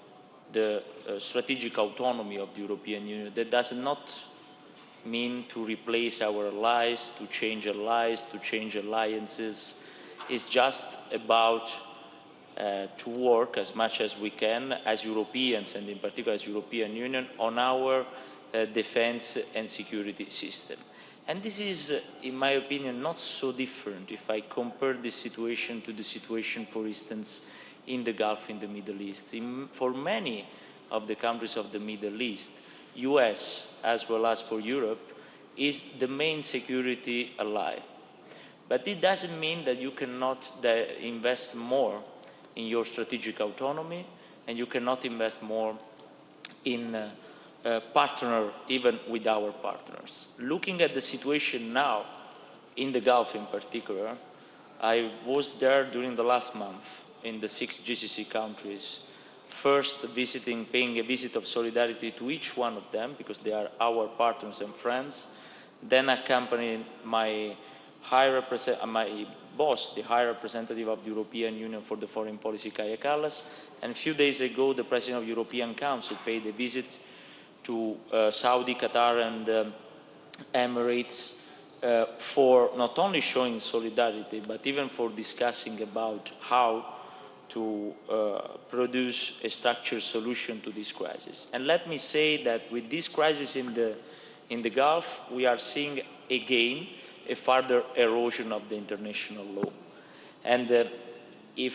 the strategic autonomy of the European Union. That does not mean to replace our allies, to change allies, to change alliances. It's just about to work as much as we can as Europeans, and in particular as European Union, on our defense and security system. And this is, in my opinion, not so different if I compare this situation to the situation, for instance, in the Gulf, in the Middle East. For many of the countries of the Middle East, US, as well as for Europe, is the main security ally. But it doesn't mean that you cannot invest more in your strategic autonomy, and you cannot invest more in partner even with our partners. Looking at the situation now, in the Gulf in particular, I was there during the last month in the 6 GCC countries, first paying a visit of solidarity to each one of them, because they are our partners and friends, then accompanying my boss, the High Representative of the European Union for the Foreign Policy, Kaja Kallas, and a few days ago, the President of the European Council paid a visit to Saudi, Qatar, and Emirates for not only showing solidarity, but even for discussing about how to produce a structured solution to this crisis. And let me say that with this crisis in the Gulf, we are seeing again a further erosion of the international law. And if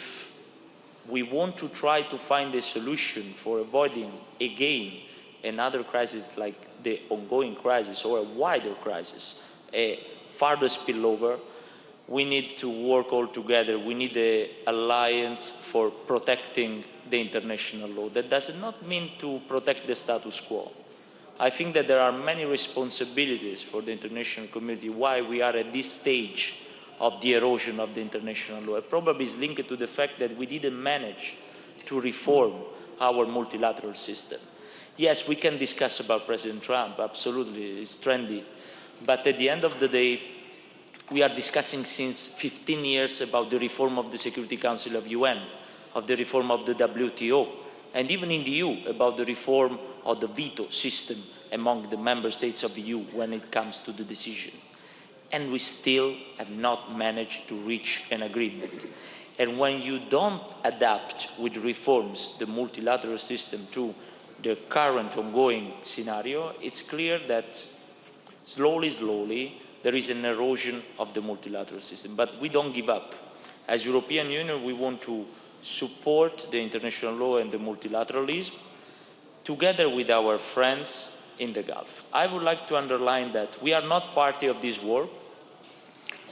we want to try to find a solution for avoiding again another crisis like the ongoing crisis, or a wider crisis, a further spillover, we need to work all together. We need an alliance for protecting the international law. That does not mean to protect the status quo. I think that there are many responsibilities for the international community why we are at this stage of the erosion of the international law. It probably is linked to the fact that we didn't manage to reform our multilateral system. Yes, we can discuss about President Trump, absolutely, it's trendy. But at the end of the day, we are discussing since 15 years about the reform of the Security Council of UN, of the reform of the WTO, and even in the EU about the reform of the veto system among the member states of the EU when it comes to the decisions. And we still have not managed to reach an agreement. And when you don't adapt with reforms the multilateral system to the current ongoing scenario, it's clear that slowly, there is an erosion of the multilateral system. But we don't give up. As European Union, we want to support the international law and the multilateralism together with our friends in the Gulf. I would like to underline that we are not party of this war.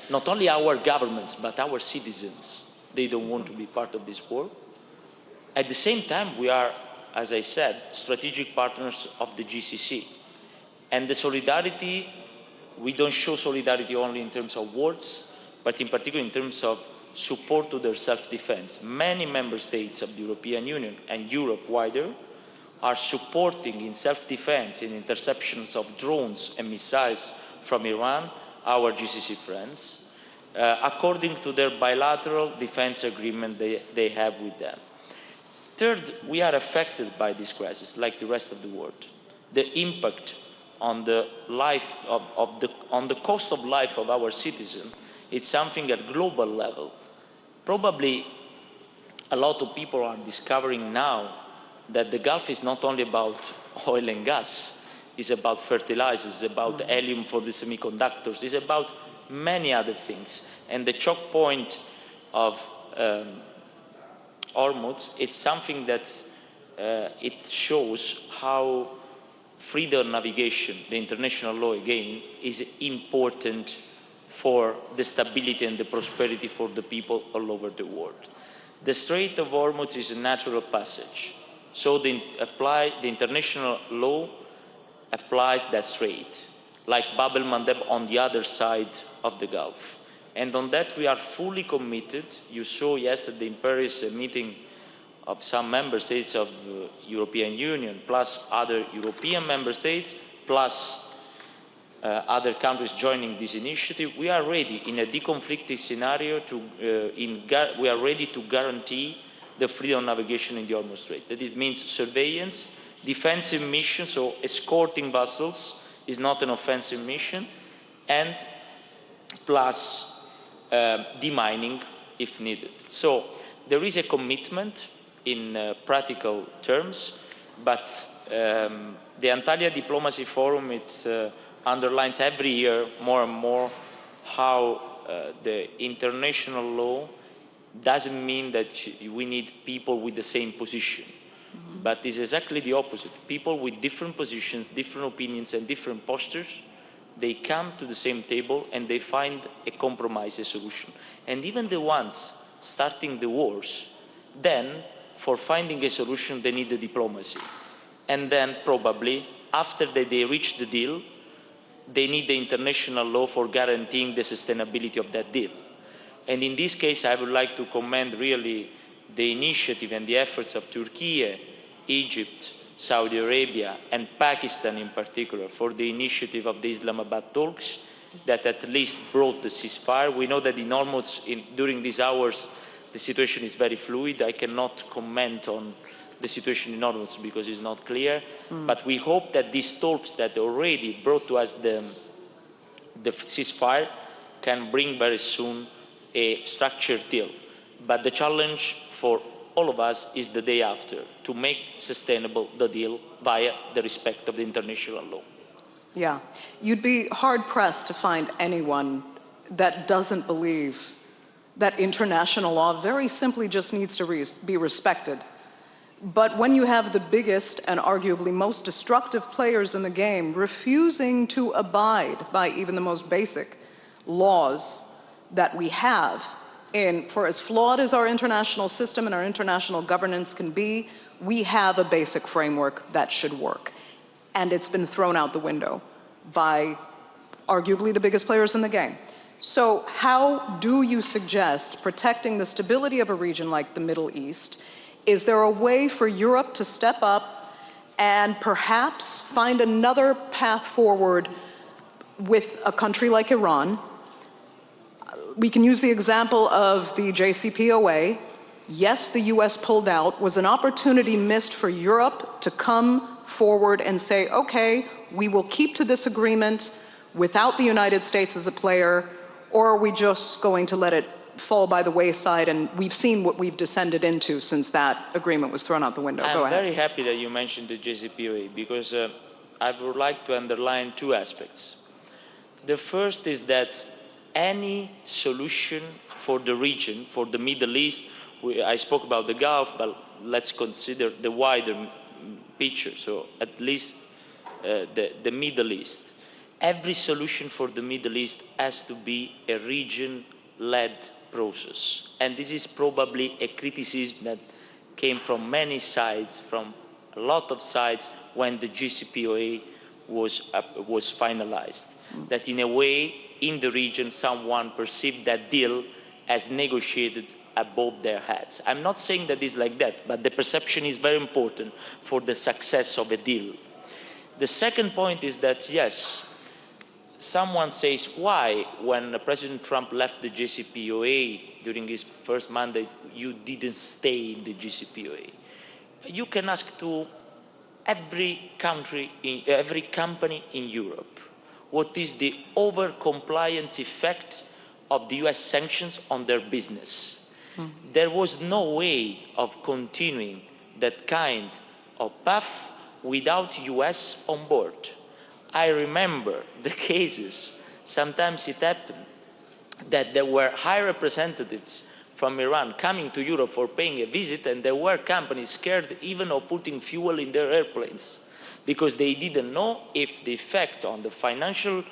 Not only our governments, but our citizens, they don't want to be part of this war. At the same time, we are, as I said, strategic partners of the GCC. And the solidarity, we don't show solidarity only in terms of words, but in particular in terms of support to their self-defense. Many member states of the European Union and Europe wider are supporting in self-defense, in interceptions of drones and missiles from Iran, our GCC friends, according to their bilateral defense agreement they have with them. Third, we are affected by this crisis, like the rest of the world. The impact on the life on the cost of life of our citizens, it's something at global level. Probably a lot of people are discovering now that the Gulf is not only about oil and gas, it's about fertilizers, it's about helium for the semiconductors, it's about many other things. And the choke point of Hormuz, it's something that it shows how freedom of navigation, the international law again, is important for the stability and the prosperity for the people all over the world. The Strait of Hormuz is a natural passage, so the international law applies that strait, like Bab el-Mandeb on the other side of the Gulf. And on that we are fully committed. You saw yesterday in Paris a meeting of some member states of the European Union, plus other European member states, plus other countries joining this initiative. We are ready in a deconflicted scenario we are ready to guarantee the freedom of navigation in the Hormuz Strait. That means surveillance, defensive mission, so escorting vessels is not an offensive mission, and plus demining if needed. So there is a commitment in practical terms, but the Antalya Diplomacy Forum, it underlines every year more and more how the international law doesn't mean that we need people with the same position, but it's exactly the opposite. People with different positions, different opinions, and different postures, they come to the same table and they find a compromise, a solution. And even the ones starting the wars, then for finding a solution, they need the diplomacy. And then probably after they reach the deal, they need the international law for guaranteeing the sustainability of that deal. And in this case, I would like to commend really the initiative and the efforts of Turkey, Egypt, Saudi Arabia, and Pakistan in particular for the initiative of the Islamabad talks that at least brought the ceasefire. We know that in Hormuz, during these hours, the situation is very fluid. I cannot comment on the situation in Hormuz because it's not clear. But we hope that these talks that already brought to us the ceasefire can bring very soon a structured deal. But the challenge for all of us is the day after, to make sustainable the deal via the respect of the international law. Yeah, you'd be hard-pressed to find anyone that doesn't believe that international law very simply just needs to be respected. But when you have the biggest and arguably most destructive players in the game refusing to abide by even the most basic laws that we have, for as flawed as our international system and our international governance can be, we have a basic framework that should work. And it's been thrown out the window by arguably the biggest players in the game. So how do you suggest protecting the stability of a region like the Middle East? Is there a way for Europe to step up and perhaps find another path forward with a country like Iran? We can use the example of the JCPOA. Yes, the US pulled out. Was an opportunity missed for Europe to come forward and say, okay, we will keep to this agreement without the United States as a player, or are we just going to let it fall by the wayside? And we've seen what we've descended into since that agreement was thrown out the window. Go ahead. I'm very happy that you mentioned the JCPOA because I would like to underline two aspects. The first is that any solution for the region, for the Middle East, I spoke about the Gulf, but let's consider the wider picture, so at least the Middle East. Every solution for the Middle East has to be a region-led process. And this is probably a criticism that came from many sides, from a lot of sides, when the JCPOA was finalized. That in a way, in the region, someone perceived that deal as negotiated above their heads. I'm not saying that it's like that, but the perception is very important for the success of a deal. The second point is that, yes, someone says, why, when President Trump left the JCPOA during his first mandate, you didn't stay in the JCPOA? You can ask to every country, every company in Europe, what is the over-compliance effect of the US sanctions on their business? There was no way of continuing that kind of path without US on board. I remember the cases, sometimes it happened, that there were high representatives from Iran coming to Europe for paying a visit, and there were companies scared even of putting fuel in their airplanes because they didn't know if the effect on the financial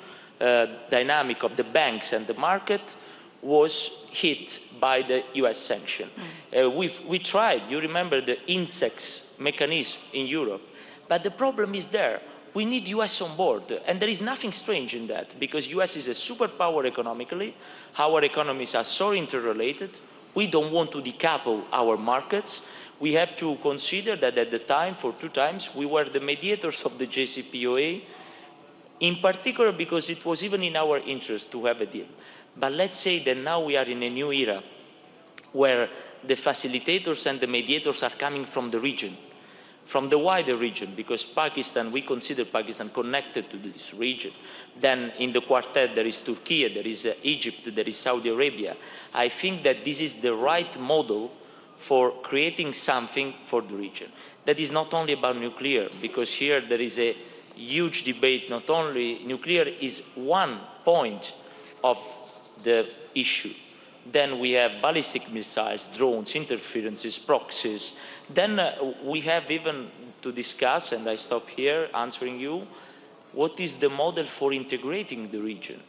dynamic of the banks and the market was hit by the US sanction. We tried, you remember the insects mechanism in Europe, but the problem is there. We need US on board, and there is nothing strange in that, because US is a superpower economically, our economies are so interrelated, we don't want to decouple our markets. We have to consider that at the time, for 2 times, we were the mediators of the JCPOA, in particular because it was even in our interest to have a deal. But let's say that now we are in a new era, where the facilitators and the mediators are coming from the region, from the wider region, because Pakistan, we consider Pakistan connected to this region. Then in the quartet there is Turkey, there is Egypt, there is Saudi Arabia. I think that this is the right model for creating something for the region. That is not only about nuclear, because here there is a huge debate. Not only nuclear is one point of the issue. Then we have ballistic missiles, drones, interferences, proxies. Then we have even to discuss, and I stop here answering you, what is the model for integrating the region?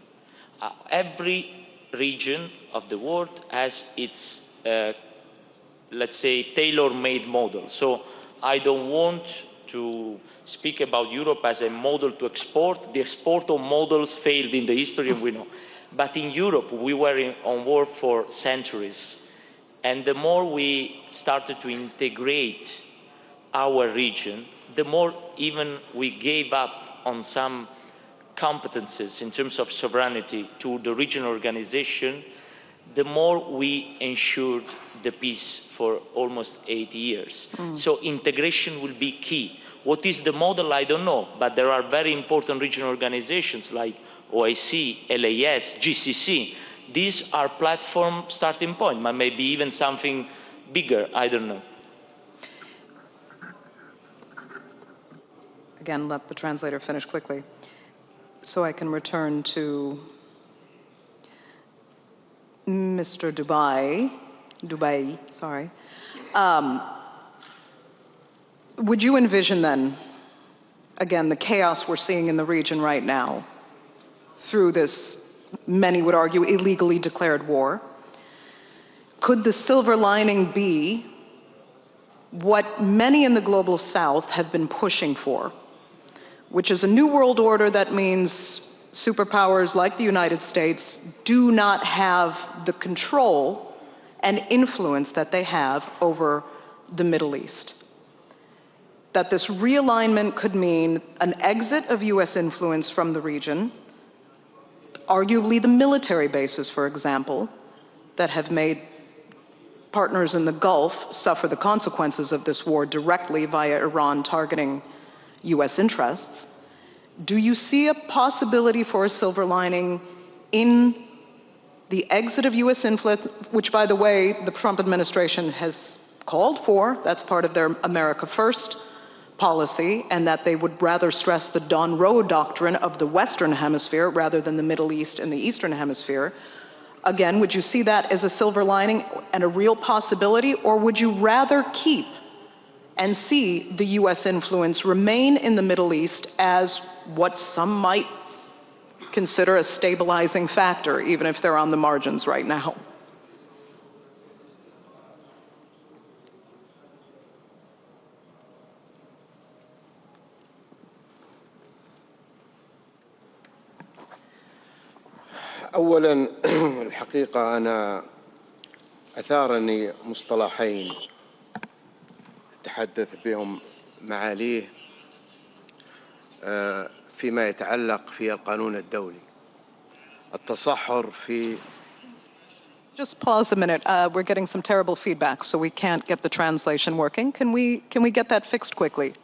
Every region of the world has its, let's say, tailor-made model. So I don't want to speak about Europe as a model to export. The export of models failed in the history, and we know. But in Europe, we were on war for centuries. And the more we started to integrate our region, the more even we gave up on some competences in terms of sovereignty to the regional organization, the more we ensured the peace for almost 80 years. So integration will be key. What is the model? I don't know, but there are very important regional organizations like OIC, LAS, GCC. These are platform starting point, but maybe even something bigger, I don't know. Again, let the translator finish quickly, so I can return to Mr. Dubai, sorry. Would you envision then, again, the chaos we're seeing in the region right now through this, many would argue, illegally declared war? Could the silver lining be what many in the global south have been pushing for, which is a new world order that means superpowers like the United States do not have the control and influence that they have over the Middle East. That this realignment could mean an exit of US influence from the region, arguably the military bases, for example, that have made partners in the Gulf suffer the consequences of this war directly via Iran targeting US interests. Do you see a possibility for a silver lining in the exit of US influence, which, by the way, the Trump administration has called for? That's part of their America First policy, and that they would rather stress the Don Roe doctrine of the Western Hemisphere rather than the Middle East and the Eastern Hemisphere. Again, would you see that as a silver lining and a real possibility, or would you rather keep and see the US influence remain in the Middle East as what some might consider a stabilizing factor, even if they're on the margins right now? أولاً الحقيقة أنا أثارني مصطلحين تحدث بهم معاليه فيما يتعلق في القانون الدولي. التصحر في Just pause a minute. We're getting some terrible feedback, so we can't get the translation working. Can we get that fixed quickly?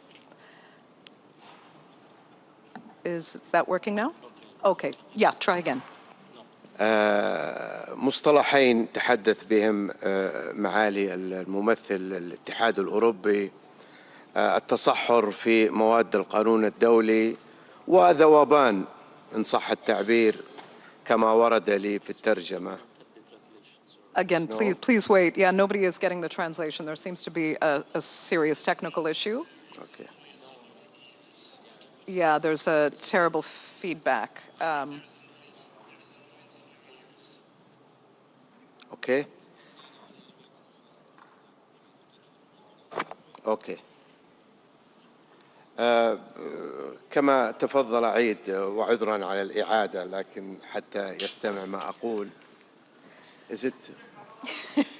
Is that working now? Okay. Yeah, try again. مصطلحين تحدث بهم معالي الممثل الاتحاد الأوروبي: التصحر في مواد القانون الدولي وذوبان إن صح التعبير كما ورد لي في الترجمة. Again, please wait. Yeah, nobody is getting the translation. There seems to be a serious technical issue. Okay. Yeah, there's a terrible feedback. Okay. Okay. كما تفضل عيد وعذرا على الإعادة لكن حتى يستمع ما أقول. Is it?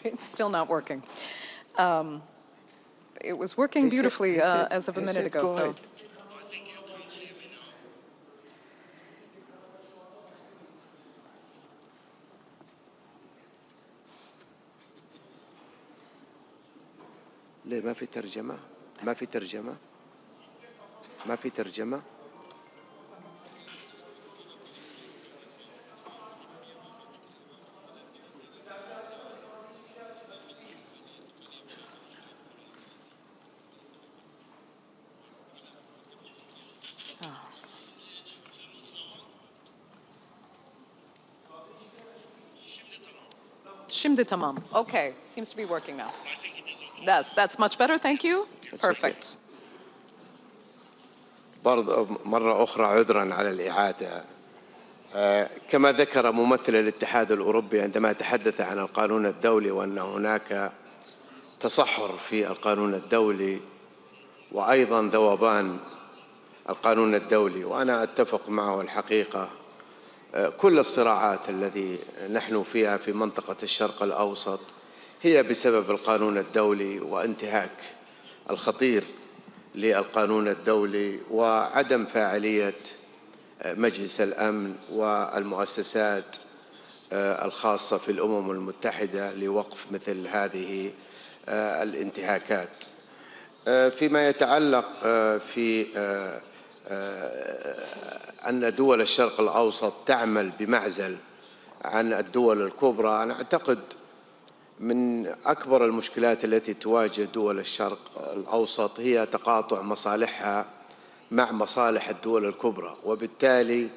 It's still not working. It was working beautifully as of a minute ago. So. ليه ما في ترجمة؟ ما في ترجمة؟ ما في ترجمة؟ Şimdi tamam. Okay, seems to be working now. That's much better, thank you. Perfect. برضه مرة أخرى عذرا على الإعادة. كما ذكر ممثل الاتحاد الأوروبي عندما تحدث عن القانون الدولي وأن هناك تصحر في القانون الدولي وأيضا ذوبان القانون الدولي، وأنا أتفق معه الحقيقة. كل الصراعات التي نحن فيها في منطقة الشرق الأوسط هي بسبب القانون الدولي وانتهاك الخطير للقانون الدولي وعدم فاعلية مجلس الأمن والمؤسسات الخاصة في الأمم المتحدة لوقف مثل هذه الانتهاكات. فيما يتعلق في أن دول الشرق الأوسط تعمل بمعزل عن الدول الكبرى، أنا أعتقد من أكبر المشكلات التي تواجه دول الشرق الأوسط هي تقاطع مصالحها مع مصالح الدول الكبرى، وبالتالي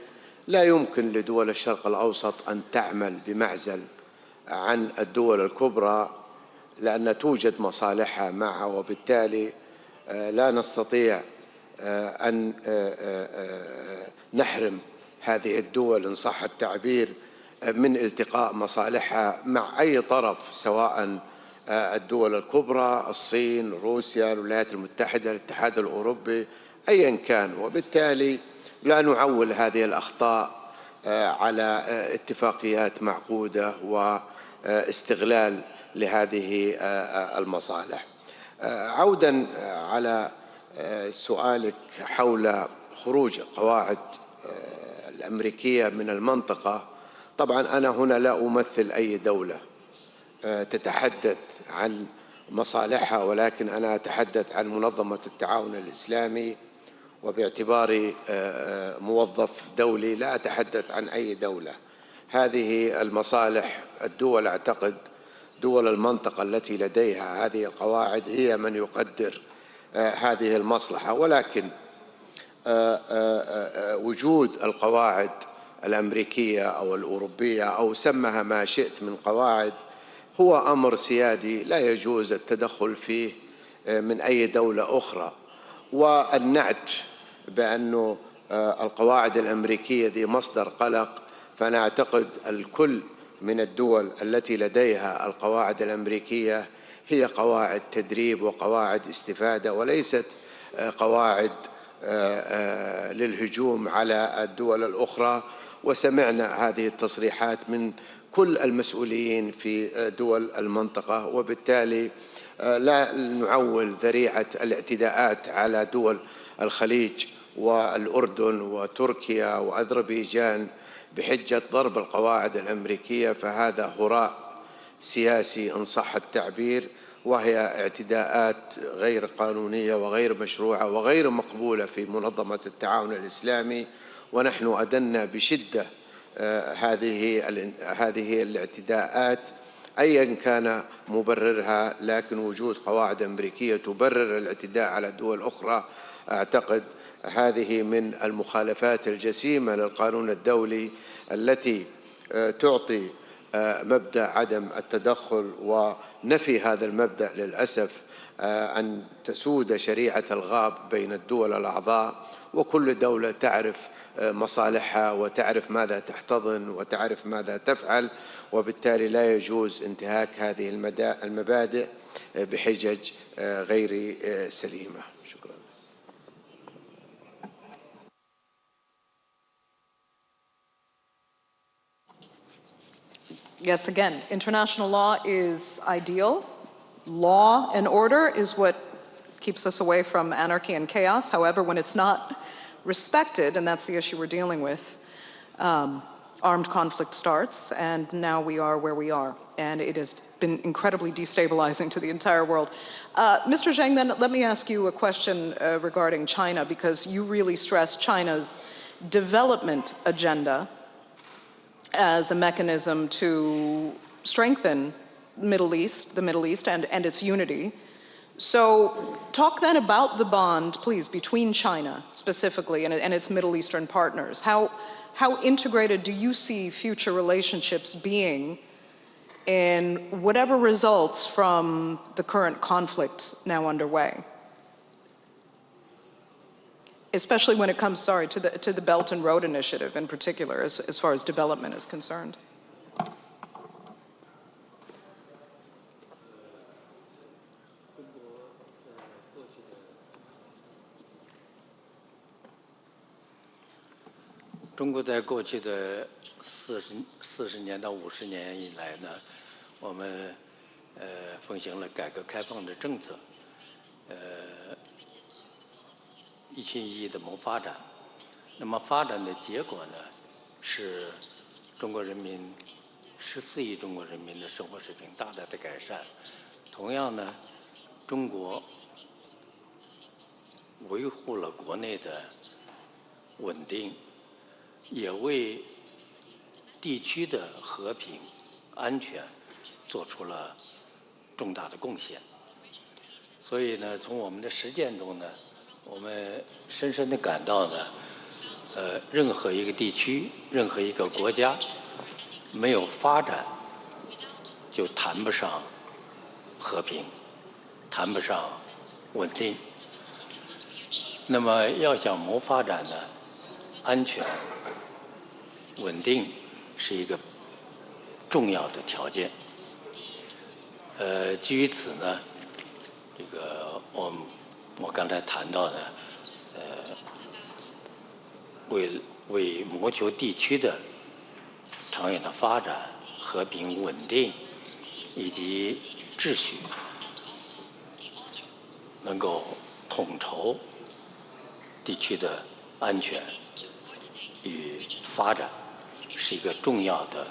لا يمكن لدول الشرق الأوسط أن تعمل بمعزل عن الدول الكبرى لأن توجد مصالحها معها، وبالتالي لا نستطيع أن نحرم هذه الدول إن صح التعبير من التقاء مصالحها مع أي طرف، سواء الدول الكبرى، الصين، روسيا، الولايات المتحدة، الاتحاد الأوروبي، أيا كان. وبالتالي لا نعول هذه الأخطاء على اتفاقيات معقودة واستغلال لهذه المصالح. عودا على سؤالك حول خروج القواعد الأمريكية من المنطقة، طبعا أنا هنا لا أمثل أي دولة تتحدث عن مصالحها، ولكن أنا أتحدث عن منظمة التعاون الإسلامي، وباعتباري موظف دولي لا أتحدث عن أي دولة. هذه المصالح الدول، أعتقد دول المنطقة التي لديها هذه القواعد هي من يقدر هذه المصلحة، ولكن وجود القواعد الأمريكية أو الأوروبية أو سمها ما شئت من قواعد هو أمر سيادي لا يجوز التدخل فيه من أي دولة أخرى. والنعت بأن القواعد الأمريكية دي مصدر قلق، فأنا أعتقد الكل من الدول التي لديها القواعد الأمريكية هي قواعد تدريب وقواعد استفادة، وليست قواعد للهجوم على الدول الأخرى. وسمعنا هذه التصريحات من كل المسؤولين في دول المنطقة، وبالتالي لا نعول ذريعة الاعتداءات على دول الخليج والأردن وتركيا وأذربيجان بحجة ضرب القواعد الأمريكية، فهذا هراء سياسي إن صح التعبير، وهي اعتداءات غير قانونية وغير مشروعة وغير مقبولة في منظمة التعاون الإسلامي. ونحن أدنا بشدة هذه الاعتداءات أيا كان مبررها، لكن وجود قواعد أمريكية تبرر الاعتداء على دول أخرى أعتقد هذه من المخالفات الجسيمة للقانون الدولي التي تعطي مبدأ عدم التدخل، ونفي هذا المبدأ للأسف أن تسود شريعة الغاب بين الدول الأعضاء، وكل دولة تعرف مصالحها وتعرف ماذا تحتضن وتعرف ماذا تفعل، وبالتالي لا يجوز انتهاك هذه المبادئ بحجج غير سليمة. شكرا. Yes, again, international law is ideal. Law and order is what keeps us away from anarchy and chaos. However, when it's not respected, and that's the issue we're dealing with, armed conflict starts, and now we are where we are. And it has been incredibly destabilizing to the entire world. Mr. Zhang, then let me ask you a question regarding China, because you really stress China's development agenda as a mechanism to strengthen the Middle East and its unity. So talk then about the bond, please, between China specifically and its Middle Eastern partners. How integrated do you see future relationships being in whatever results from the current conflict now underway? Especially when it comes, to the Belt and Road Initiative in particular, as far as development is concerned.中国在过去的40年到50年以来呢，我们奉行了改革开放的政策，一心一意的谋发展。那么发展的结果呢，是中国人民14亿中国人民的生活水平大大的改善。同样呢，中国维护了国内的稳定，也为地区的和平、安全做出了重大的贡献。所以呢，从我们的实践中呢，我们深深地感到呢，任何一个地区、任何一个国家没有发展，就谈不上和平，谈不上稳定。那么要想谋发展呢，安全、稳定是一个重要的条件。基于此呢，这个我刚才谈到的，为谋求地区的长远的发展、和平稳定以及秩序能够统筹地区的安全与发展，是一个重要的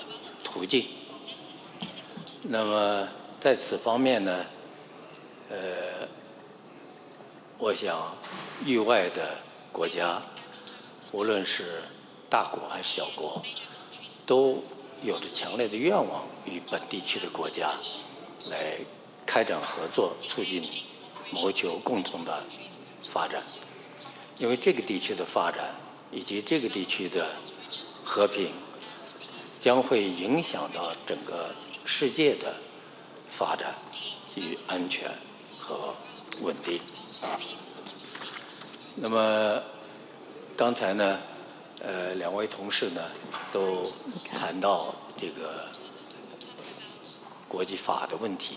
途径。那么在此方面呢，我想域外的国家，无论是大国还是小国，都有着强烈的愿望与本地区的国家来开展合作，促进谋求共同的发展。因为这个地区的发展以及这个地区的和平，将会影响到整个世界的发展与安全和稳定。那么刚才呢，两位同事呢都谈到这个国际法的问题。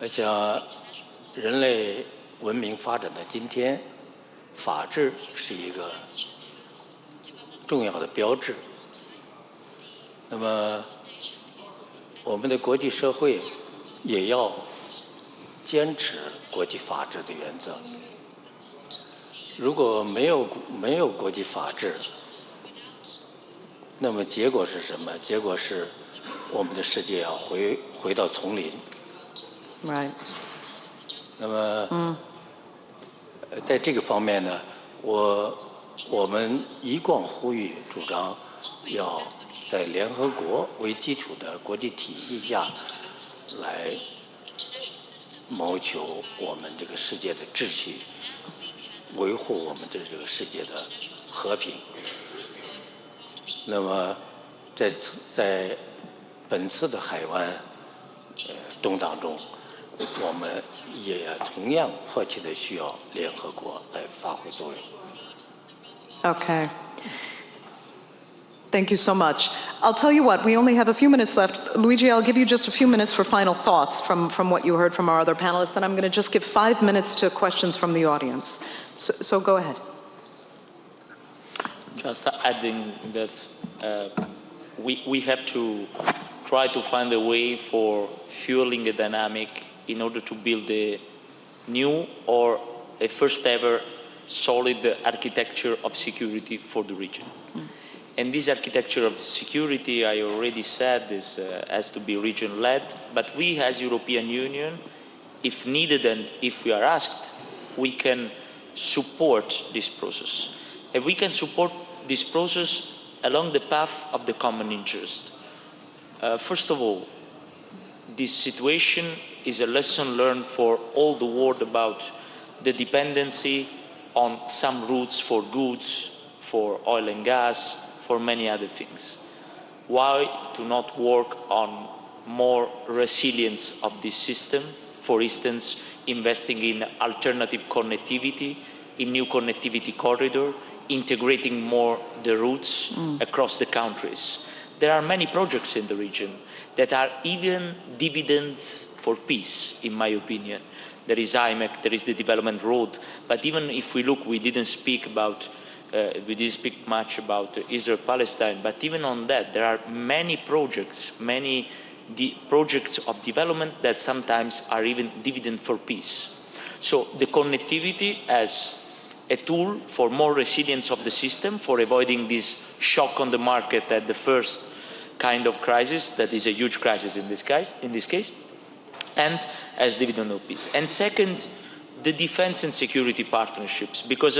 我想，人类文明发展的今天，法治是一个重要的标志。那么，我们的国际社会也要坚持国际法治的原则。如果没有国际法治，那么结果是什么？结果是我们的世界要回到丛林。Right. 那么，在这个方面呢，我们一贯呼吁主张，要在联合国为基础的国际体系下，来谋求我们这个世界的秩序，维护我们这个世界的和平。那么，在本次的海湾动荡中，我们也同样迫切地需要联合国来发挥作用。Okay. Thank you so much. I'll tell you what, we only have a few minutes left. Luigi, I'll give you just a few minutes for final thoughts from what you heard from our other panelists, and I'm going to just give 5 minutes to questions from the audience. So go ahead. Just adding that we have to try to find a way for fueling a dynamic in order to build a new or a first ever solid architecture of security for the region. And this architecture of security, I already said, has to be region-led, but we as European Union, if needed and if we are asked, we can support this process. And we can support this process along the path of the common interest. First of all, this situation is a lesson learned for all the world about the dependency on some routes for goods, for oil and gas, for many other things. Why to not work on more resilience of this system? For instance, investing in alternative connectivity, in new connectivity corridor, integrating more the routes across the countries. There are many projects in the region that are even dividends for peace, in my opinion. There is IMEC, there is the development road, but even if we look, we didn't speak much about Israel-Palestine, but even on that, there are many projects, projects of development that sometimes are even dividend for peace. So the connectivity as a tool for more resilience of the system, for avoiding this shock on the market at the first kind of crisis, that is a huge crisis in this case, and as dividend of peace. And second, the defense and security partnerships, because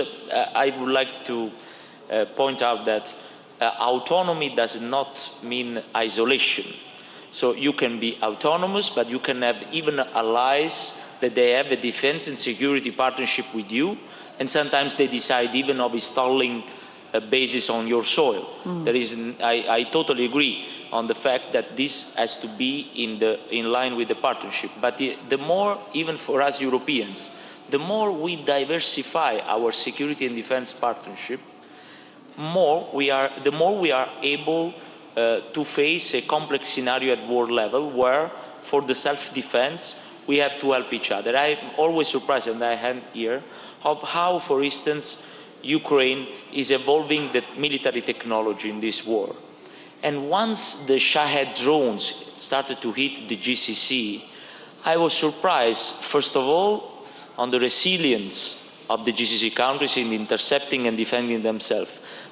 I would like to point out that autonomy does not mean isolation. So you can be autonomous, but you can have even allies that they have a defense and security partnership with you, and sometimes they decide even of installing a basis on your soil. There is, I totally agree on the fact that this has to be in line with the partnership. But the more, even for us Europeans, the more we diversify our security and defense partnership, the more we are able to face a complex scenario at world level where, for the self-defense, we have to help each other. I'm always surprised, and I have here, of how, for instance, Ukraine is evolving the military technology in this war. And once the Shahed drones started to hit the GCC, I was surprised, first of all, on the resilience of the GCC countries in intercepting and defending themselves,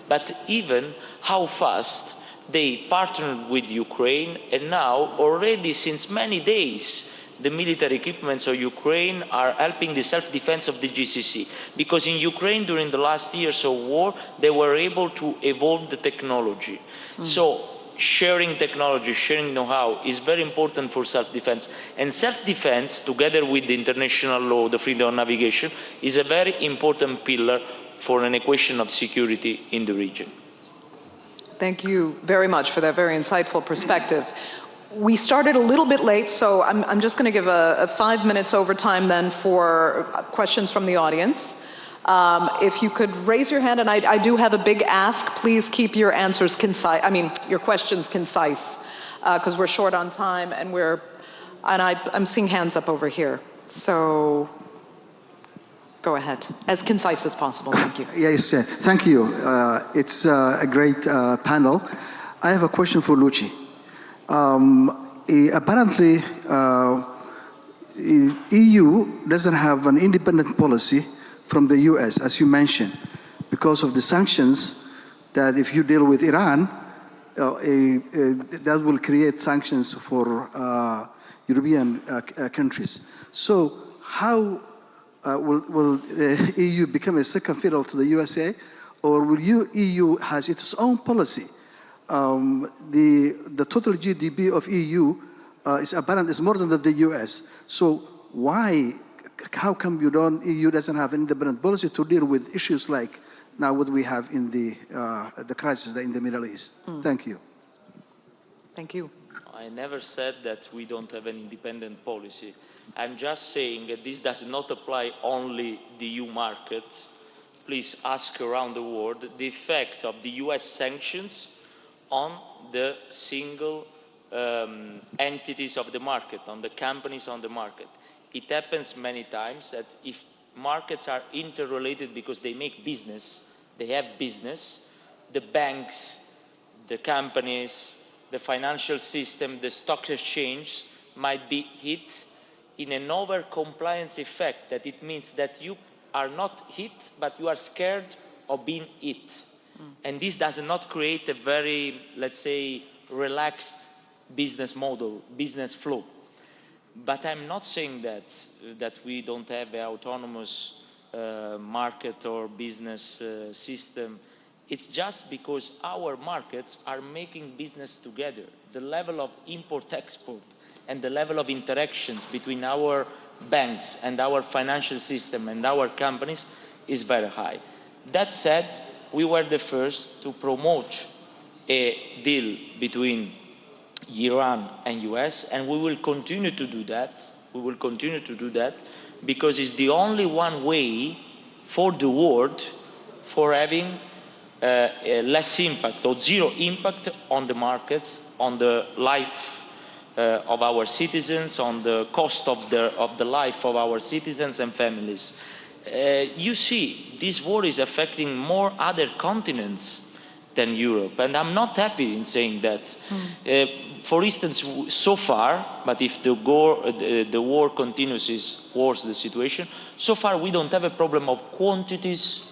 but even how fast they partnered with Ukraine, and now already since many days the military equipments of Ukraine are helping the self-defense of the GCC. Because in Ukraine during the last years of war, they were able to evolve the technology. So sharing technology, sharing know-how is very important for self-defense. And self-defense, together with the international law, the freedom of navigation, is a very important pillar for an equation of security in the region. Thank you very much for that very insightful perspective. We started a little bit late, so I'm just going to give a 5 minutes overtime then for questions from the audience. If you could raise your hand, and I do have a big ask, please keep your answers concise, your questions concise, because we're short on time, and I'm seeing hands up over here. So go ahead, as concise as possible. Thank you. Yes, thank you. It's a great panel. I have a question for Luci. Apparently, EU doesn't have an independent policy from the US, as you mentioned, because of the sanctions that if you deal with Iran, that will create sanctions for European countries. So how will the EU become a second fiddle to the USA, or will EU has its own policy? The total GDP of EU is apparent is more than the US. So how come EU doesn't have an independent policy to deal with issues like now what we have in the crisis in the Middle East? Thank you. Thank you. I never said that we don't have an independent policy. I'm just saying that this does not apply only the EU market. Please ask around the world the effect of the US sanctions on the single entities of the market, on the companies on the market. It happens many times that if markets are interrelated because they make business, they have business, the banks, the companies, the financial system, the stock exchange might be hit in an over-compliance effect, that it means that you are not hit, but you are scared of being hit. And this does not create a very, let's say, relaxed business model, business flow. But I'm not saying that we don't have an autonomous market or business system. It's just because our markets are making business together. The level of import-export and the level of interactions between our banks and our financial system and our companies is very high. That said, we were the first to promote a deal between Iran and US, and we will continue to do that. We will continue to do that because it's the only one way for the world for having less impact or zero impact on the markets, on the life of our citizens, on the cost of the life of our citizens and families. You see, this war is affecting more other continents than Europe, and I'm not happy in saying that. For instance, so far, but if the war continues, is worse the situation, so far we don't have a problem of quantities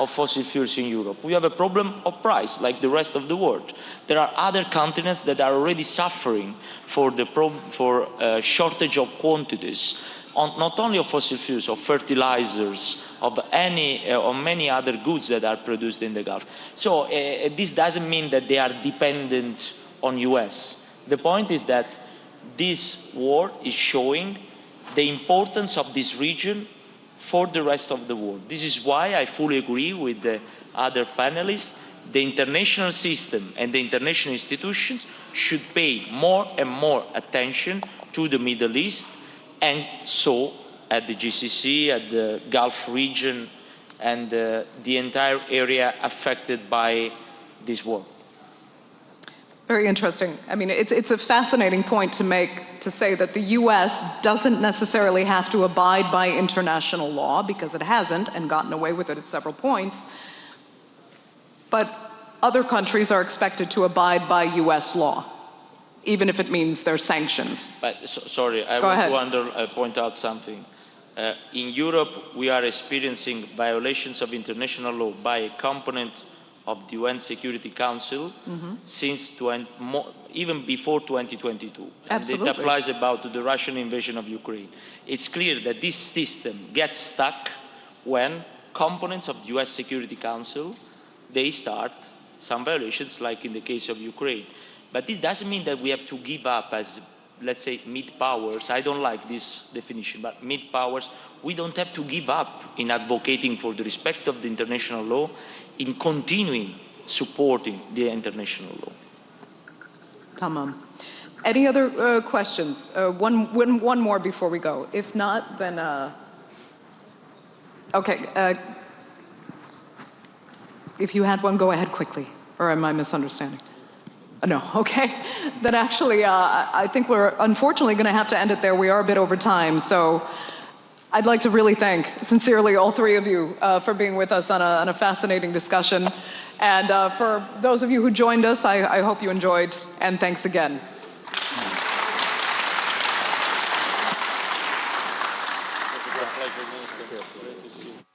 of fossil fuels in Europe. We have a problem of price, like the rest of the world. There are other continents that are already suffering for shortage of quantities, not only of fossil fuels, of fertilizers, of many other goods that are produced in the Gulf. So this doesn't mean that they are dependent on US. The point is that this war is showing the importance of this region for the rest of the world. This is why I fully agree with the other panelists. The international system and the international institutions should pay more and more attention to the Middle East, and so at the GCC, at the Gulf region, and the entire area affected by this war. Very interesting. I mean, it's a fascinating point to make, to say that the US doesn't necessarily have to abide by international law, because it hasn't and gotten away with it at several points. But other countries are expected to abide by US law, even if it means there's sanctions. But sorry, I want to point out something. In Europe, we are experiencing violations of international law by a component of the UN Security Council since even before 2022. Absolutely. And it applies about the Russian invasion of Ukraine. It's clear that this system gets stuck when components of the US Security Council, they start some violations, like in the case of Ukraine. But this doesn't mean that we have to give up as, let's say, mid-powers. I don't like this definition, but mid-powers, we don't have to give up in advocating for the respect of the international law, in continuing supporting the international law. Tamam. Any other questions? One more before we go. If not, then... Okay. If you had one, go ahead quickly. Or am I misunderstanding? No, okay. Then actually, I think we're unfortunately going to have to end it there. We are a bit over time, so I'd like to really thank, sincerely, all three of you for being with us on a fascinating discussion. And for those of you who joined us, I hope you enjoyed, and thanks again. It's a pleasure, Minister. Great to see you.